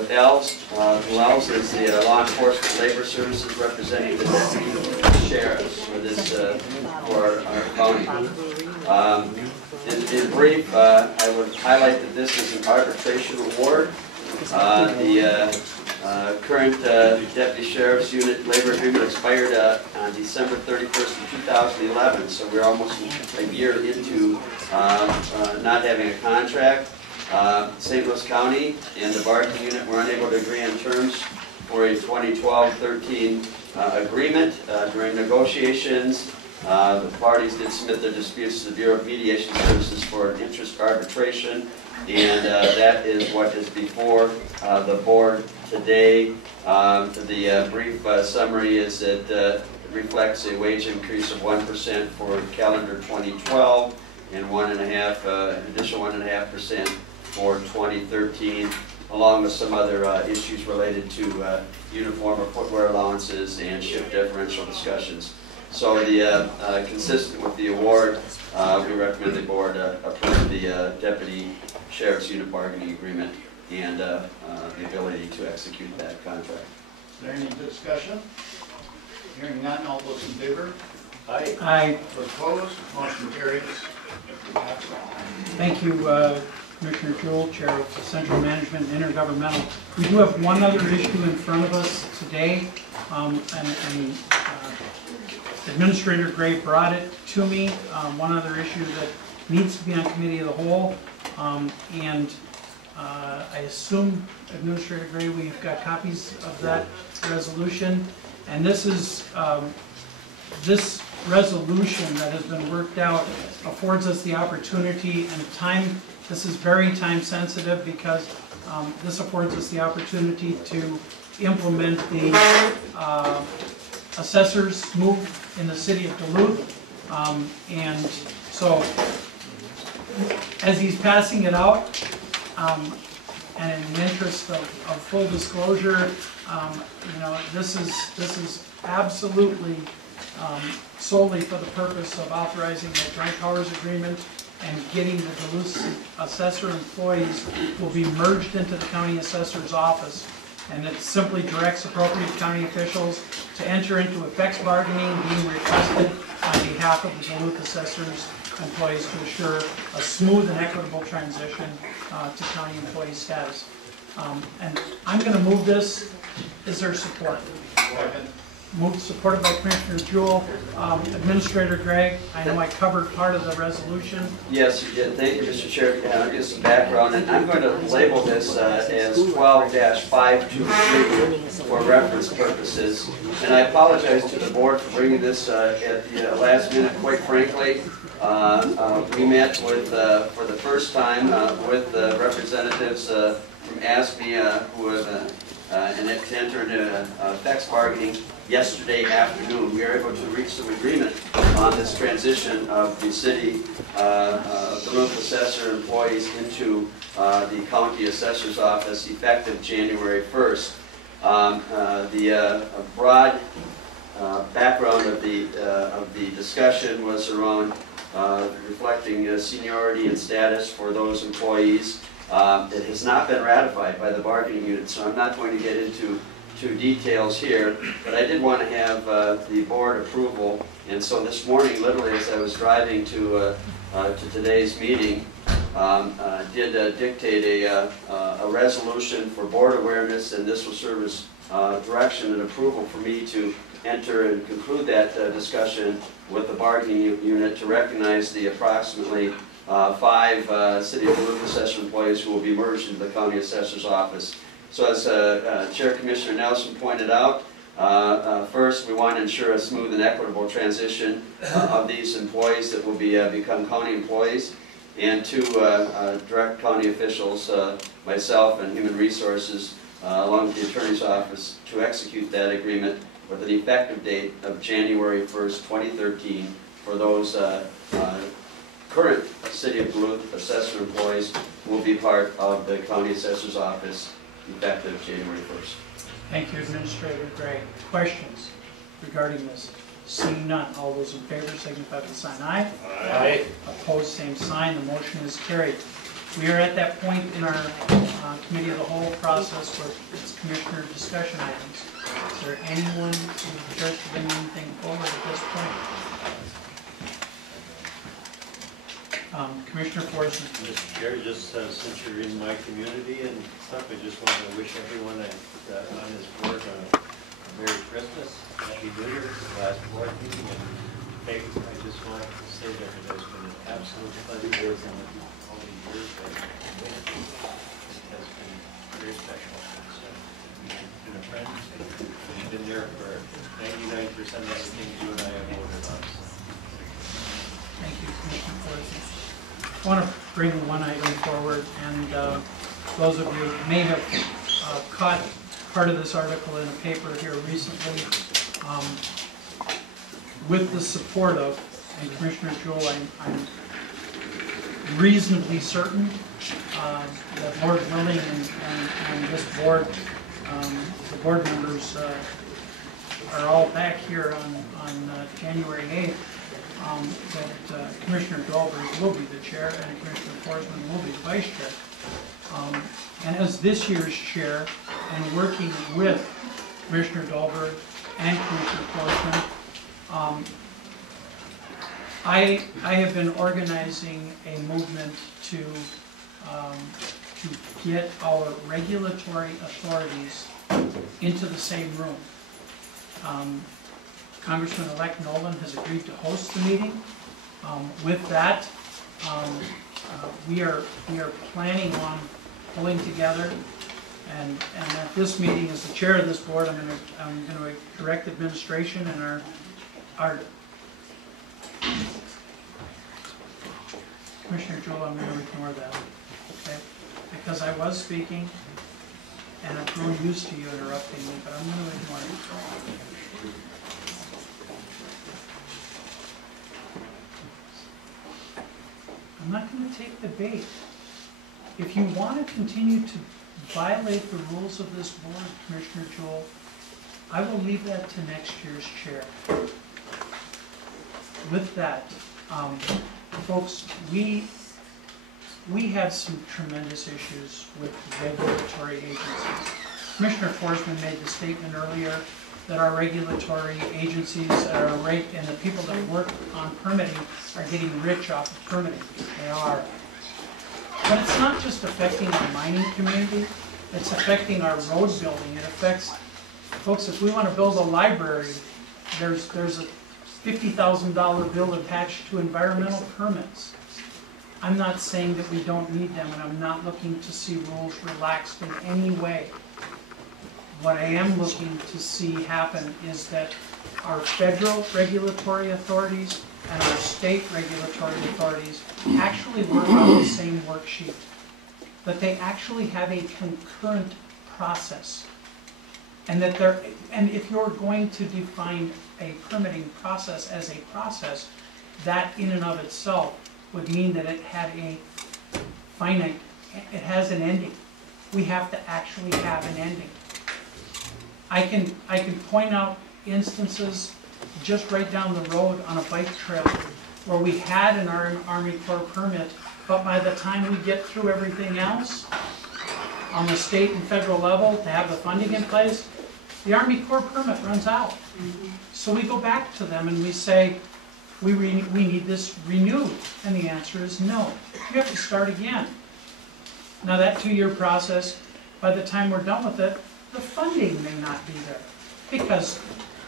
with ELS. ELS is the Law Enforcement Labor Services representing the deputy sheriffs for this for our county. In brief, I would highlight that this is an arbitration award. The current Deputy Sheriff's Unit labor agreement expired on December 31st of 2011, so we're almost a year into not having a contract. St. Louis County and the bargaining unit were unable to agree on terms for a 2012-13 agreement. During negotiations, the parties did submit their disputes to the Bureau of Mediation Services for an interest arbitration, and that is what is before the board today. The brief summary is that it reflects a wage increase of 1% for calendar 2012 and additional 1.5% for 2013, along with some other issues related to uniform or footwear allowances and shift differential discussions. So consistent with the award, we recommend the board approve the Deputy Sheriff's unit bargaining agreement and the ability to execute that contract. Is there any discussion? Hearing none, all those in favor? Aye. Aye. Opposed? Motion carries. Thank you, Commissioner Jewell, Chair of the Central Management and Intergovernmental. We do have one other issue in front of us today, and Administrator Gray brought it to me, one other issue that needs to be on Committee of the Whole, and I assume, Administrator Gray, we've got copies of that resolution, and this is this resolution that has been worked out affords us the opportunity and time. This is very time sensitive because this affords us the opportunity to implement the assessor's move in the city of Duluth. And so as he's passing it out, and in the interest of full disclosure, you know, this is absolutely solely for the purpose of authorizing the joint powers agreement and getting the Duluth assessor employees will be merged into the county assessor's office. And it simply directs appropriate county officials to enter into effects bargaining being requested on behalf of the Duluth assessor's employees to assure a smooth and equitable transition to county employee status. And I'm going to move this. Is there support? Moved, supported by Commissioner Jewell. Administrator Gray, I know I covered part of the resolution. Yes, you did. Thank you, Mr. Chair. I'll give some background, and I'm going to label this as 12-523 for reference purposes. And I apologize to the board for bringing this at the last minute, quite frankly. We met with, for the first time with representatives from ASME who have entered effects bargaining yesterday afternoon. We were able to reach some agreement on this transition of the city Duluth assessor employees into the county assessor's office effective January 1st. The broad background of the discussion was around reflecting seniority and status for those employees. It has not been ratified by the bargaining unit, so I'm not going to get into details here, but I did want to have the board approval, and so this morning, literally as I was driving to today's meeting, did dictate a resolution for board awareness, and this will serve as direction and approval for me to enter and conclude that discussion with the bargaining unit to recognize the approximately 5 City of Duluth assessor employees who will be merged into the county assessor's office. So as Chair Commissioner Nelson pointed out, first we want to ensure a smooth and equitable transition of these employees that will become county employees, and to direct county officials, myself and Human Resources, along with the Attorney's Office, to execute that agreement with an effective date of January 1st, 2013 for those current City of Duluth assessor employees who will be part of the county assessor's office effective January 1st. Thank you, Administrator Gray. Questions regarding this? Seeing none, all those in favor signify by saying aye. Aye. Opposed, same sign. The motion is carried. We are at that point in our Committee of the Whole process where it's Commissioner discussion items. Is there anyone who cares to bring anything forward at this point? Commissioner Forson. Mr. Chair, just since you're in my community and stuff, I just want to wish everyone on this board a Merry Christmas, Happy New Year, the last board meeting, and I just want to say that it has been an absolute pleasure working with you all the years. It has been very special. So, you've been a friend. You've been there for 99% of the things you and I have voted on. Thank you, Commissioner Forson. I want to bring one item forward, and those of you may have caught part of this article in a paper here recently. With the support of, and Commissioner Jewell, I'm reasonably certain the board willing and this board, the board members are all back here on January 8th, that Commissioner Dolber will be the chair and Commissioner Forsman will be the vice chair. And as this year's chair and working with Commissioner Dolber and Commissioner Forsman, I have been organizing a movement to get our regulatory authorities into the same room. Congressman-elect Nolan has agreed to host the meeting. With that, we are planning on pulling together, and at this meeting, as the chair of this board, I'm going to direct administration and our Commissioner Jewell, I'm going to ignore that, okay? Because I was speaking, and I've grown used to you interrupting me, but I'm going to ignore it. I'm not going to take the bait. If you want to continue to violate the rules of this board, Commissioner Jewell, I will leave that to next year's chair. With that, folks, we have some tremendous issues with regulatory agencies. Commissioner Forsman made the statement earlier that our regulatory agencies and the people that work on permitting are getting rich off of permitting. They are. But it's not just affecting our mining community, it's affecting our road building. It affects, folks, if we want to build a library, there's a $50,000 bill attached to environmental permits. I'm not saying that we don't need them, and I'm not looking to see rules relaxed in any way. What I am looking to see happen is that our federal regulatory authorities and our state regulatory authorities actually work on the same worksheet. That they actually have a concurrent process. And that if you're going to define a permitting process as a process, that in and of itself would mean that it had a finite, it has an ending. We have to actually have an ending. I can point out instances just right down the road on a bike trail where we had an Army Corps permit, but by the time we get through everything else on the state and federal level to have the funding in place, the Army Corps permit runs out. So we go back to them and we say, we need this renewed. And the answer is no. You have to start again. Now that 2-year process, by the time we're done with it, the funding may not be there. Because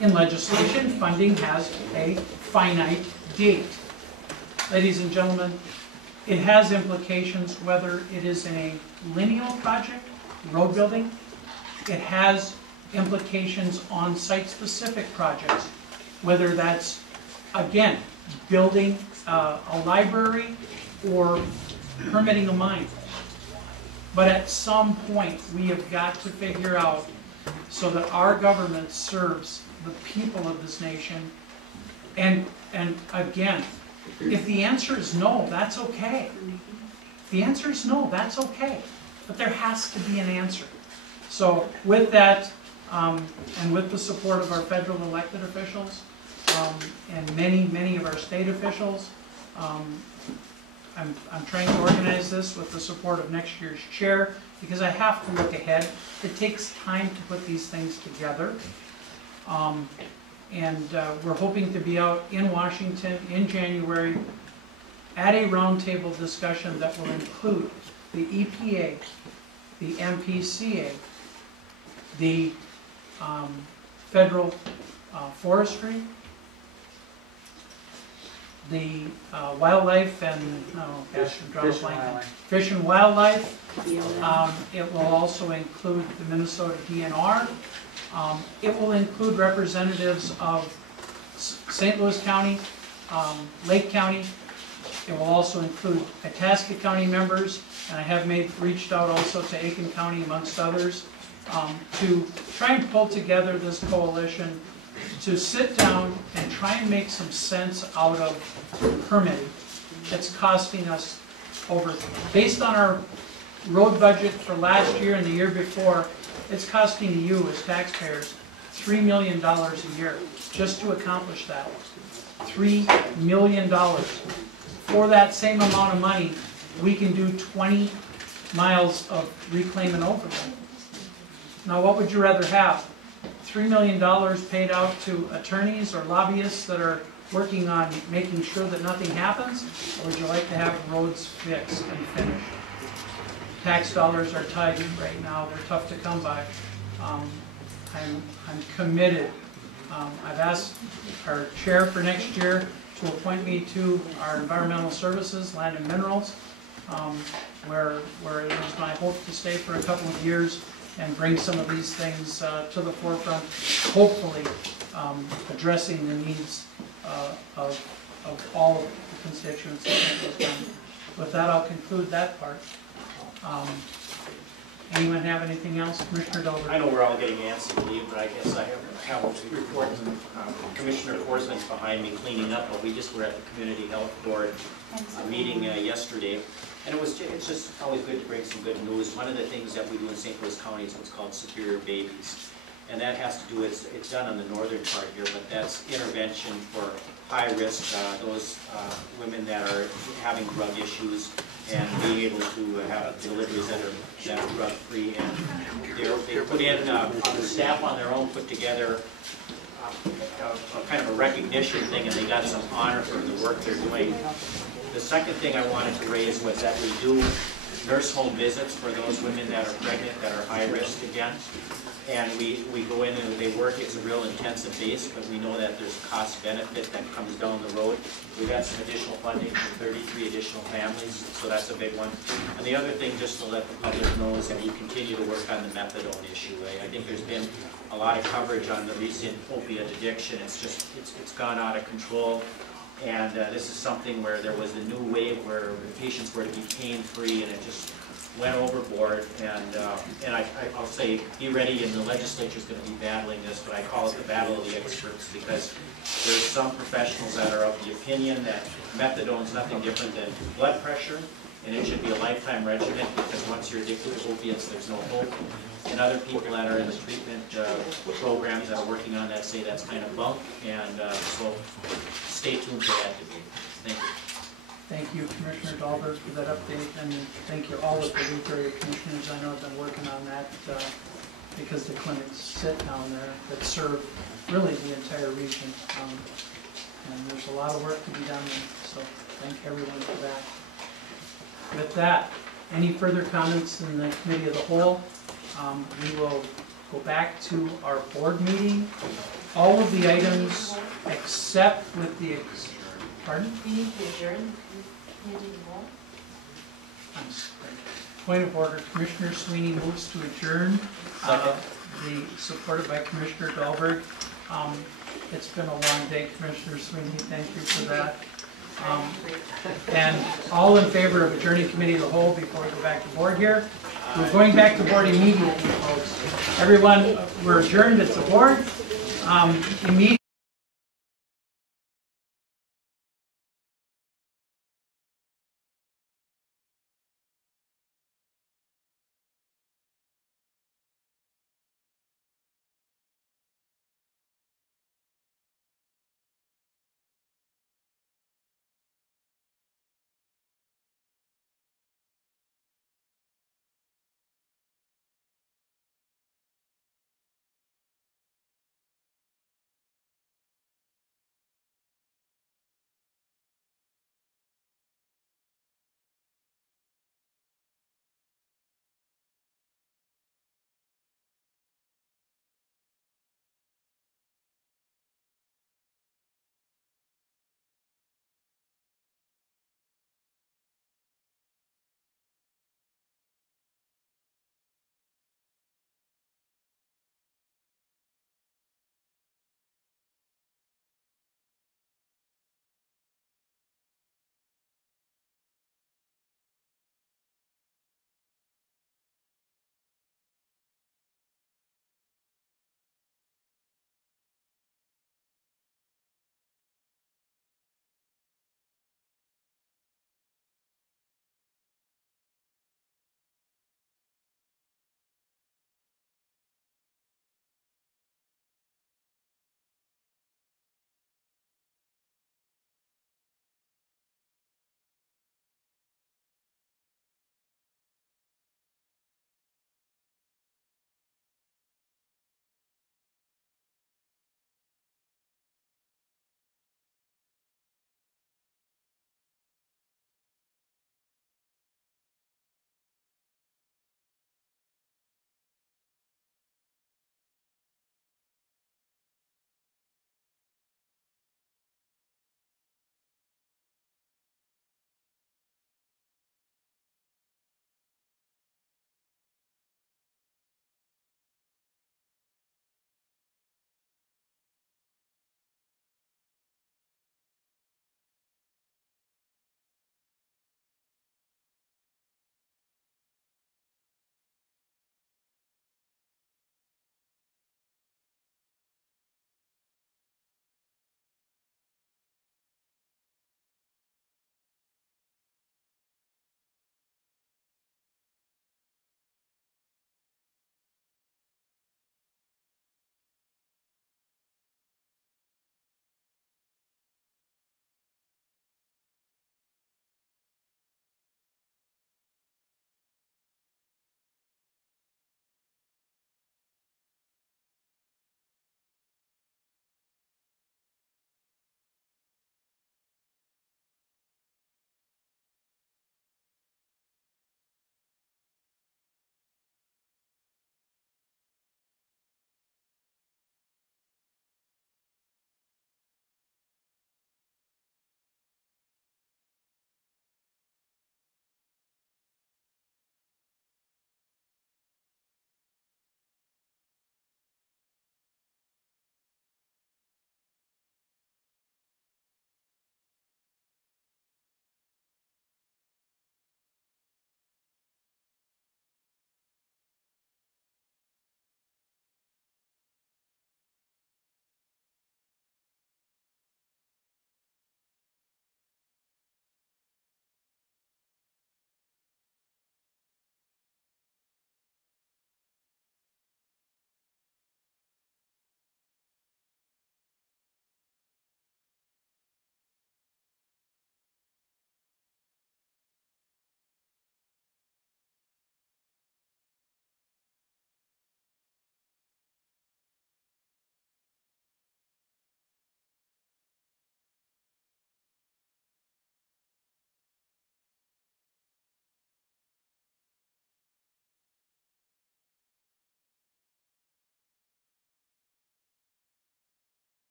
in legislation, funding has a finite date. Ladies and gentlemen, it has implications whether it is in a lineal project, road building. It has implications on site-specific projects, whether that's, again, building a library or permitting a mine. But at some point, we have got to figure out so that our government serves the people of this nation. And again, if the answer is no, that's okay. If the answer is no, that's okay. But there has to be an answer. So with that, and with the support of our federal elected officials, and many of our state officials, I'm trying to organize this with the support of next year's chair, because I have to look ahead. It takes time to put these things together. We're hoping to be out in Washington in January at a roundtable discussion that will include the EPA, the MPCA, the federal forestry, the wildlife and, oh gosh, I'm drawing a blank. Fish and wildlife. It will also include the Minnesota DNR. It will include representatives of St. Louis County, Lake County. It will also include Itasca County members, and I have reached out also to Aiken County, amongst others, to try and pull together this coalition to sit down and try and make some sense out of permitting that's costing us based on our road budget for last year and the year before, it's costing you as taxpayers $3 million a year just to accomplish that. $3 million. For that same amount of money, we can do 20 miles of reclaim and overlay. Now, what would you rather have? $3 million paid out to attorneys or lobbyists that are working on making sure that nothing happens? Or would you like to have roads fixed and finished? Tax dollars are tight right now. They're tough to come by. I'm committed. I've asked our chair for next year to appoint me to our environmental services, land and minerals, where it is my hope to stay for a couple of years and bring some of these things to the forefront, hopefully addressing the needs of all of the constituents. With that, I'll conclude that part. Anyone have anything else? Commissioner Delbert? I know we're all getting antsy to leave, but I guess I have a report. Commissioner Forsman's behind me cleaning up, but we just were at the Community Health Board meeting yesterday. And it's just always good to bring some good news. One of the things that we do in St. Louis County is what's called Superior Babies. And that has to do with, it's done on the northern part here, but that's intervention for high risk, those women that are having drug issues and being able to have deliveries that are drug free. And they put in, the staff on their own put together a kind of a recognition thing, and they got some honor for the work they're doing. The second thing I wanted to raise was that we do nurse home visits for those women that are pregnant, that are high risk again. And we go in and they work. It's a real intensive base, but we know that there's cost benefit that comes down the road. We got some additional funding for 33 additional families, so that's a big one. And the other thing, just to let the public know, is that we continue to work on the methadone issue. I think there's been a lot of coverage on the recent opiate addiction. It's gone out of control. And this is something where there was a new wave where patients were to be pain-free, and it just went overboard. And I'll say, be ready, and the legislature's going to be battling this, but I call it the battle of the experts, because there's some professionals that are of the opinion that methadone is nothing different than blood pressure, and it should be a lifetime regimen, because once you're addicted to opiates, there's no hope. And other people that are in the treatment programs that are working on that say that's kind of bunk, and so stay tuned for that debate. Thank you. Thank you, Commissioner Dahlberg, for that update, and thank you all of the Lake Area Commissioners. I know have been working on that because the clinics sit down there that serve really the entire region. And there's a lot of work to be done there, so thank everyone for that. With that, any further comments in the Committee of the Whole? We will go back to our board meeting. All of the items except with the, pardon? We need to adjourn the committee of the whole. I'm sorry. Point of order, Commissioner Sweeney moves to adjourn. Supported by Commissioner Dahlberg. It's been a long day, Commissioner Sweeney, thank you for that. And all in favor of adjourning Committee of the Whole before we go back to board here? We're going back to board immediately, folks. Everyone, we're adjourned at the board. Immediately.